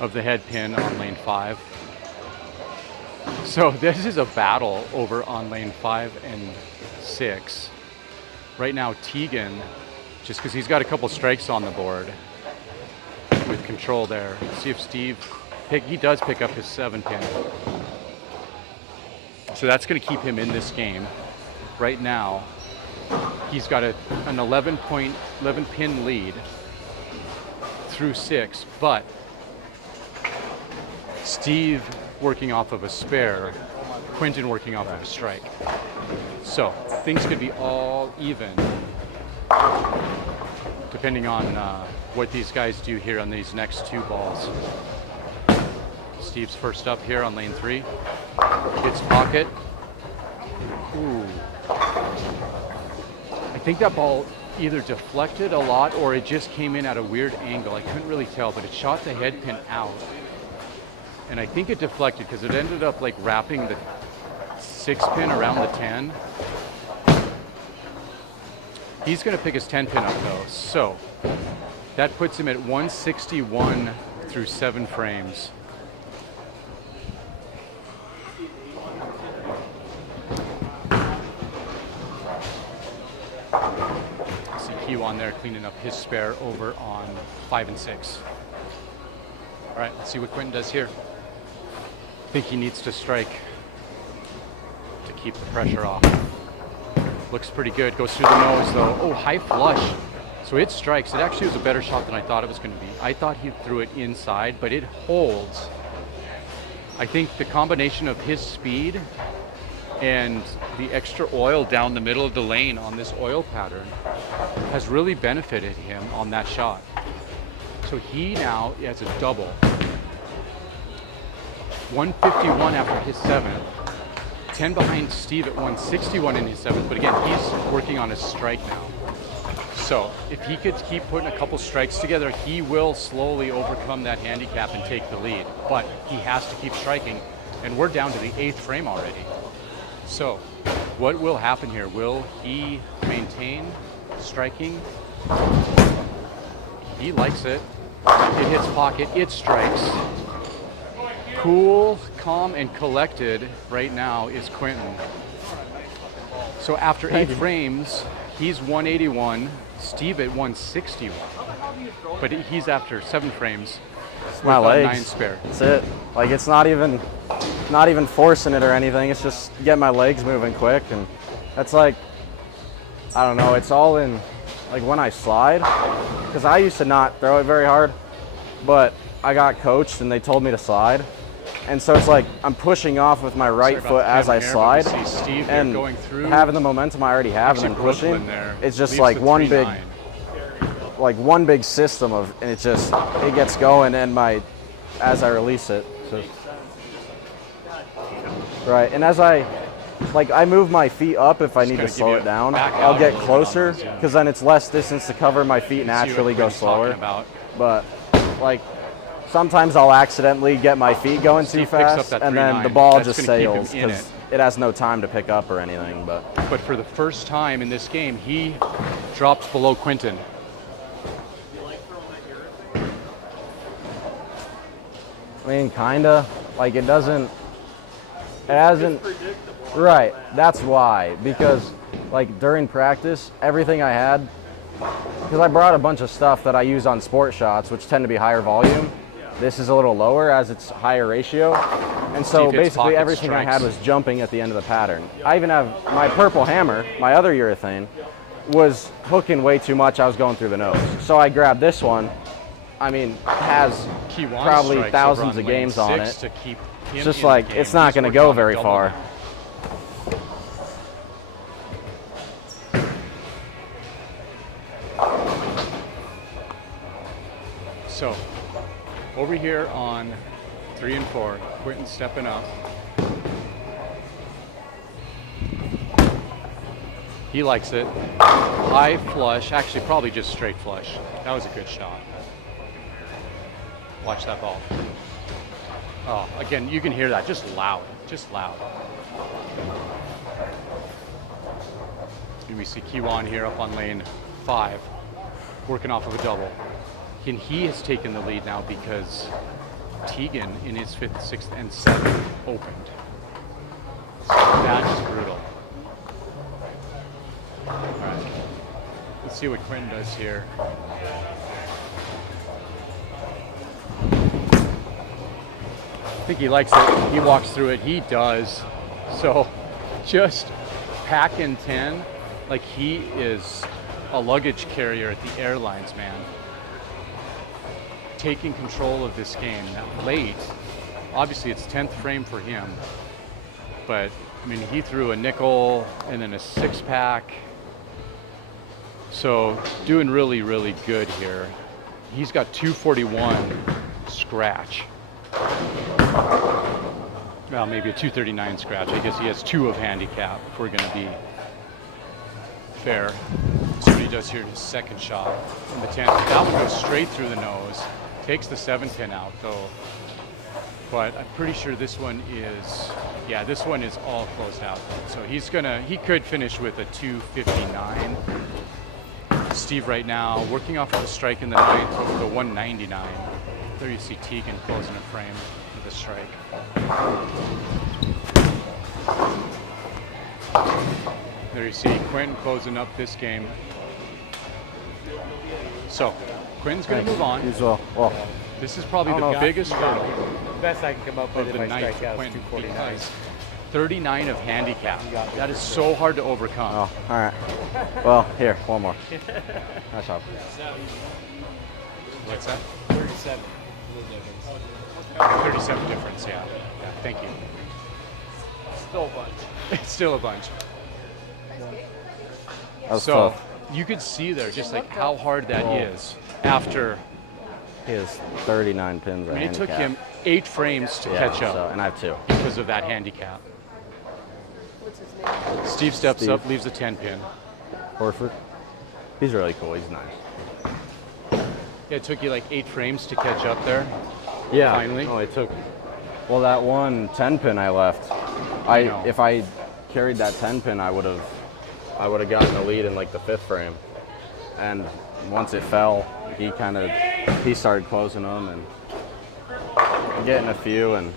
of the head pin on lane 5. So this is a battle over on lane 5 and 6. Right now Tegan, just because he's got a couple strikes on the board with control there. See if Steve, he does pick up his 7 pin. So that's going to keep him in this game. Right now, he's got an 11 pin lead through 6, but Steve working off of a spare, Quinton working off of a strike. So things could be all even depending on what these guys do here on these next 2 balls. Steve's first up here on lane 3. Hits pocket. Ooh. I think that ball either deflected a lot or it just came in at a weird angle. I couldn't really tell, but it shot the head pin out. And I think it deflected because it ended up like wrapping the 6 pin around the 10. He's going to pick his 10 pin up though. So that puts him at 161 through 7 frames. CQ on there cleaning up his spare over on 5 and 6. All right, let's see what Quinton does here. I think he needs to strike to keep the pressure off. Looks pretty good. Goes through the nose though. Oh, high flush. So it strikes. It actually was a better shot than I thought it was going to be. I thought he threw it inside, but it holds. I think the combination of his speed and the extra oil down the middle of the lane on this oil pattern has really benefited him on that shot. So he now has a double. 151 after his 7th. 10 behind Steve at 161 in his 7th, but again, he's working on a strike now. So if he could keep putting a couple strikes together, he will slowly overcome that handicap and take the lead. But he has to keep striking, and we're down to the 8th frame already. So what will happen here? Will he maintain striking? He likes it. It hits pocket, it strikes. Cool, calm, and collected right now is Quinton. So after 8 frames, he's 181, Steve at 161. But he's after 7 frames with My legs. 9 spare. That's it. Like it's not even forcing it or anything. It's just getting my legs moving quick, and that's like, I don't know. It's all in like when I slide, because I used to not throw it very hard, but I got coached and they told me to slide. And so it's like I'm pushing off with my right foot as I slide, and going through, having the momentum I already have, and then pushing. It's just like one big system of, and it gets going, and as I release it. So, right, and as I like I move my feet up if I need to gonna give slow you it down. back I'll out get a little bit on closer those, yeah. because then it's less distance to cover. My feet See what naturally go Quinton's talking slower. about. But like sometimes I'll accidentally get my feet going too Steve picks up fast, that and then 3-9. the ball That's just gonna keep him sails in because it has no time to pick up or anything. But for the first time in this game, he dropped below Quinton. I mean, kinda. Like it doesn't. It hasn't. Right. That's why. Because like during practice, everything I had, because I brought a bunch of stuff that I use on sport shots, which tend to be higher volume. This is a little lower as it's higher ratio. And so Steve hits basically pocket everything I had strikes. was jumping at the end of the pattern. I even have my purple hammer, my other urethane, was hooking way too much. I was going through the nose. So I grabbed this one. I mean, has Kiwan probably strikes thousands over of lane games on 6 it. to keep him It's just in the like, game. it's not He's going to working go on a very double far. now. So, over here on 3 and 4, Quinton stepping up. He likes it. High flush, actually probably just straight flush. That was a good shot. Watch that ball. Oh, again, you can hear that, just loud, just loud. And we see Kiwan here up on lane 5, working off of a double. And he has taken the lead now because Tegan in his 5th, 6th, and 7th opened. So that is brutal. All right, let's see what Quinton does here. I think he likes it. He walks through it. He does. So just packing 10 like he is a luggage carrier at the airlines, man. Taking control of this game. Now, late, obviously it's 10th frame for him, but I mean, he threw a nickel and then a 6-pack. So doing really, really good here. He's got 241 scratch. Well, maybe a 239 scratch. I guess he has 2 of handicap, if we're going to be fair. See what he does here in his second shot in the 10th. That one goes straight through the nose. Takes the 7-pin out, though. But I'm pretty sure this one is, yeah, this one is all closed out. So he could finish with a 259. Steve right now working off of a strike in the 9th over the 199. There you see Tegan closing a frame with a strike. There you see Quinton closing up this game. So Quinton's going to move on. As well. Well, This is probably the biggest hurdle Best I can come up with of if the I night strike for out is Quinton 249. because 39 of handicap. That is so hard to overcome. oh, all right. Well, here, one more. Nice job. What's that? 37. 37 difference, yeah. Yeah, thank you. Still a bunch. It's still a bunch. That was So tough. you could see there just like how hard that is after. He has 39 pins I at mean, it took handicap. him 8 frames to Yeah, catch up so, and I have 2. because of that handicap. Steve steps Steve. up, leaves a 10-pin. Horford. He's really cool. He's nice. Yeah, it took you like 8 frames to catch up there. Yeah. Finally. No, it took. Well, that one 10-pin I left. know. If I carried that 10-pin, I would have gotten the lead in like the 5th frame. And once it fell, he started closing them and getting a few and.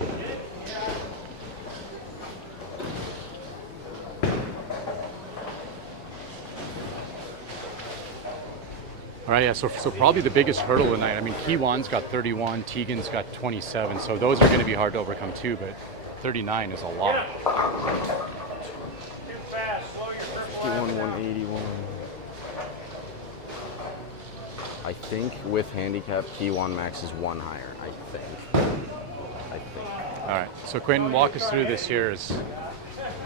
All right, yeah, so probably the biggest hurdle tonight. I mean, Kiwan's got 31, Tegan's got 27, so those are going to be hard to overcome too, but 39 is a lot. 51, 181. I think with handicap, Kiwan Max is 1 higher. I think. All right, so Quinton, walk us through this here as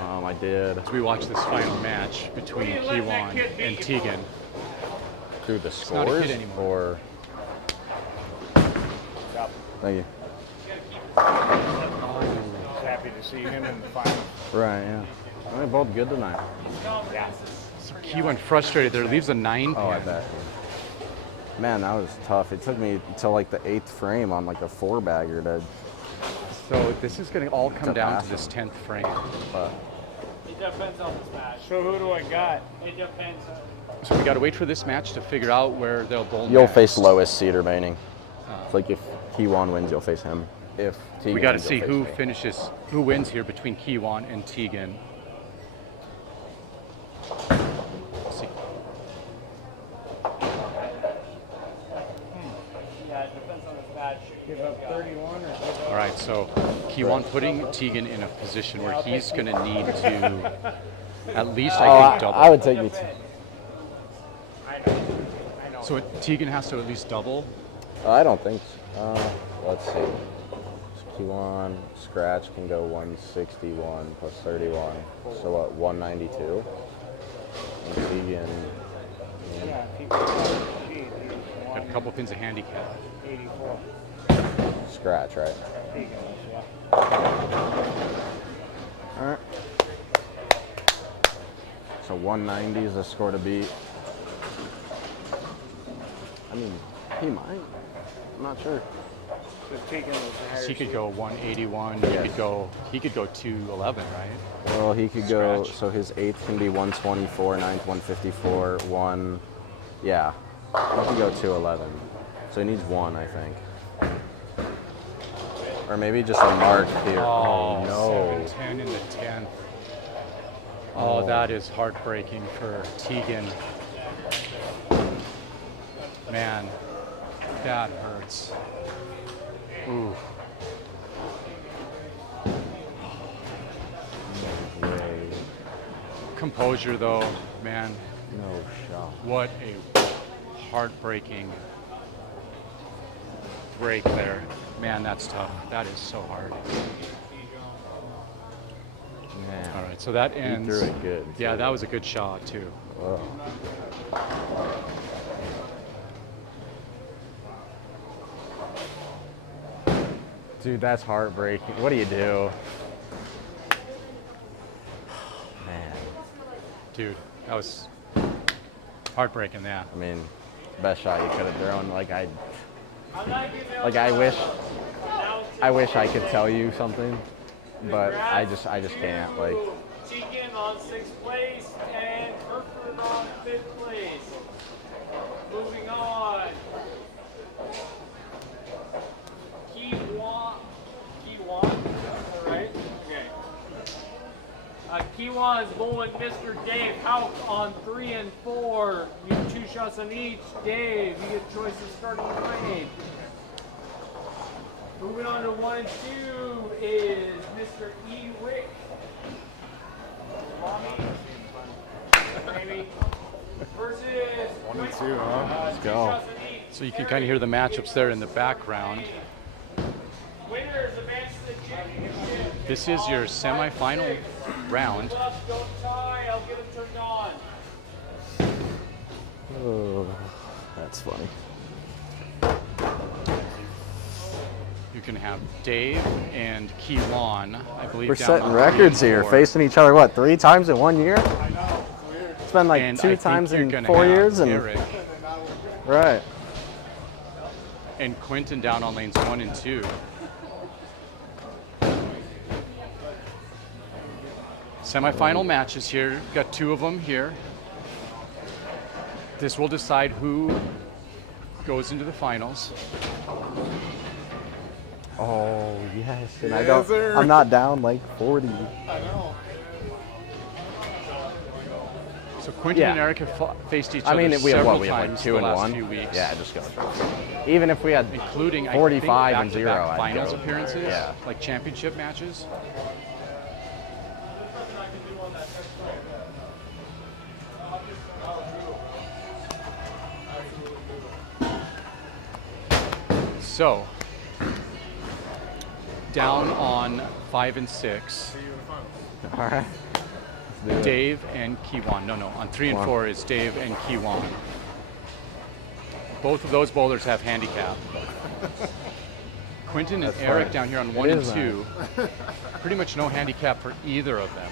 I did. we watch this final match between Kiwan and Tegan. Through the not a scores hit anymore. or. Thank you. Happy to see him in the final. Right, yeah. They're both good tonight. So Quinton frustrated there, leaves a 9 pin. Oh, I bet. Man, that was tough. It took me until like the 8th frame on like a 4-bagger to. So this is going to all come To down pass to this 10th frame. But It depends on this match. So who do I got? It depends on. So we got to wait for this match to figure out where they'll bowl you'll next. face lowest seed remaining. It's like if Quinton wins, you'll face him. If Tegan We got to wins, see you'll who face me. finishes, who wins here between Quinton and Tegan. Let's see. Yeah, it depends on this match. Give up 31 or give up? All right, so Quinton putting Tegan in a position where he's going to need to at least, I think, double. I would take me. So Tegan has to at least double. I don't think so. Let's see. Quinton scratch can go 161 plus 31. So what, 192? And Tegan, Yeah, people cheat. Got a couple pins of handicap. 84. scratch, right? Tegan is, yeah. All right. So 190 is the score to beat. I mean, he might. I'm not sure. So Tegan was the higher He could seed. go 181. He could go 211, right? Well, he could go. Scratch. So his 8th can be 124, 9th 154, 1. Yeah, he could go 211. So he needs 1, I think. Or maybe just a mark here. Oh, no. 710 in the 10th. Oh, that is heartbreaking for Tegan. Man, that hurts. Ooh. No way. Composure, though, man. No shot. What a heartbreaking break there. Man, that's tough. That is so hard. Man. All right, so that He ends. threw it good. Yeah, that was a good shot, too. Oh. Dude, that's heartbreaking. What do you do? Man. Dude, that was heartbreaking, yeah. I mean, best shot you could have thrown. Like I wish I could tell you something, but I just can't. Like, Tegan on 6th place and Herford on 5th place. Moving on. Quinton, right? Okay. Quinton is bowling Mr. Dave Hauk on 3 and 4. You have 2 shots on each. Dave, you get choice of starting lane. Moving on to 1 and 2 is Mr. E. Wick. Maybe. Versus 1 and 2, huh? let's go. So you can kind of hear the matchups there in the background. Winners advance to the championship. This is your semifinal round. Don't tie. I'll get them turned on. Oh, that's funny. You can have Dave and Quinton, I believe. We're down setting on records 3 and here, 4. facing each other, what, 3 times in 1 year? I know, it's weird. It's been like And I 2 think times you're in gonna 4 have years. And Eric right. and Quinton down on lanes 1 and 2. Semifinal matches here. Got 2 of them here. This will decide who goes into the finals. Oh, yes. And Yes, I don't, sir. I'm not down like 40. I know. So Quinton Yeah. and Eric have faced each I other mean, we have several what? We have like times 2 the and last 1. few weeks. Yeah, just go. Even if we had Including 45 I and think 0, back-to-back I'd finals go. appearances, Yeah. like championship matches. So, down on 5 and 6, All right. Let's do it. Dave and Quinton. No, on 3 and Quinton. 4 is Dave and Quinton. Both of those bowlers have handicap. Quinton and That's Eric fine. down here on It 1 and is 2. Pretty much no handicap for either of them.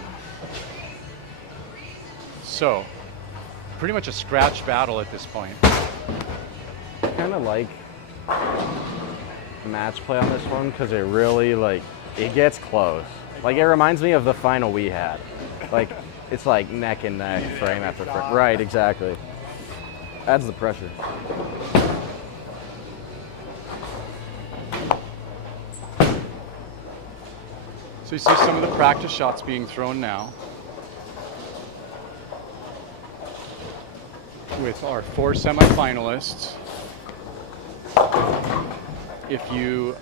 So, pretty much a scratch battle at this point. Kind of like match play on this one because it really it gets close. Like it reminds me of the final we had. Like it's like neck and neck, frame after frame. Right, exactly. Adds the pressure. So you see some of the practice shots being thrown now with our 4 semifinalists. If you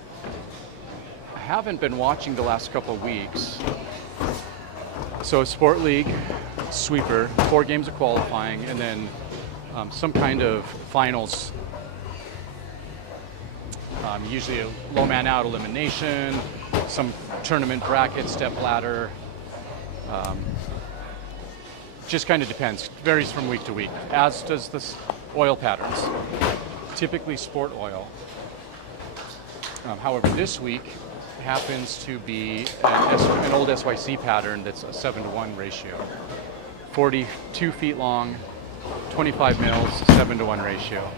haven't been watching the last couple of weeks, so Sport League, sweeper, 4 games of qualifying, and then some kind of finals, usually a low man out elimination, some tournament bracket, step ladder. Just kind of depends, varies from week to week, as does the oil patterns, typically sport oil. However, this week happens to be an old SYC pattern that's a 7-to-1 ratio. 42 feet long, 25 mils, 7-to-1 ratio.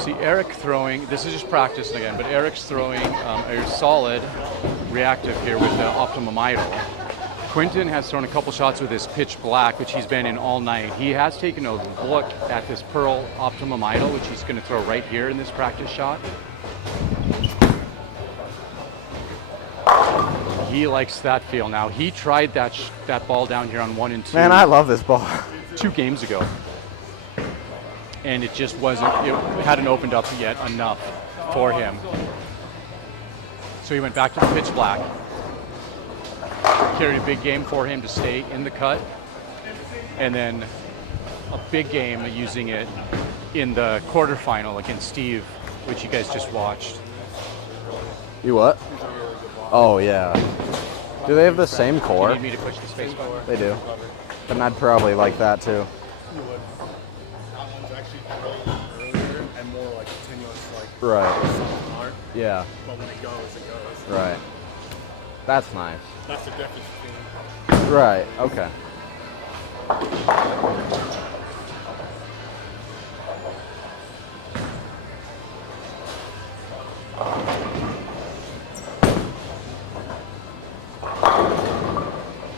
See Eric throwing, this is just practice again, but Eric's throwing a solid reactive here with the Optimum Idol. Quinton has thrown a couple shots with his pitch black, which he's been in all night. He has taken a look at this Pearl Optimum Idol, which he's going to throw right here in this practice shot. He likes that feel now. He tried that ball down here on 1 and 2. Man, I love this ball. 2 games ago. And it just wasn't, it hadn't opened up yet enough for him. So he went back to the pitch black. Carried a big game for him to stay in the cut. And then a big game using it in the quarterfinal against Steve, which you guys just watched. You what? Oh, yeah. Do they have the same core? You need me to push the space bar? They do. Then I'd probably like that too. And more like continuous, like Right. art. Yeah. But when it goes, it goes. Right. That's nice. That's the difference between. Right. Okay. All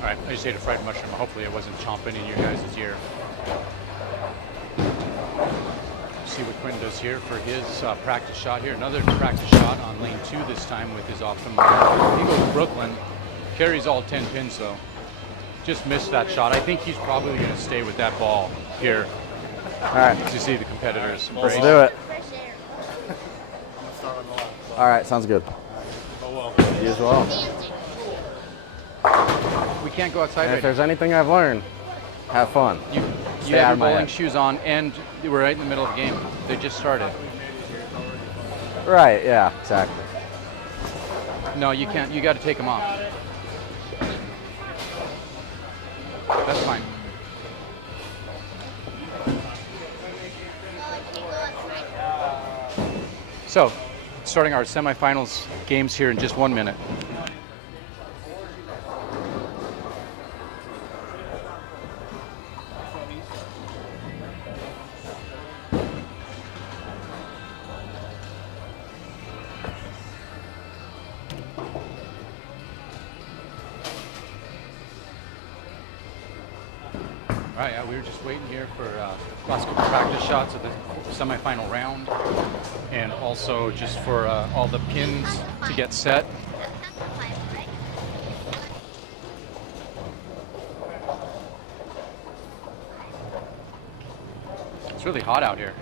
right, I just ate a fried mushroom. Hopefully it wasn't chomping in your guys' ear. See what Quinton does here for his practice shot here. Another practice shot on lane 2 this time with his Optimum. He goes to Brooklyn. Carries all 10 pins though. Just missed that shot. I think he's probably going to stay with that ball here. All right. To see the competitors. Let's do it. Fresh air. All right. Sounds good. Oh well. You as well. We can't go outside And right if there's anything I've learned, have fun. You Stay have out your of my bowling head. shoes on, and we're right in the middle of the game. They just started. Right. Yeah. Exactly. No, you can't. You got to take them off. That's fine. So, starting our semifinals games here in just 1 minute. All right, yeah, we were just waiting here for last couple practice shots of the semifinal round, and also just for all the pins to get set. It's really hot out here.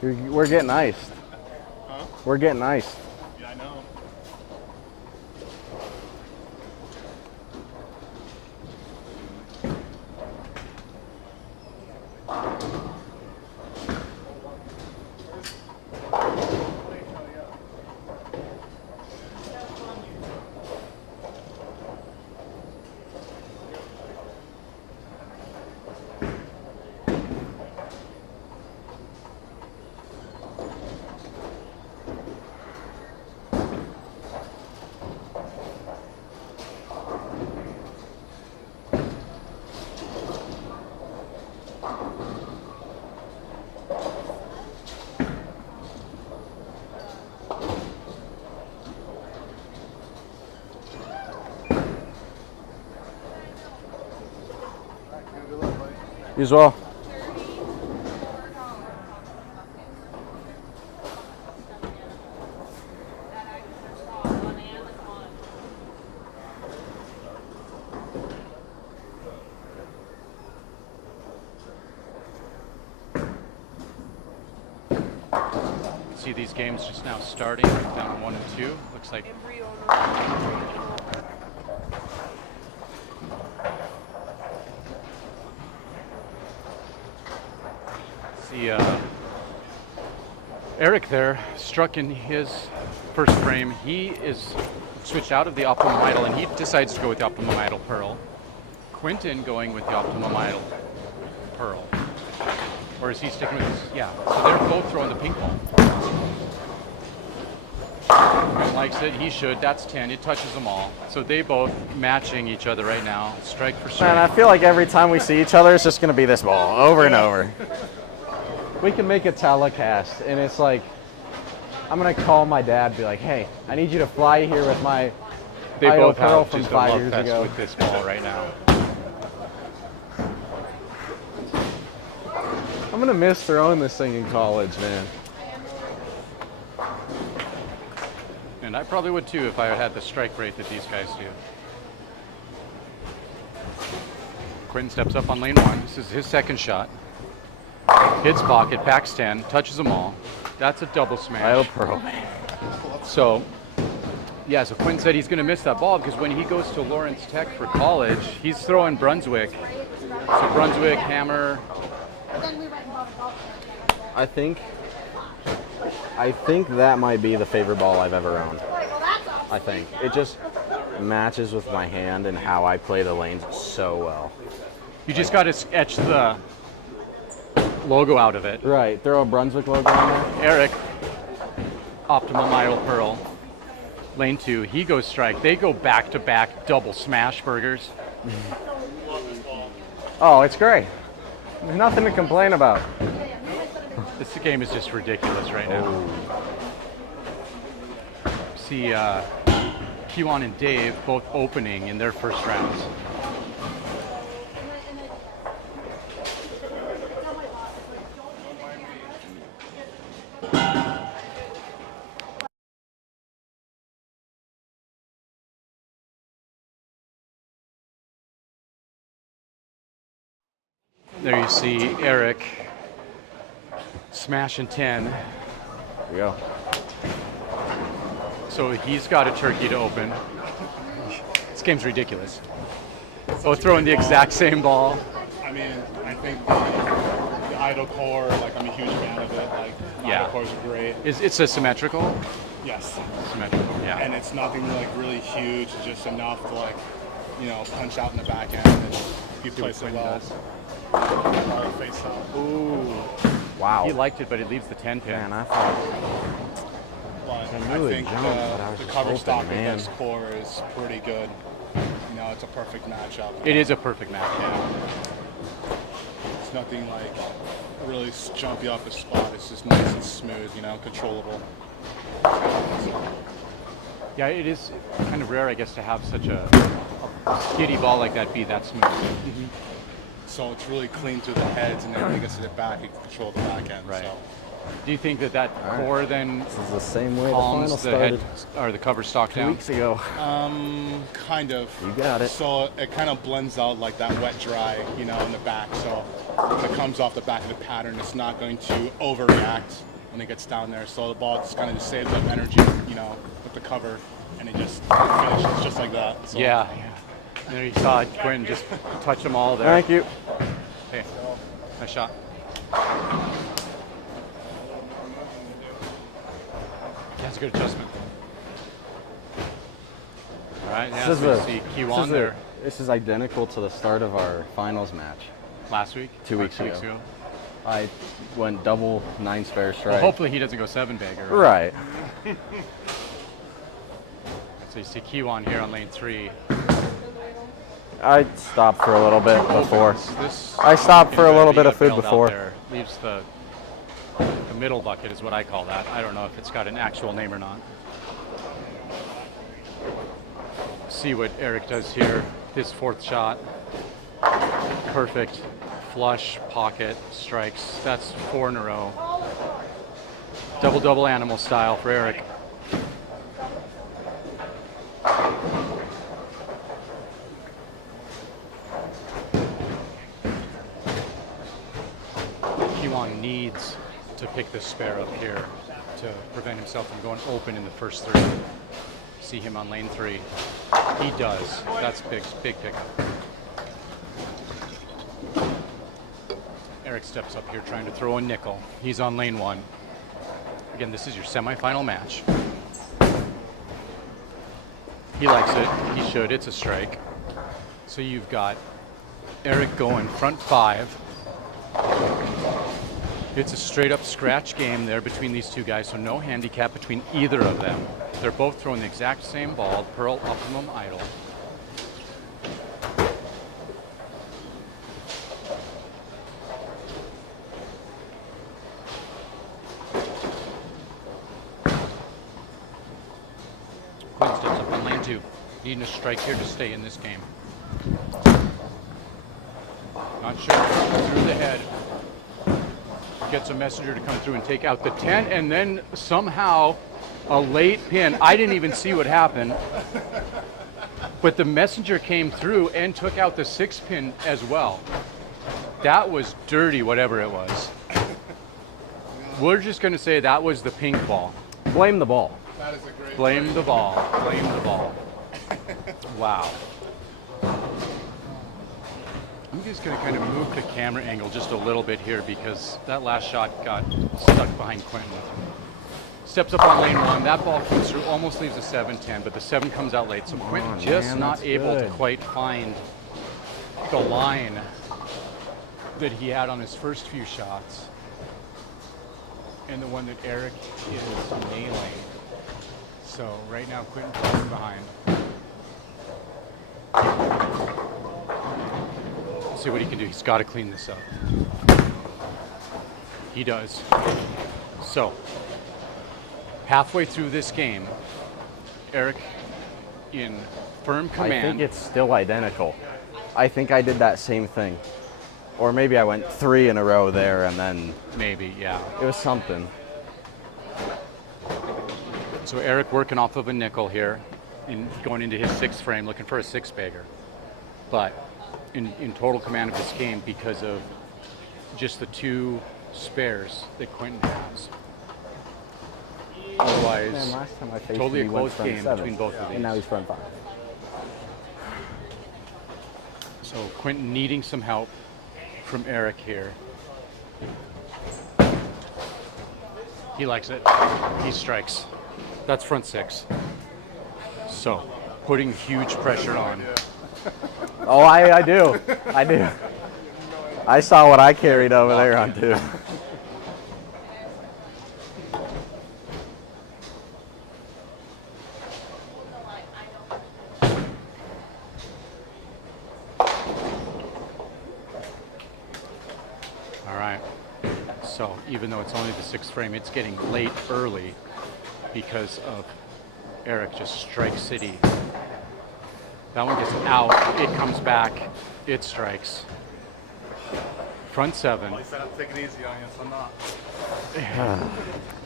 We're getting iced. Huh? We're getting iced. Yeah, I know. You as well. See these games just now starting, down 1 and 2. Looks like see Eric there struck in his first frame. He is switched out of the optimum idle and he decides to go with the optimum idle pearl. Quinton going with the optimum idle pearl. Or is he sticking with his? Yeah. So they're both throwing the pink ball. Quinton likes it. He should. That's 10. It touches them all. So they both matching each other right now. Strike for strike. Man, I feel like every time we see each other, it's just going to be this ball over and over. We can make a telecast, and it's like, I'm going to call my dad, be like, hey, I need you to fly here with my They idle both pearl have from just a 5 love years fest ago. with this ball right now. I'm going to miss throwing this thing in college, man. And I probably would too if I had the strike rate that these guys do. Quinton steps up on lane 1. This is his second shot. Hits pocket, backs 10, touches them all. That's a double smash. Idle pearl. So, yeah, so Quinton said he's going to miss that ball because when he goes to Lawrence Tech for college, he's throwing Brunswick. So Brunswick, hammer. I think that might be the favorite ball I've ever owned. I think. It just matches with my hand and how I play the lanes so well. You just got to etch the logo out of it. Right, throw a Brunswick logo on there. Eric, optimum idle pearl. Lane 2, he goes strike. They go back-to-back double smash burgers. Oh, it's great. There's nothing to complain about. This game is just ridiculous right now. See Kiwan and Dave both opening in their first rounds. There you see Eric smashing 10. There we go. So he's got a turkey to open. This game's ridiculous. Both throwing the exact same ball. I mean, I think the idle core, like I'm a huge fan of it. Like Yeah. idle cores are great. It's a symmetrical? Yes. Symmetrical, yeah. And it's nothing like really huge. It's just enough to like, you know, punch out in the back end and you See what place it Quinn well. does. Face up. Ooh. Wow. He liked it, but it leaves the 10 pin. Man, I thought But I knew it think jumped, but I was the just cover hoping, stock of man. this core is pretty good. You know, it's a perfect matchup. It is a perfect match, yeah. It's nothing like really jumpy off the spot. It's just nice and smooth, you know, controllable. Yeah, it is kind of rare, I guess, to have such a skiddy ball like that be that smooth. So it's really clean through the heads, and then when it gets to the back, you can control the back end. Right. So. Do you think that that core then this is the same way the calms final the head started or the cover stock 2 down? weeks ago. Kind of. You got it. So it kind of blends out like that wet dry, you know, in the back. So when it comes off the back of the pattern, it's not going to overreact when it gets down there. So the ball just kind of just saves up energy, you know, with the cover, and it just finishes just like that. So. Yeah, yeah. And there you saw Quinton just touch them all there. Thank you. Hey, nice shot. That's a good adjustment. All right, yeah, This is so a- see Kiwan there This is identical to the start of our finals match. last week. 2 or weeks 2 weeks ago. ago. I went double 9 spare strike. Well, hopefully he doesn't go 7-bagger. Right. So you see Kiwan here on lane 3. I stopped for a little bit before. This I stopped for a little being bit of food bailed out before. there leaves the middle bucket is what I call that. I don't know if it's got an actual name or not. See what Eric does here. His fourth shot. Perfect flush, pocket, strikes. That's 4 in a row. Double animal style for Eric. Quinton needs to pick this spare up here to prevent himself from going open in the first 3. See him on lane 3. He does. That's big pickup. Eric steps up here trying to throw a nickel. He's on lane 1. Again, this is your semifinal match. He likes it. He should. It's a strike. So you've got Eric going front 5. It's a straight up scratch game there between these two guys, so no handicap between either of them. They're both throwing the exact same ball, Pearl Optimum Idol. Quinn steps up on lane 2, needing a strike here to stay in this game. Not sure, through the head. Gets a messenger to come through and take out the 10, and then somehow a late pin. I didn't even see what happened, but the messenger came through and took out the 6 pin as well. That was dirty, whatever it was. We're just going to say that was the pink ball. Blame the ball. That is a great Blame the ball. Blame the ball. Wow. I'm just going to kind of move the camera angle just a little bit here because that last shot got stuck behind Quinton. Steps up on lane 1. That ball comes through, almost leaves a 7-10, but the 7 comes out late. So Quinton just not able to quite find the line that he had on his first few shots and the one that Eric is nailing. So right now Quinton falls behind. See what he can do. He's got to clean this up. He does. So, halfway through this game, Eric in firm command. I think it's still identical. I think I did that same thing. Or maybe I went 3 in a row there and then... Maybe, yeah. It was something. So Eric working off of a nickel here, going into his 6th frame, looking for a 6-bagger. But in total command of this game because of just the 2 spares that Quinton has. Otherwise, Man, last time I faced totally him, a he went close front game 7, between both of these. and now he's front 5. So Quinton needing some help from Eric here. He likes it. He strikes. That's front 6. So putting huge pressure on. Oh, I do. I do. I saw what I carried over there on 2. All right. So even though it's only the 6th frame, it's getting late early because of Eric just strike city. That one gets out, it comes back, it strikes. Front 7. He said, take it easy on you, so I'm not.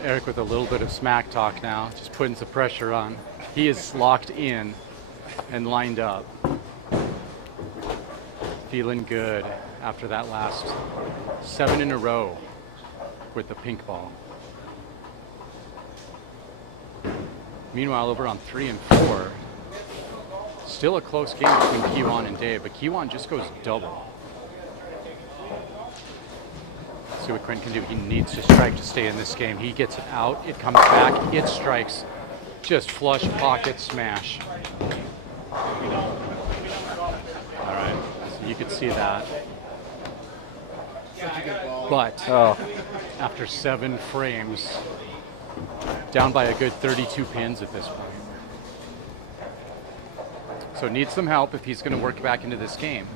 Eric with a little bit of smack talk now, just putting some pressure on. He is locked in and lined up. Feeling good after that last 7 in a row with the pink ball. Meanwhile, over on 3 and 4, still a close game between Quinton and Dave, but Quinton just goes double. See what Quinton can do. He needs to strike to stay in this game. He gets it out, it comes back, it strikes. Just flush pocket smash. All right, so you could see that. But after 7 frames, down by a good 32 pins at this point. So needs some help if he's going to work back into this game.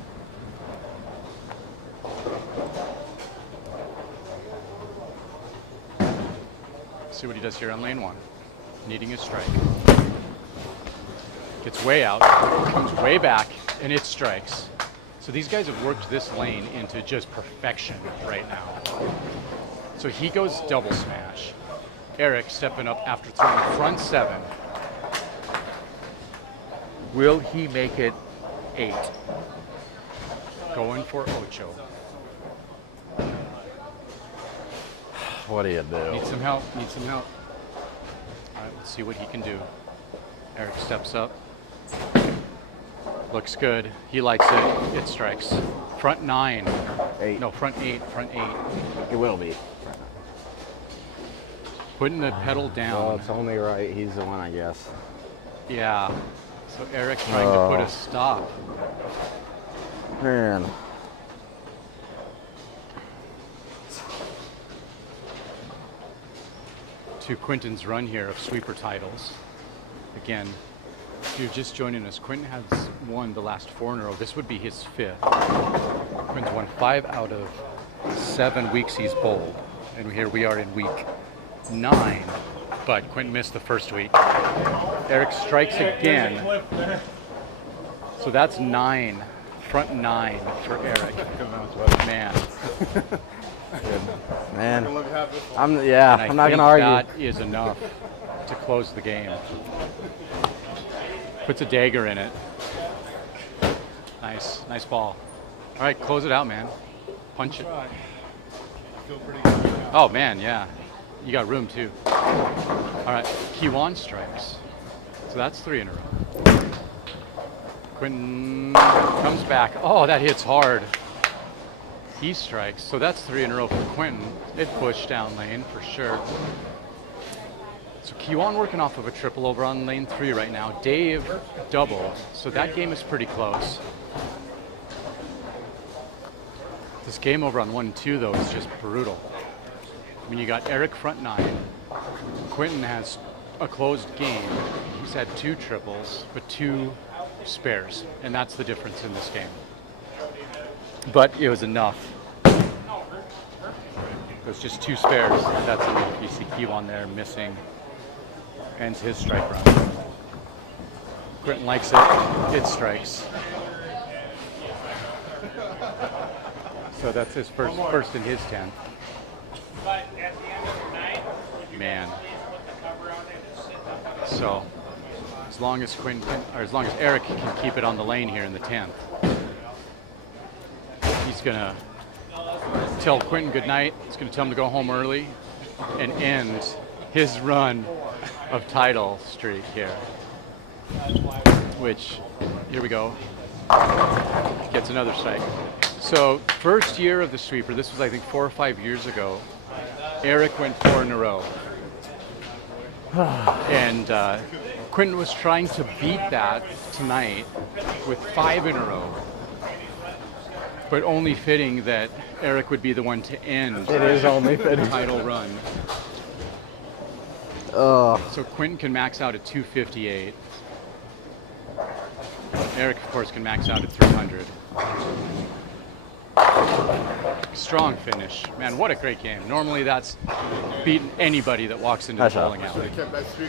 See what he does here on lane 1. Needing a strike. Gets way out, comes way back, and it strikes. So these guys have worked this lane into just perfection right now. So he goes double smash. Eric stepping up after throwing front 7. Will he make it 8? Going for ocho. What do you do? Need some help, need some help. All right, let's see what he can do. Eric steps up. Looks good. He likes it. It strikes. Front 9. 8. No, front 8. Front 8. It will be. Putting the pedal down. Well, it's only right. He's the one, I guess. Yeah. So Eric trying to put a stop. Man. To Quinton's run here of sweeper titles. Again, if you're just joining us, Quinton has won the last 4 in a row. This would be his 5th. Quinton's won 5 out of 7 weeks he's bowled. And here we are in week 9. But Quinton missed the first week. Eric strikes again. So that's 9. Front 9 for Eric. Man. Man. I'm And I not going think to argue. that is enough to close the game. Puts a dagger in it. Nice, nice ball. All right, close it out, man. Punch it. Oh man, yeah. You got room too. All right, Kiwan strikes. So that's 3 in a row. Quinton comes back. Oh, that hits hard. He strikes. So that's 3 in a row for Quinton. It pushed down lane for sure. So Kiwan working off of a triple over on lane 3 right now. Dave double. So that game is pretty close. This game over on 1 and 2 though is just brutal. I mean, you got Eric front 9. Quinton has a closed game. He's had 2 triples, but 2 spares, and that's the difference in this game. But it was enough. It was just 2 spares. That's enough. You see Kiwan there missing. Ends his strike run. Quinton likes it. It strikes. So that's his first in his 10th. But at the end of the night, would you Man. please put the cover on it and sit up on it? So as long as Quinton, or as long as Eric can keep it on the lane here in the 10th, he's gonna tell Quinton good night. He's gonna tell him to go home early and end his run of title streak here. Which, here we go, gets another strike. So first year of the sweeper, this was I think 4 or 5 years ago, Eric went 4 in a row. And Quinton was trying to beat that tonight with 5 in a row. But only fitting that Eric would be the one to end It is only the fitting. title run. Oh. So Quinton can max out at 258. Eric, of course, can max out at 300. Strong finish. Man, what a great game. Normally that's beating anybody that walks into the bowling alley.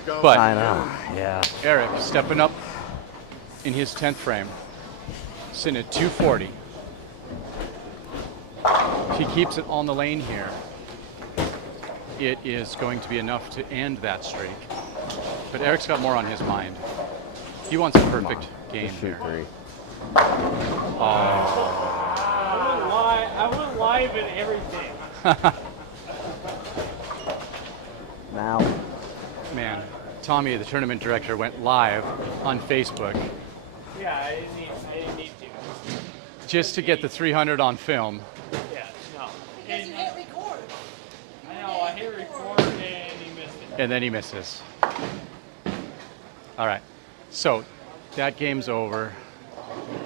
But I know. Yeah. Eric stepping up in his 10th frame, sitting at 240. If he keeps it on the lane here, it is going to be enough to end that streak. But Eric's got more on his mind. He wants a perfect game Just shoot here. 3. I went live and everything. Now. Man, Tommy, the tournament director, went live on Facebook Yeah, I didn't need to. just to get the 300 on film. Yeah, no. Because you hit record. I know, I hit record and he missed it. And then he misses. All right, so that game's over.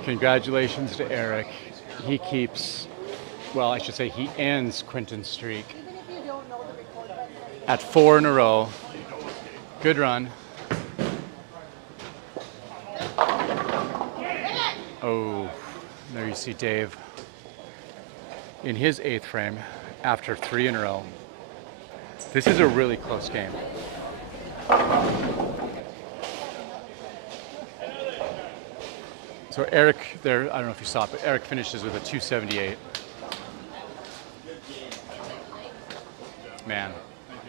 Congratulations to Eric. He keeps, well, I should say he ends Quinton's streak at 4 in a row. Good run. Oh, there you see Dave in his 8th frame after 3 in a row. This is a really close game. So Eric there, I don't know if you saw it, but Eric finishes with a 278. Man,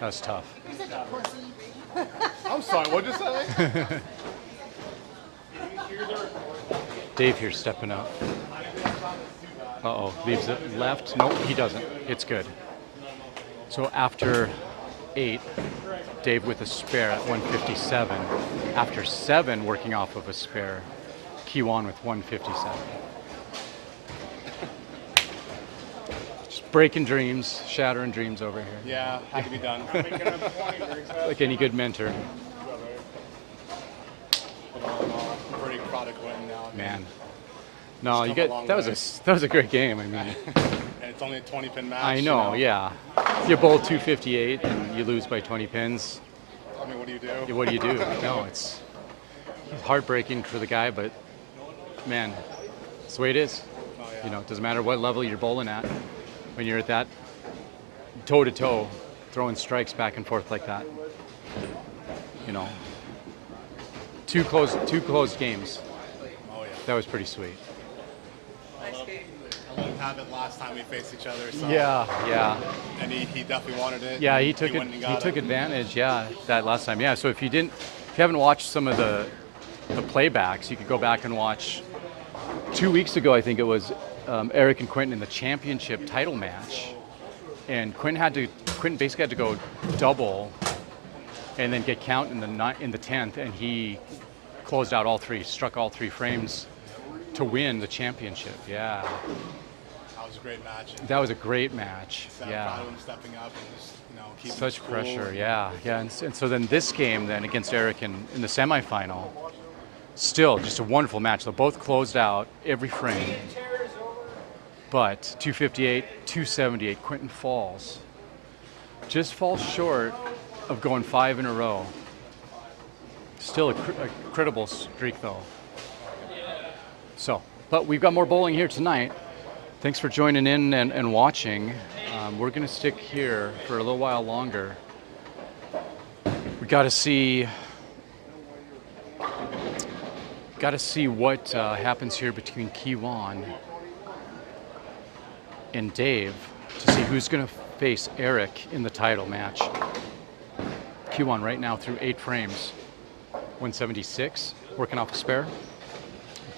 that was tough. You're such a pussy. I'm sorry, what'd you say? Dave here stepping up. Uh-oh, leaves it left. Nope, he doesn't. It's good. So after 8, Dave with a spare at 157. After 7, working off of a spare, Quinton with 157. Just breaking dreams, shattering dreams over here. Yeah, had to be done. Like any good mentor. Pretty proud of Quinton now. Man. No, you come a get long that way. was a great game. I mean, And it's only a 20-pin match. I know, you yeah. You bowl 258 and you lose by 20 pins. I mean, what do you do? What do you do? No, it's heartbreaking for the guy, but man, it's the way it is. Oh, yeah. You know, it doesn't matter what level you're bowling at. When you're at that toe to toe, throwing strikes back and forth like that. You know, two closed games. Oh, yeah. That was pretty sweet. I wouldn't have it last time we faced each other. So. Yeah. And he definitely wanted it. Yeah, he took went and he got took it. advantage. Yeah, that last time. Yeah, so if you haven't watched some of the playbacks, you could go back and watch. 2 weeks ago, I think it was, Eric and Quinton in the championship title match, and Quinton basically had to go double, and then get count in the 10th, and he closed out all 3, struck all 3 frames to win the championship. Yeah. That was a great match. That was a great match. So Yeah. proud of him stepping up and just, keeping Such his cool. pressure, yeah. And so then this game then against Eric in the semifinal, still just a wonderful match. They both closed out every frame. But 258, 278, Quinton falls. Just falls short of going 5 in a row. Still a credible streak though. So, but we've got more bowling here tonight. Thanks for joining in and watching. We're gonna stick here for a little while longer. We gotta see what happens here between Quinton and Dave to see who's gonna face Eric in the title match. Quinton right now through 8 frames, 176, working off a spare.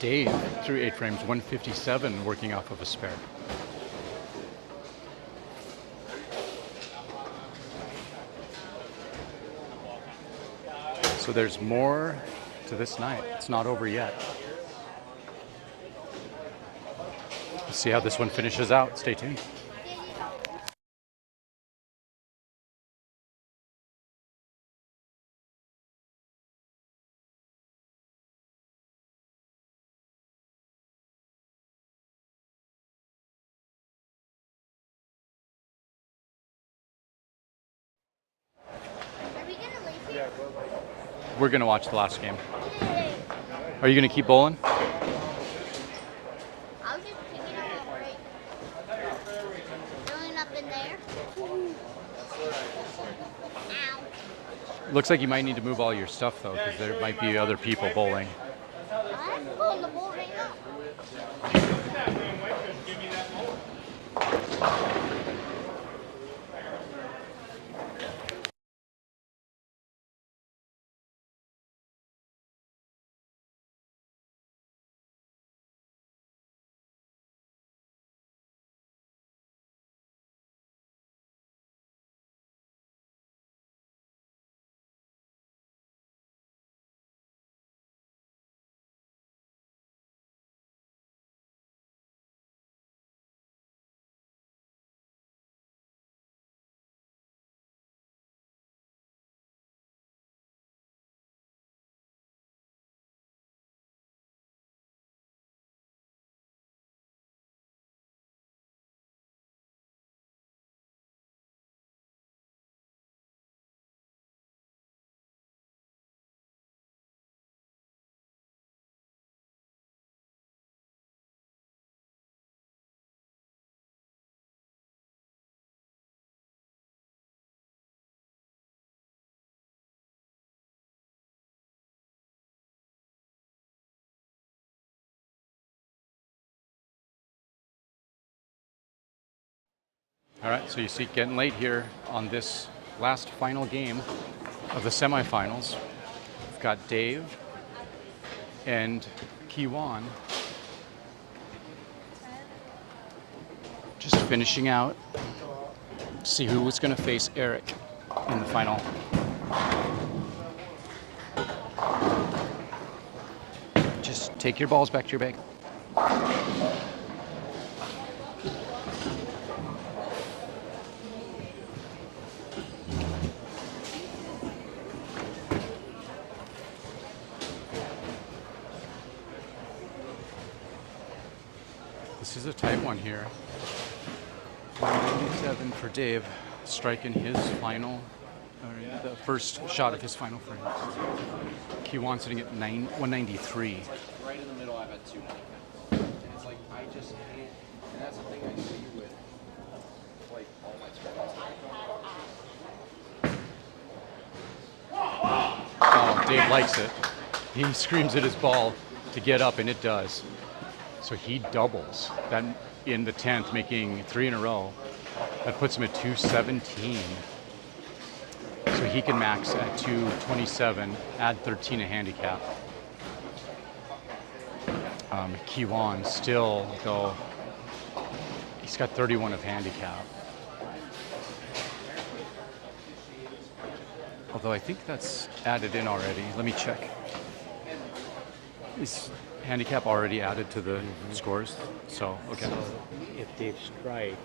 Dave through 8 frames, 157, working off of a spare. So there's more to this night. It's not over yet. Let's see how this one finishes out. Stay tuned. Are we gonna leave here? We're gonna watch the last game. Yay. Are you gonna keep bowling? I'll just pick it up a break. Going up in there. Ow. Looks like you might need to move all your stuff though, because there might be other people bowling. I'm pulling the ball right now. All right, so you see it getting late here on this last final game of the semifinals. We've got Dave and Kiwan just finishing out. See who was going to face Eric in the final. Just take your balls back to your bag. This is a tight one here. 197 for Dave, striking his final, or the first shot of his final frame. Kiwan sitting at 193. Right in the middle, I've had 2 handicaps. And it's like, I just can't, and that's the thing I see with, like, all my tournaments. Oh, Dave likes it. He screams at his ball to get up, and it does. So he doubles that in the 10th, making 3 in a row. That puts him at 217. So he can max at 227, add 13 a handicap. Kiwan still, though, he's got 31 of handicap. Although I think that's added in already. Let me check. Is handicap already added to the scores? So, okay. So if Dave strikes,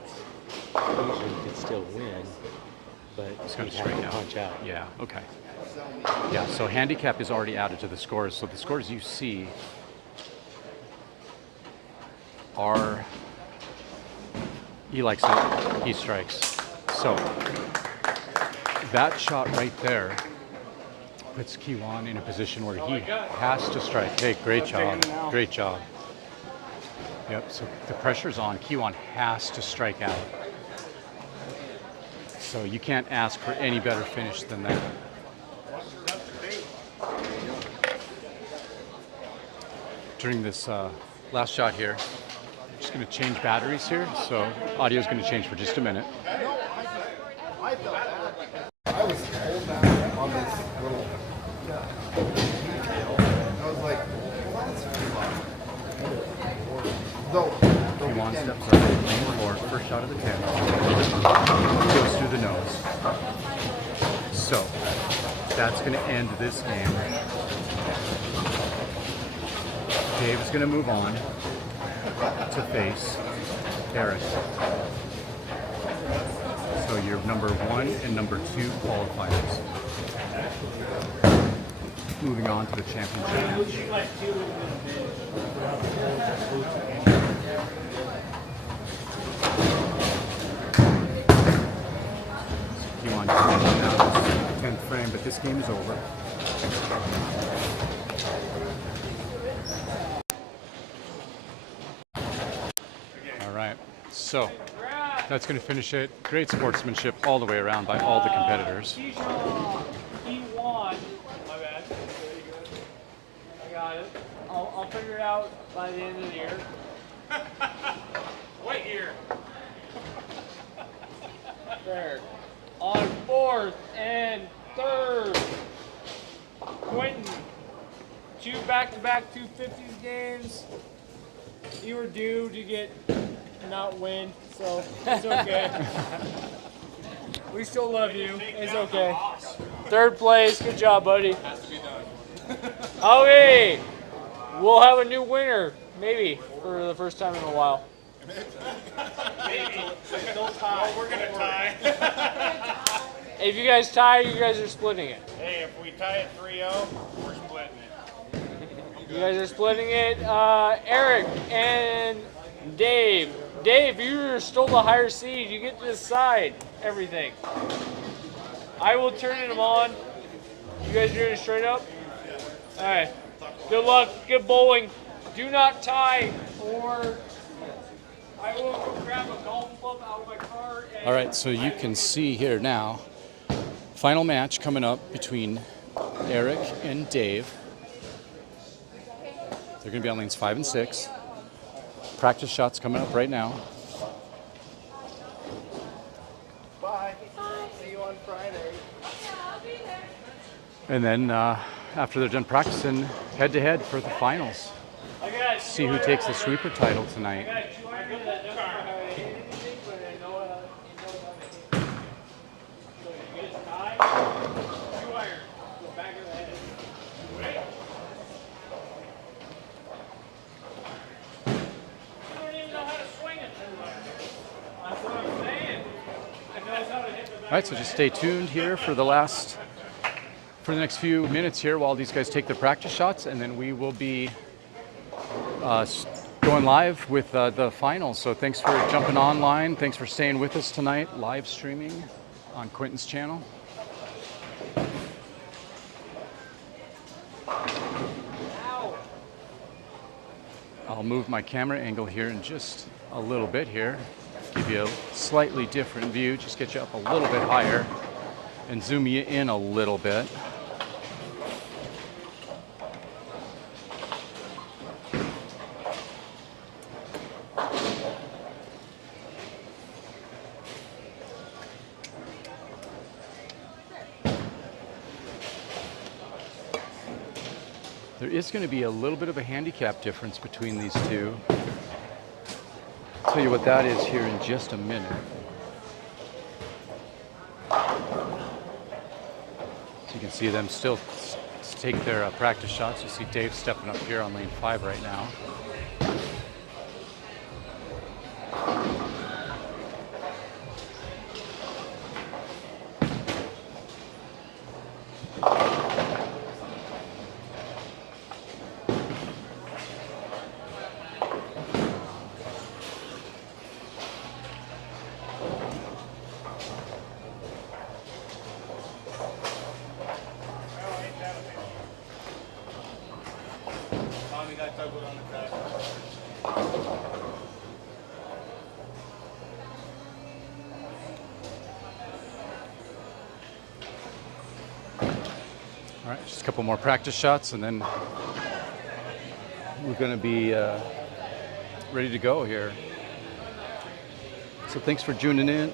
usually he could still win, but It's going he'd to have straight to out. punch out. Yeah, okay. Yeah, so handicap is already added to the scores. So the scores you see are, he likes it, he strikes. So that shot right there puts Kiwan in a position where he has to strike. Hey, great job, great job. Yep, so the pressure's on. Kiwan has to strike out. So you can't ask for any better finish than that. During this last shot here, I'm just going to change batteries here. So audio is going to change for just a minute. I was pulled back on this little detail. I was like, well, that's too long. Kiwan steps up to lane 4, first shot of the 10. Goes through the nose. So that's going to end this game. Dave is going to move on to face Eric. So your number 1 and number 2 qualifiers. Moving on to the championship match. Kiwan now 10th frame, but this game is over. All right, so that's going to finish it. Great sportsmanship all the way around by all the competitors. He won. My bad. I got it. I'll figure it out by the end of the year. Wait here. There. On 4th and 3rd, Quinton. 2 back-to-back 250s games. You were due to get not win, so it's okay. We still love you. It's okay. 3rd place. Good job, buddy. Okay. We'll have a new winner, maybe, for the first time in a while. Maybe. No tie. We're going to tie. If you guys tie, you guys are splitting it. Hey, if we tie at 3-0, we're splitting it. You guys are splitting it. Eric and Dave. Dave, you're still the higher seed. You get to decide everything. I will turn them on. You guys doing it straight up? All right. Good luck. Good bowling. Do not tie, or I will go grab a golf club out of my car. All right, so you can see here now, final match coming up between Eric and Dave. They're going to be on lanes 5 and 6. Practice shots coming up right now. See you on Friday. And then after they're done practicing, head to head for the finals. See who takes the sweeper title tonight. All right, so just stay tuned here for the next few minutes here while these guys take their practice shots, and then we will be going live with the finals. So thanks for jumping online. Thanks for staying with us tonight, live streaming on Quinton's channel. I'll move my camera angle here in just a little bit here. Give you a slightly different view, just get you up a little bit higher and zoom you in a little bit. There is going to be a little bit of a handicap difference between these two. I'll tell you what that is here in just a minute. So you can see them still take their practice shots. You see Dave stepping up here on lane 5 right now. All right, just a couple more practice shots, and then we're going to be ready to go here. So thanks for tuning in.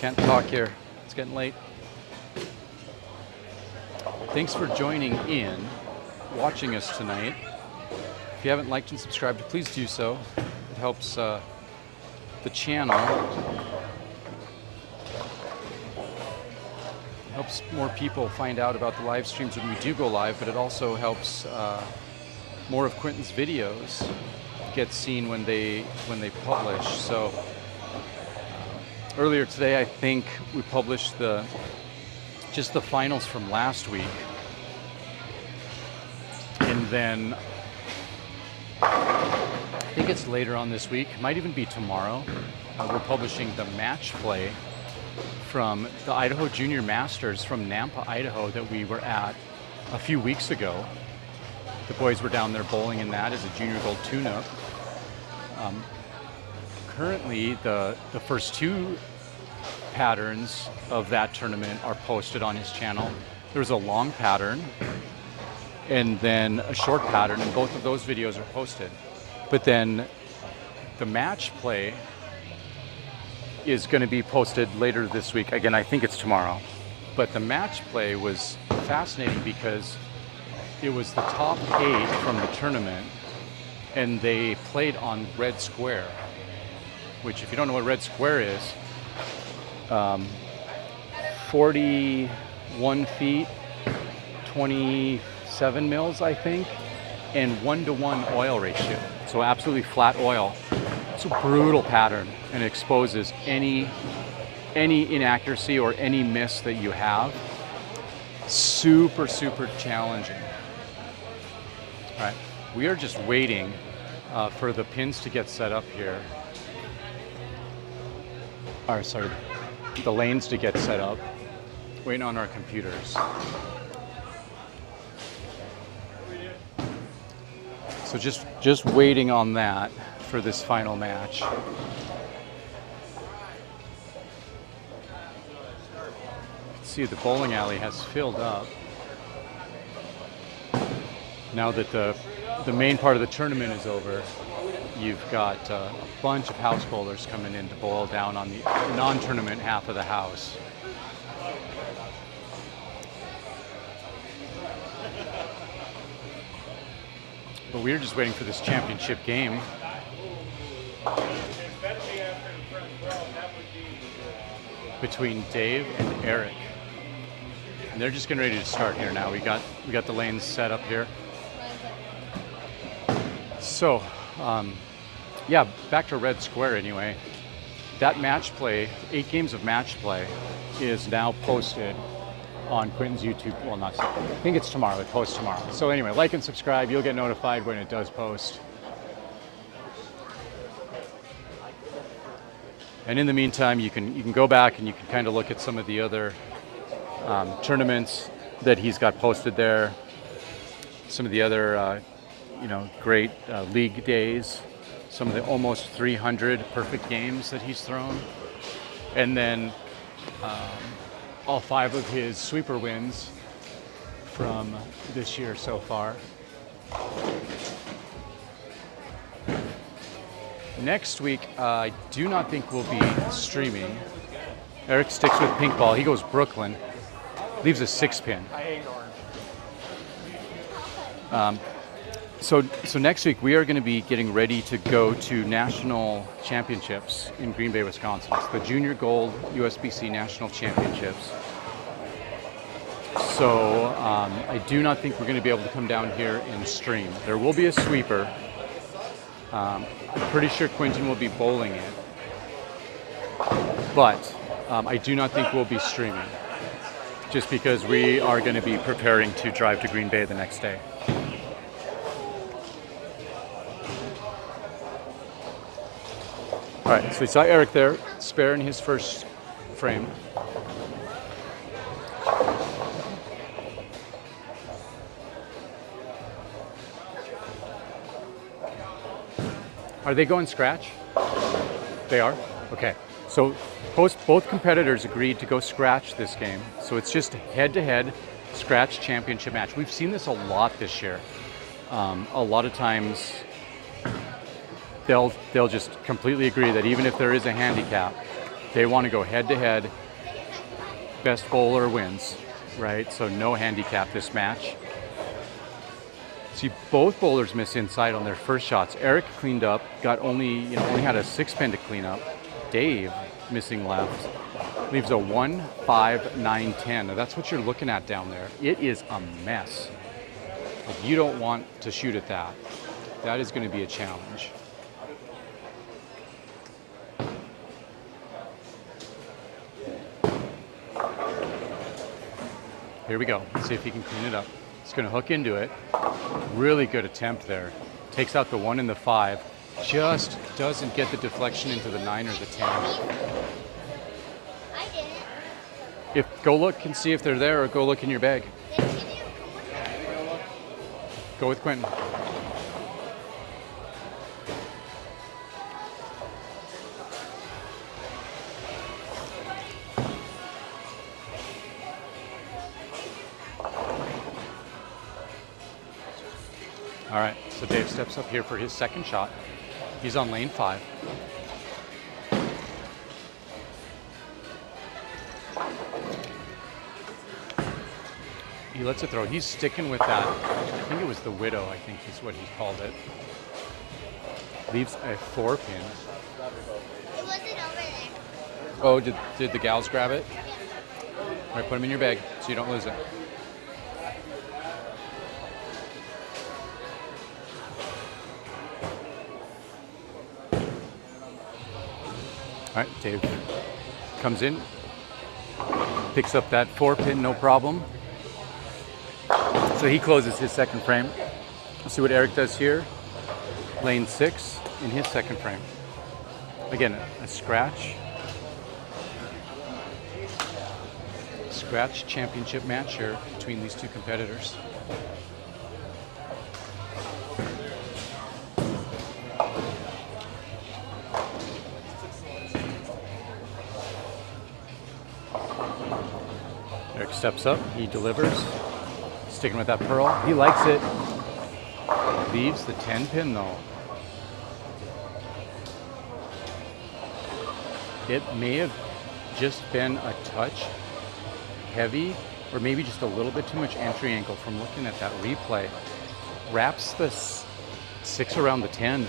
Can't talk here. It's getting late. Thanks for joining in, watching us tonight. If you haven't liked and subscribed, please do so. It helps the channel. Helps more people find out about the live streams when we do go live, but it also helps more of Quinton's videos get seen when they publish. So earlier today, I think we published just the finals from last week, and then I think it's later on this week, might even be tomorrow. We're publishing the match play from the Idaho Junior Masters from Nampa, Idaho that we were at a few weeks ago. The boys were down there bowling in that as a junior gold tune-up. Currently, the first two patterns of that tournament are posted on his channel. There's a long pattern and then a short pattern, and both of those videos are posted. But then the match play is going to be posted later this week. Again, I think it's tomorrow. But the match play was fascinating because it was the top 8 from the tournament, and they played on red square, which, if you don't know what red square is, 41 feet, 27 mils, I think, and 1-to-1 oil ratio. So absolutely flat oil. It's a brutal pattern, and exposes any inaccuracy or any miss that you have. Super, super challenging. All right, we are just waiting for the pins to get set up here. Or sorry, the lanes to get set up. Waiting on our computers. So just waiting on that for this final match. See, the bowling alley has filled up. Now that the main part of the tournament is over, you've got a bunch of house bowlers coming in to bowl down on the non-tournament half of the house. But we're just waiting for this championship game. Between Dave and Eric. And they're just getting ready to start here now. We got the lanes set up here. So, yeah, back to red square anyway. That match play, 8 games of match play, is now posted on Quinton's YouTube. Well, not, I think it's tomorrow. It posts tomorrow. So anyway, like and subscribe. You'll get notified when it does post. And in the meantime, you can go back and you can kind of look at some of the other tournaments that he's got posted there. Some of the other, great league days. Some of the almost 300 perfect games that he's thrown. And then all 5 of his sweeper wins from this year so far. Next week, I do not think we'll be streaming. Eric sticks with pink ball. He goes Brooklyn. Leaves a 6-pin. I hate orange. So next week, we are going to be getting ready to go to national championships in Green Bay, Wisconsin. It's the Junior Gold USBC National Championships. So I do not think we're going to be able to come down here and stream. There will be a sweeper. I'm pretty sure Quinton will be bowling it. But I do not think we'll be streaming. Just because we are going to be preparing to drive to Green Bay the next day. All right, so we saw Eric there, spare in his first frame. Are they going scratch? They are? Okay. So both competitors agreed to go scratch this game. So it's just head-to-head scratch championship match. We've seen this a lot this year. A lot of times they'll just completely agree that even if there is a handicap, they want to go head-to-head. Best bowler wins, right? So no handicap this match. See, both bowlers miss inside on their first shots. Eric cleaned up, got only had a 6-pin to clean up. Dave missing left, leaves a 1, 5, 9, 10. Now that's what you're looking at down there. It is a mess. Like, you don't want to shoot at that. That is going to be a challenge. Here we go. Let's see if he can clean it up. He's going to hook into it. Really good attempt there. Takes out the 1 and the 5. Just doesn't get the deflection into the 9 or the 10. I didn't. Go look and see if they're there, or go look in your bag. Go with Quinton. All right, so Dave steps up here for his second shot. He's on lane 5. He lets it throw. He's sticking with that. I think it was the widow, I think is what he called it. Leaves a 4-pin. It wasn't over there. Oh, did the gals grab it? All right, put them in your bag so you don't lose it. All right, Dave comes in, picks up that 4-pin, no problem. So he closes his second frame. Let's see what Eric does here. Lane 6 in his second frame. Again, a scratch. Scratch championship match here between these two competitors. Eric steps up, he delivers. Sticking with that pearl. He likes it. Leaves the 10-pin though. it may have just been a touch heavy, or maybe just a little bit too much entry angle from looking at that replay. Wraps the 6 around the 10.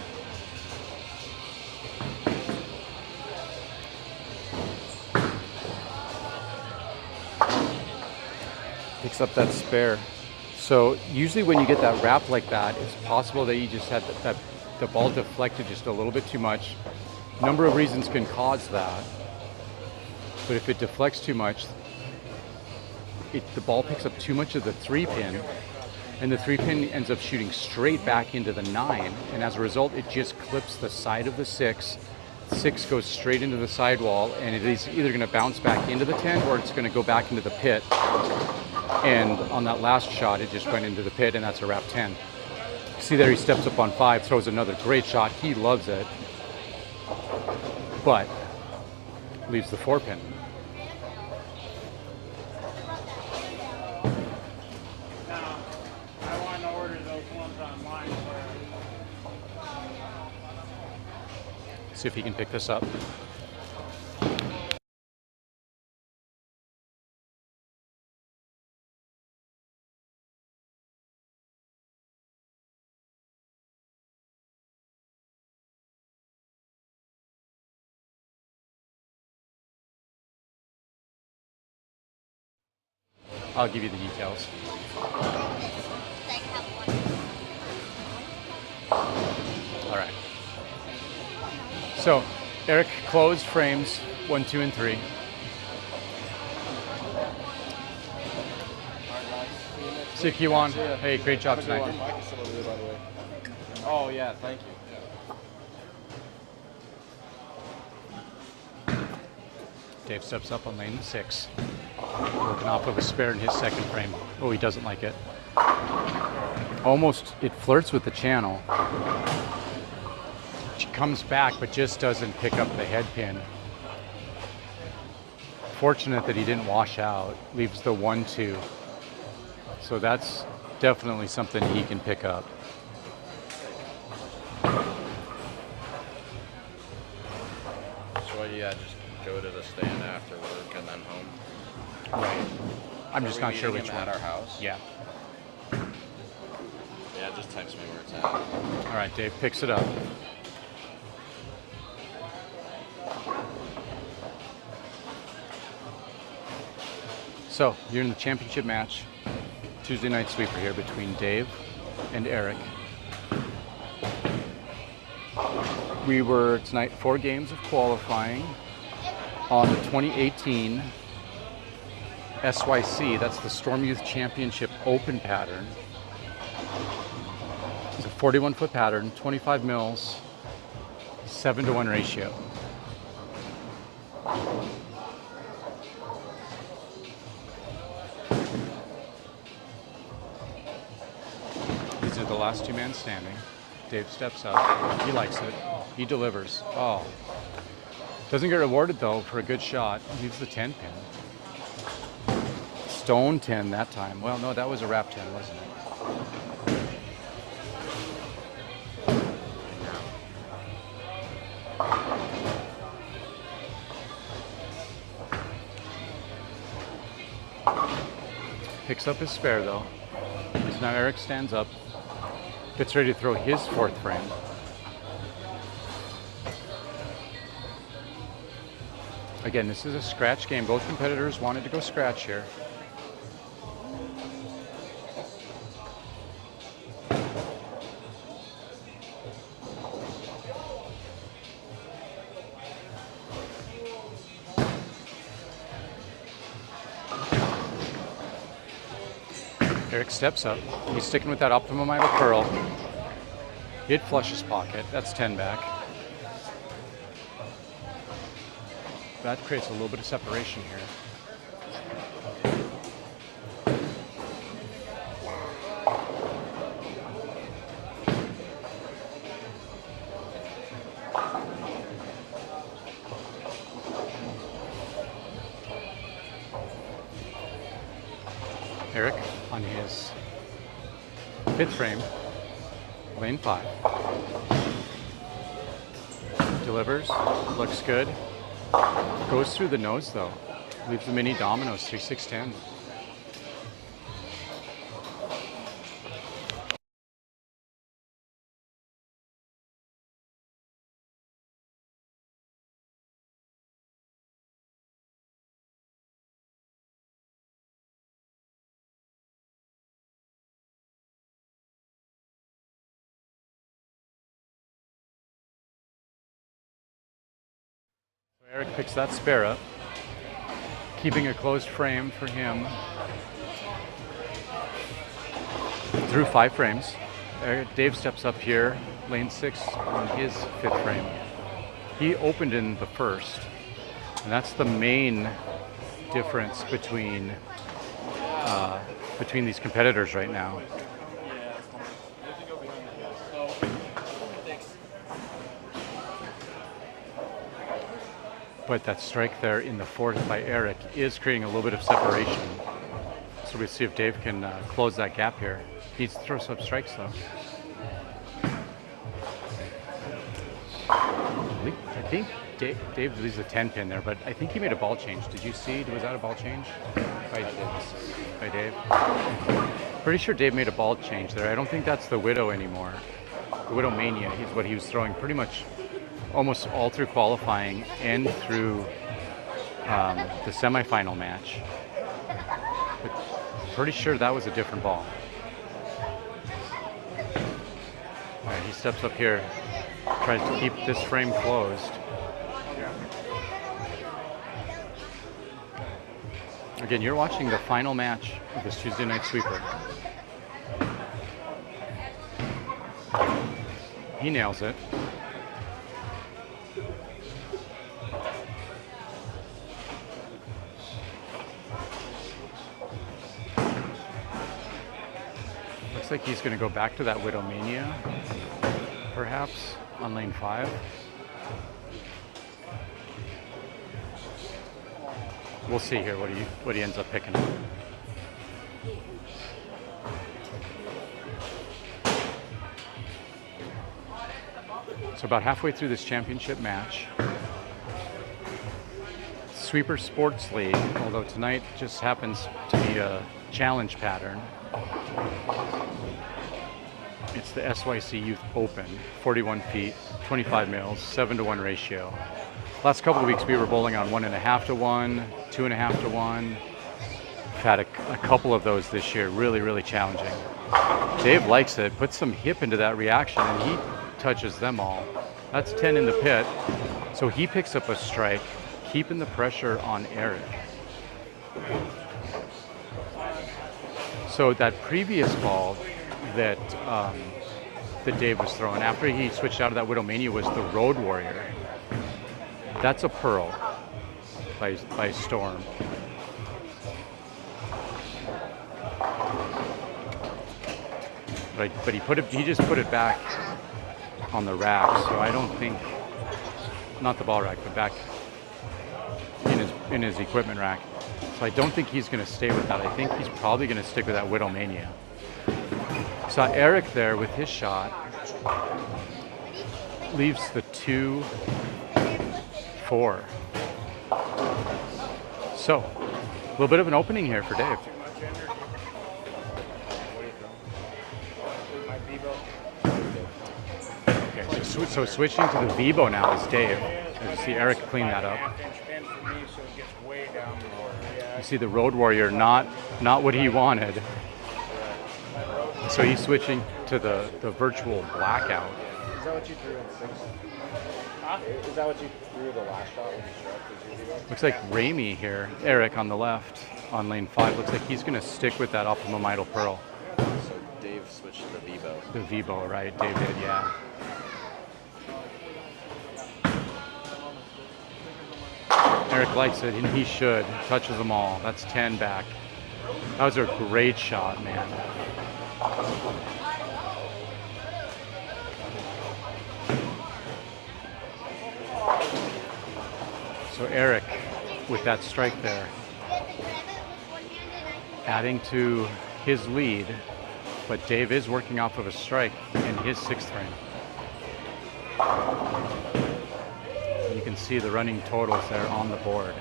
Picks up that spare. So usually when you get that wrap like that, it's possible that you just had that the ball deflected just a little bit too much. A number of reasons can cause that. But if it deflects too much, the ball picks up too much of the 3-pin, and the 3-pin ends up shooting straight back into the 9, and as a result, it just clips the side of the 6. 6 goes straight into the sidewall, and it is either going to bounce back into the 10 or it's going to go back into the pit. And on that last shot, it just went into the pit, and that's a wrap 10. See there, he steps up on 5, throws another great shot. He loves it, but leaves the 4-pin. See if he can pick this up. I'll give you the details. All right. So, Eric closed frames 1, 2, and 3. SYC Open. Hey, great job tonight. Oh yeah, thank you. Dave steps up on lane 6. Working off of a spare in his second frame. Oh, he doesn't like it. Almost, it flirts with the channel. She comes back, but just doesn't pick up the head pin. Fortunate that he didn't wash out. Leaves the 1-2. So that's definitely something he can pick up. So yeah, just go to the stand after work and then home. Right. I'm just not sure which one. At our house? Yeah. Yeah, just text me where it's at. All right, Dave picks it up. So, you're in the championship match. Tuesday night sweeper here between Dave and Eric. We were tonight 4 games of qualifying on the 2018 SYC, that's the Storm Youth Championship Open Pattern. It's a 41-foot pattern, 25 mils, 7-to-1 ratio. These are the last 2 men standing. Dave steps up, he likes it, he delivers. Oh, doesn't get rewarded though for a good shot. Leaves the 10 pin. Stone 10 that time. Well, no, that was a wrap 10, wasn't it? Picks up his spare though. So now Eric stands up, gets ready to throw his 4th frame. Again, this is a scratch game. Both competitors wanted to go scratch here. Eric steps up. He's sticking with that optimum idle curl. It flushes pocket. That's 10 back. That creates a little bit of separation here. Eric on his 5th frame, lane 5. Delivers, looks good. Goes through the nose though. Leaves the mini dominoes, 3-6-10. Eric picks that spare up, keeping a closed frame for him through 5 frames. Dave steps up here, lane 6 on his 5th frame. He opened in the first, and that's the main difference between these competitors right now. But that strike there in the 4th by Eric is creating a little bit of separation. So we'll see if Dave can close that gap here. He needs to throw some strikes though. I think Dave leaves a 10 pin there, but I think he made a ball change. Did you see? Was that a ball change by Dave? Pretty sure Dave made a ball change there. I don't think that's the Widow anymore. The Widow Mania is what he was throwing pretty much almost all through qualifying and through the semifinal match. But pretty sure that was a different ball. All right, he steps up here, tries to keep this frame closed. Again, you're watching the final match of this Tuesday night sweeper. He nails it. Looks like he's going to go back to that Widow Mania, perhaps, on lane 5. We'll see here what he ends up picking. So about halfway through this championship match, Sweeper Sports League, although tonight just happens to be a challenge pattern. It's the SYC Youth Open, 41 feet, 25 mils, 7-to-1 ratio. Last couple of weeks we were bowling on 1.5 to 1, 2.5 to 1. We've had a couple of those this year, really, really challenging. Dave likes it, puts some hip into that reaction, and he touches them all. That's 10 in the pit, so he picks up a strike, keeping the pressure on Eric. So that previous ball that Dave was throwing after he switched out of that Widow Mania was the Road Warrior. That's a pearl by Storm. But he just put it back on the rack, so I don't think, not the ball rack, but back in his equipment rack. So I don't think he's going to stay with that. I think he's probably going to stick with that Widow Mania. Saw Eric there with his shot. Leaves the 2-4. So, a little bit of an opening here for Dave. Okay, so switching to the Vibo now is Dave. You see Eric clean that up. You see the Road Warrior, not what he wanted. So he's switching to the virtual blackout. Is that what you threw in 6? Huh? Is that what you threw the last shot when you struck? Looks like Ramey here, Eric on the left, on lane 5. Looks like he's going to stick with that Optimum Idol Pearl. So Dave switched to the Vibo. The Vibo, right? Dave did, yeah. Eric likes it, and he should. Touches them all. That's 10 back. That was a great shot, man. So Eric, with that strike there, adding to his lead, but Dave is working off of a strike in his 6th frame. You can see the running totals there on the board.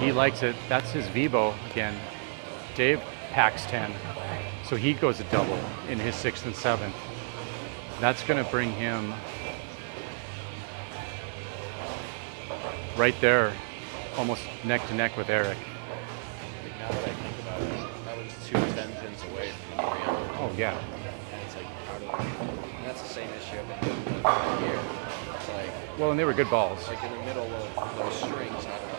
He likes it. That's his Vibo again. Dave packs 10. So he goes a double in his 6th and 7th. That's going to bring him right there, almost neck to neck with Eric. Now that I think about it, that was 2 10 pins away from the medium. Oh, yeah. And it's like, how do I, and that's the same issue I've been dealing with all year. It's like, Well, and they were good balls. like in the middle of those strings, how do I?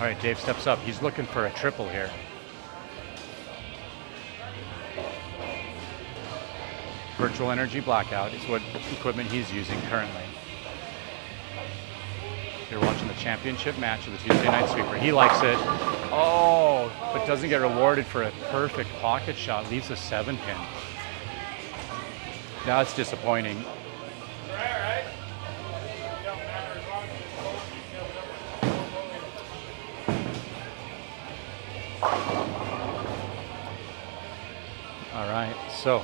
All right, Dave steps up. He's looking for a triple here. Virtual energy blackout is what equipment he's using currently. You're watching the championship match of the Tuesday Night Sweeper. He likes it. Oh, but doesn't get rewarded for a perfect pocket shot. Leaves a 7 pin. That's disappointing. All right, so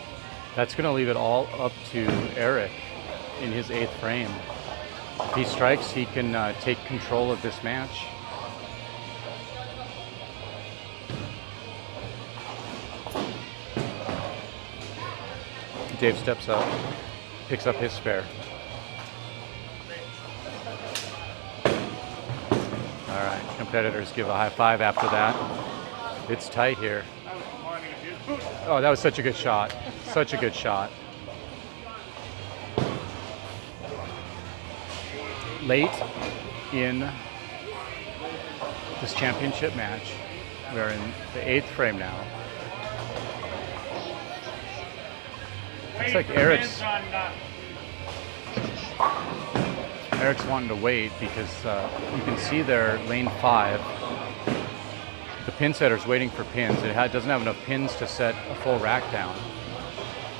that's going to leave it all up to Eric in his 8th frame. If he strikes, he can take control of this match. Dave steps up, picks up his spare. All right, competitors give a high five after that. It's tight here. Oh, that was such a good shot. Such a good shot. Late in this championship match, we're in the 8th frame now. Looks like Eric's wanting to wait because you can see there lane 5. The pin setter's waiting for pins. It doesn't have enough pins to set a full rack down.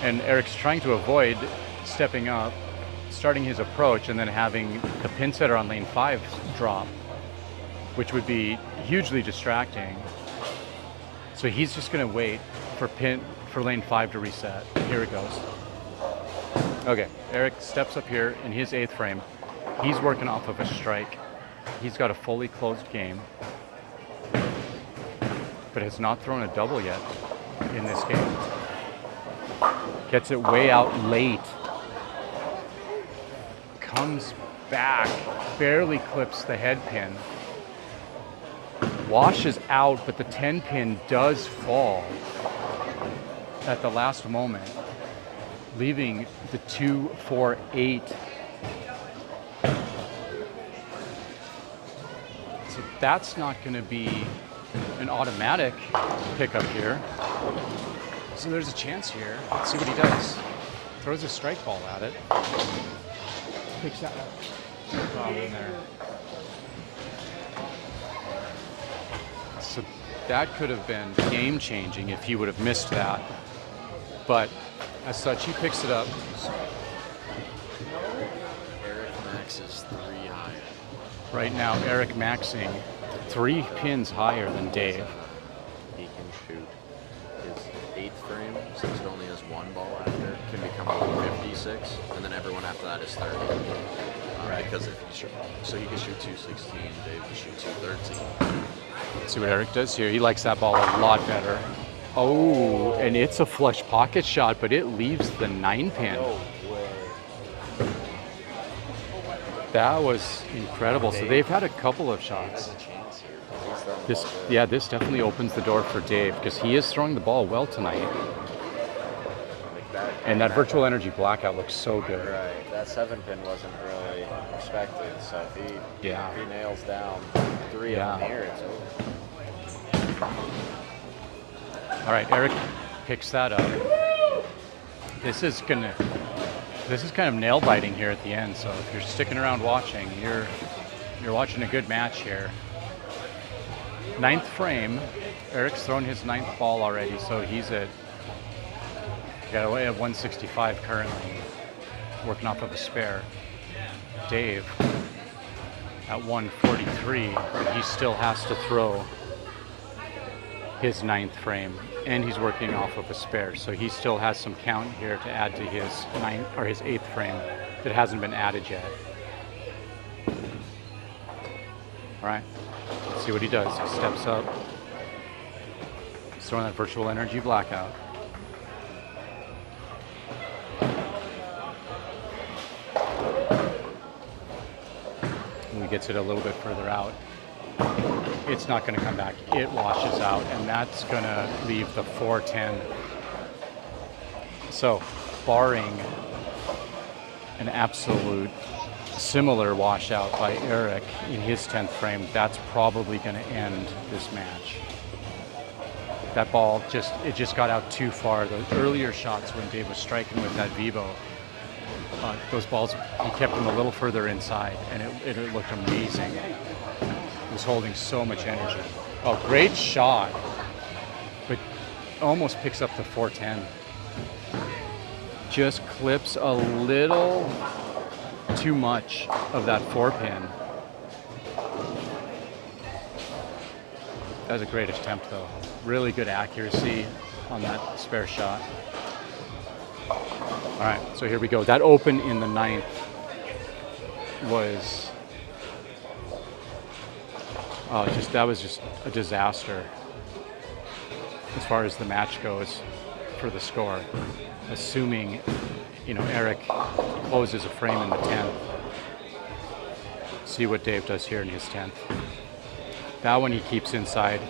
And Eric's trying to avoid stepping up, starting his approach, and then having the pin setter on lane 5 drop, which would be hugely distracting. So he's just going to wait for lane 5 to reset. Here it goes. Okay, Eric steps up here in his 8th frame. He's working off of a strike. He's got a fully closed game, but has not thrown a double yet in this game. Gets it way out late. Comes back, barely clips the head pin. Washes out, but the 10 pin does fall at the last moment, leaving the 2-4-8. So that's not going to be an automatic pickup here. So there's a chance here. Let's see what he does. Throws a strike ball at it. Picks that up. No problem there. So that could have been game changing if he would have missed that. But as such, he picks it up. Eric Max is 3 high. Right now, Eric maxing 3 pins higher than Dave. He can shoot his 8th frame, since it only has 1 ball after, can become 56, and then everyone after that is 30. Right. Because if so he can shoot 216, Dave can shoot 213. Let's see what Eric does here. He likes that ball a lot better. Oh, and it's a flush pocket shot, but it leaves the 9 pin. No way. That was incredible. So they've had a couple of shots. This definitely opens the door for Dave because he is throwing the ball well tonight. And that virtual energy blackout looks so good. Right, that 7 pin wasn't really expected, so if he nails down 3 of them here, it's over. All right, Eric picks that up. This is kind of nail biting here at the end. So if you're sticking around watching, you're watching a good match here. 9th frame. Eric's thrown his 9th ball already, so he's got away at 165 currently, working off of a spare. Dave at 143, but he still has to throw his 9th frame, and he's working off of a spare, so he still has some count here to add to his 9th or his 8th frame that hasn't been added yet. All right, let's see what he does. He steps up. He's throwing that virtual energy blackout. And he gets it a little bit further out. It's not going to come back. It washes out, and that's going to leave the 410. So, barring an absolute similar washout by Eric in his 10th frame, that's probably going to end this match. That ball just got out too far. The earlier shots when Dave was striking with that Vivo, those balls, he kept them a little further inside, and it looked amazing. It was holding so much energy. Oh, great shot, but almost picks up the 410. Just clips a little too much of that 4-pin. That was a great attempt, though. Really good accuracy on that spare shot. All right, so here we go. That open in the 9th was that was just a disaster as far as the match goes for the score. Assuming, Eric closes a frame in the 10th. See what Dave does here in his 10th. That one he keeps inside.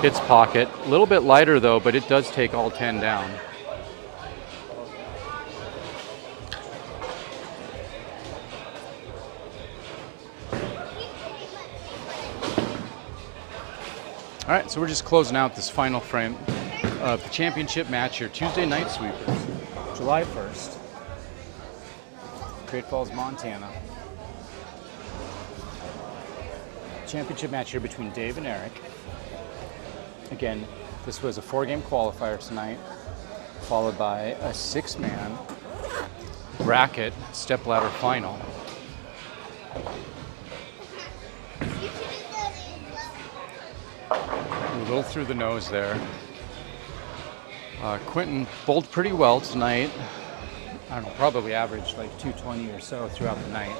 Hits pocket. A little bit lighter though, but it does take all 10 down. All right, so we're just closing out this final frame of the championship match here, Tuesday Night Sweepers, July 1st, Great Falls, Montana. Championship match here between Dave and Eric. Again, this was a 4-game qualifier tonight, followed by a 6-man bracket stepladder final. A little through the nose there. Quinton bowled pretty well tonight. I don't know, probably averaged like 220 or so throughout the night.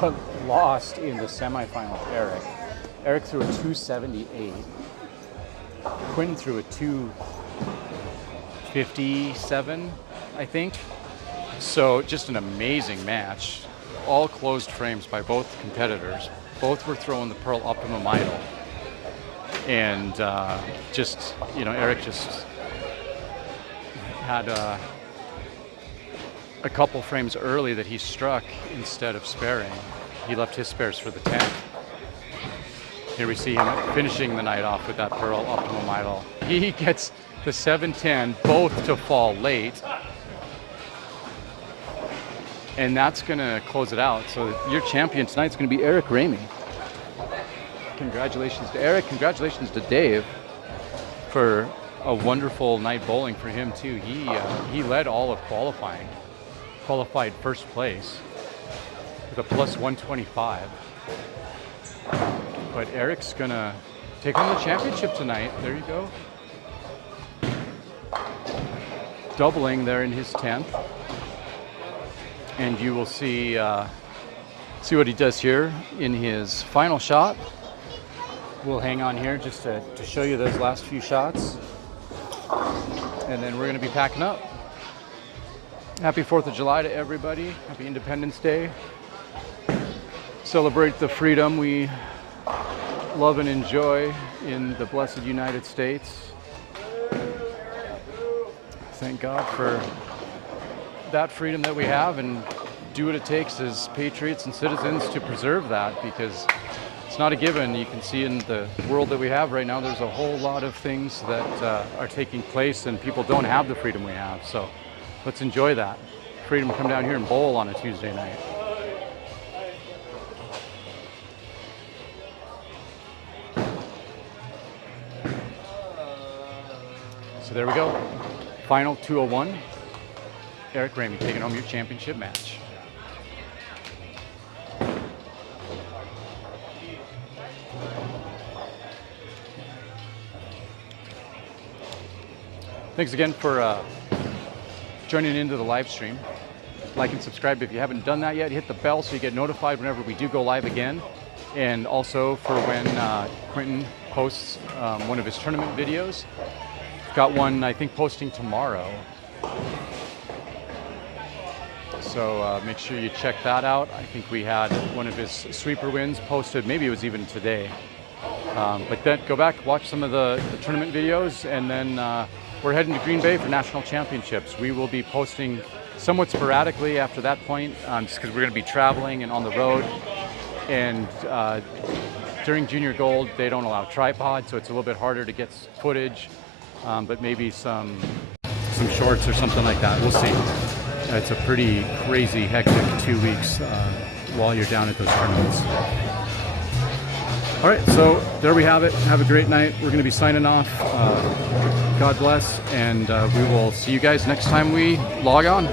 But lost in the semifinal to Eric. Eric threw a 278. Quinton threw a 257, I think. So just an amazing match. All closed frames by both competitors. Both were throwing the Pearl Optimum Idol. And Eric just had a couple frames early that he struck instead of sparing. He left his spares for the 10th. Here we see him finishing the night off with that Pearl Optimum Idol. He gets the 7-10 both to fall late. And that's going to close it out. So your champion tonight is going to be Eric Ramey. Congratulations to Eric. Congratulations to Dave for a wonderful night bowling for him too. He led all of qualifying. Qualified first place with a plus 125. But Eric's gonna take home the championship tonight. There you go. Doubling there in his 10th. And you will see what he does here in his final shot. We'll hang on here just to show you those last few shots. And then we're gonna be packing up. Happy 4th of July to everybody. Happy Independence Day. Celebrate the freedom we love and enjoy in the blessed United States. Thank God for that freedom that we have, and do what it takes as patriots and citizens to preserve that, because it's not a given. You can see in the world that we have right now, there's a whole lot of things that are taking place, and people don't have the freedom we have. So let's enjoy that freedom to come down here and bowl on a Tuesday night. So there we go. Final 201. Eric Ramey taking home your championship match. Thanks again for joining into the live stream. Like and subscribe if you haven't done that yet. Hit the bell so you get notified whenever we do go live again. And also for when Quinton posts one of his tournament videos. Got one, I think, posting tomorrow. So make sure you check that out. I think we had one of his sweeper wins posted, maybe it was even today. But then go back, watch some of the tournament videos, and then we're heading to Green Bay for national championships. We will be posting somewhat sporadically after that point, just because we're going to be traveling and on the road. And during Junior Gold, they don't allow tripods, so it's a little bit harder to get footage, but maybe some shorts or something like that. We'll see. It's a pretty crazy, hectic 2 weeks while you're down at those tournaments. All right, so there we have it. Have a great night. We're going to be signing off. God bless, and we will see you guys next time we log on.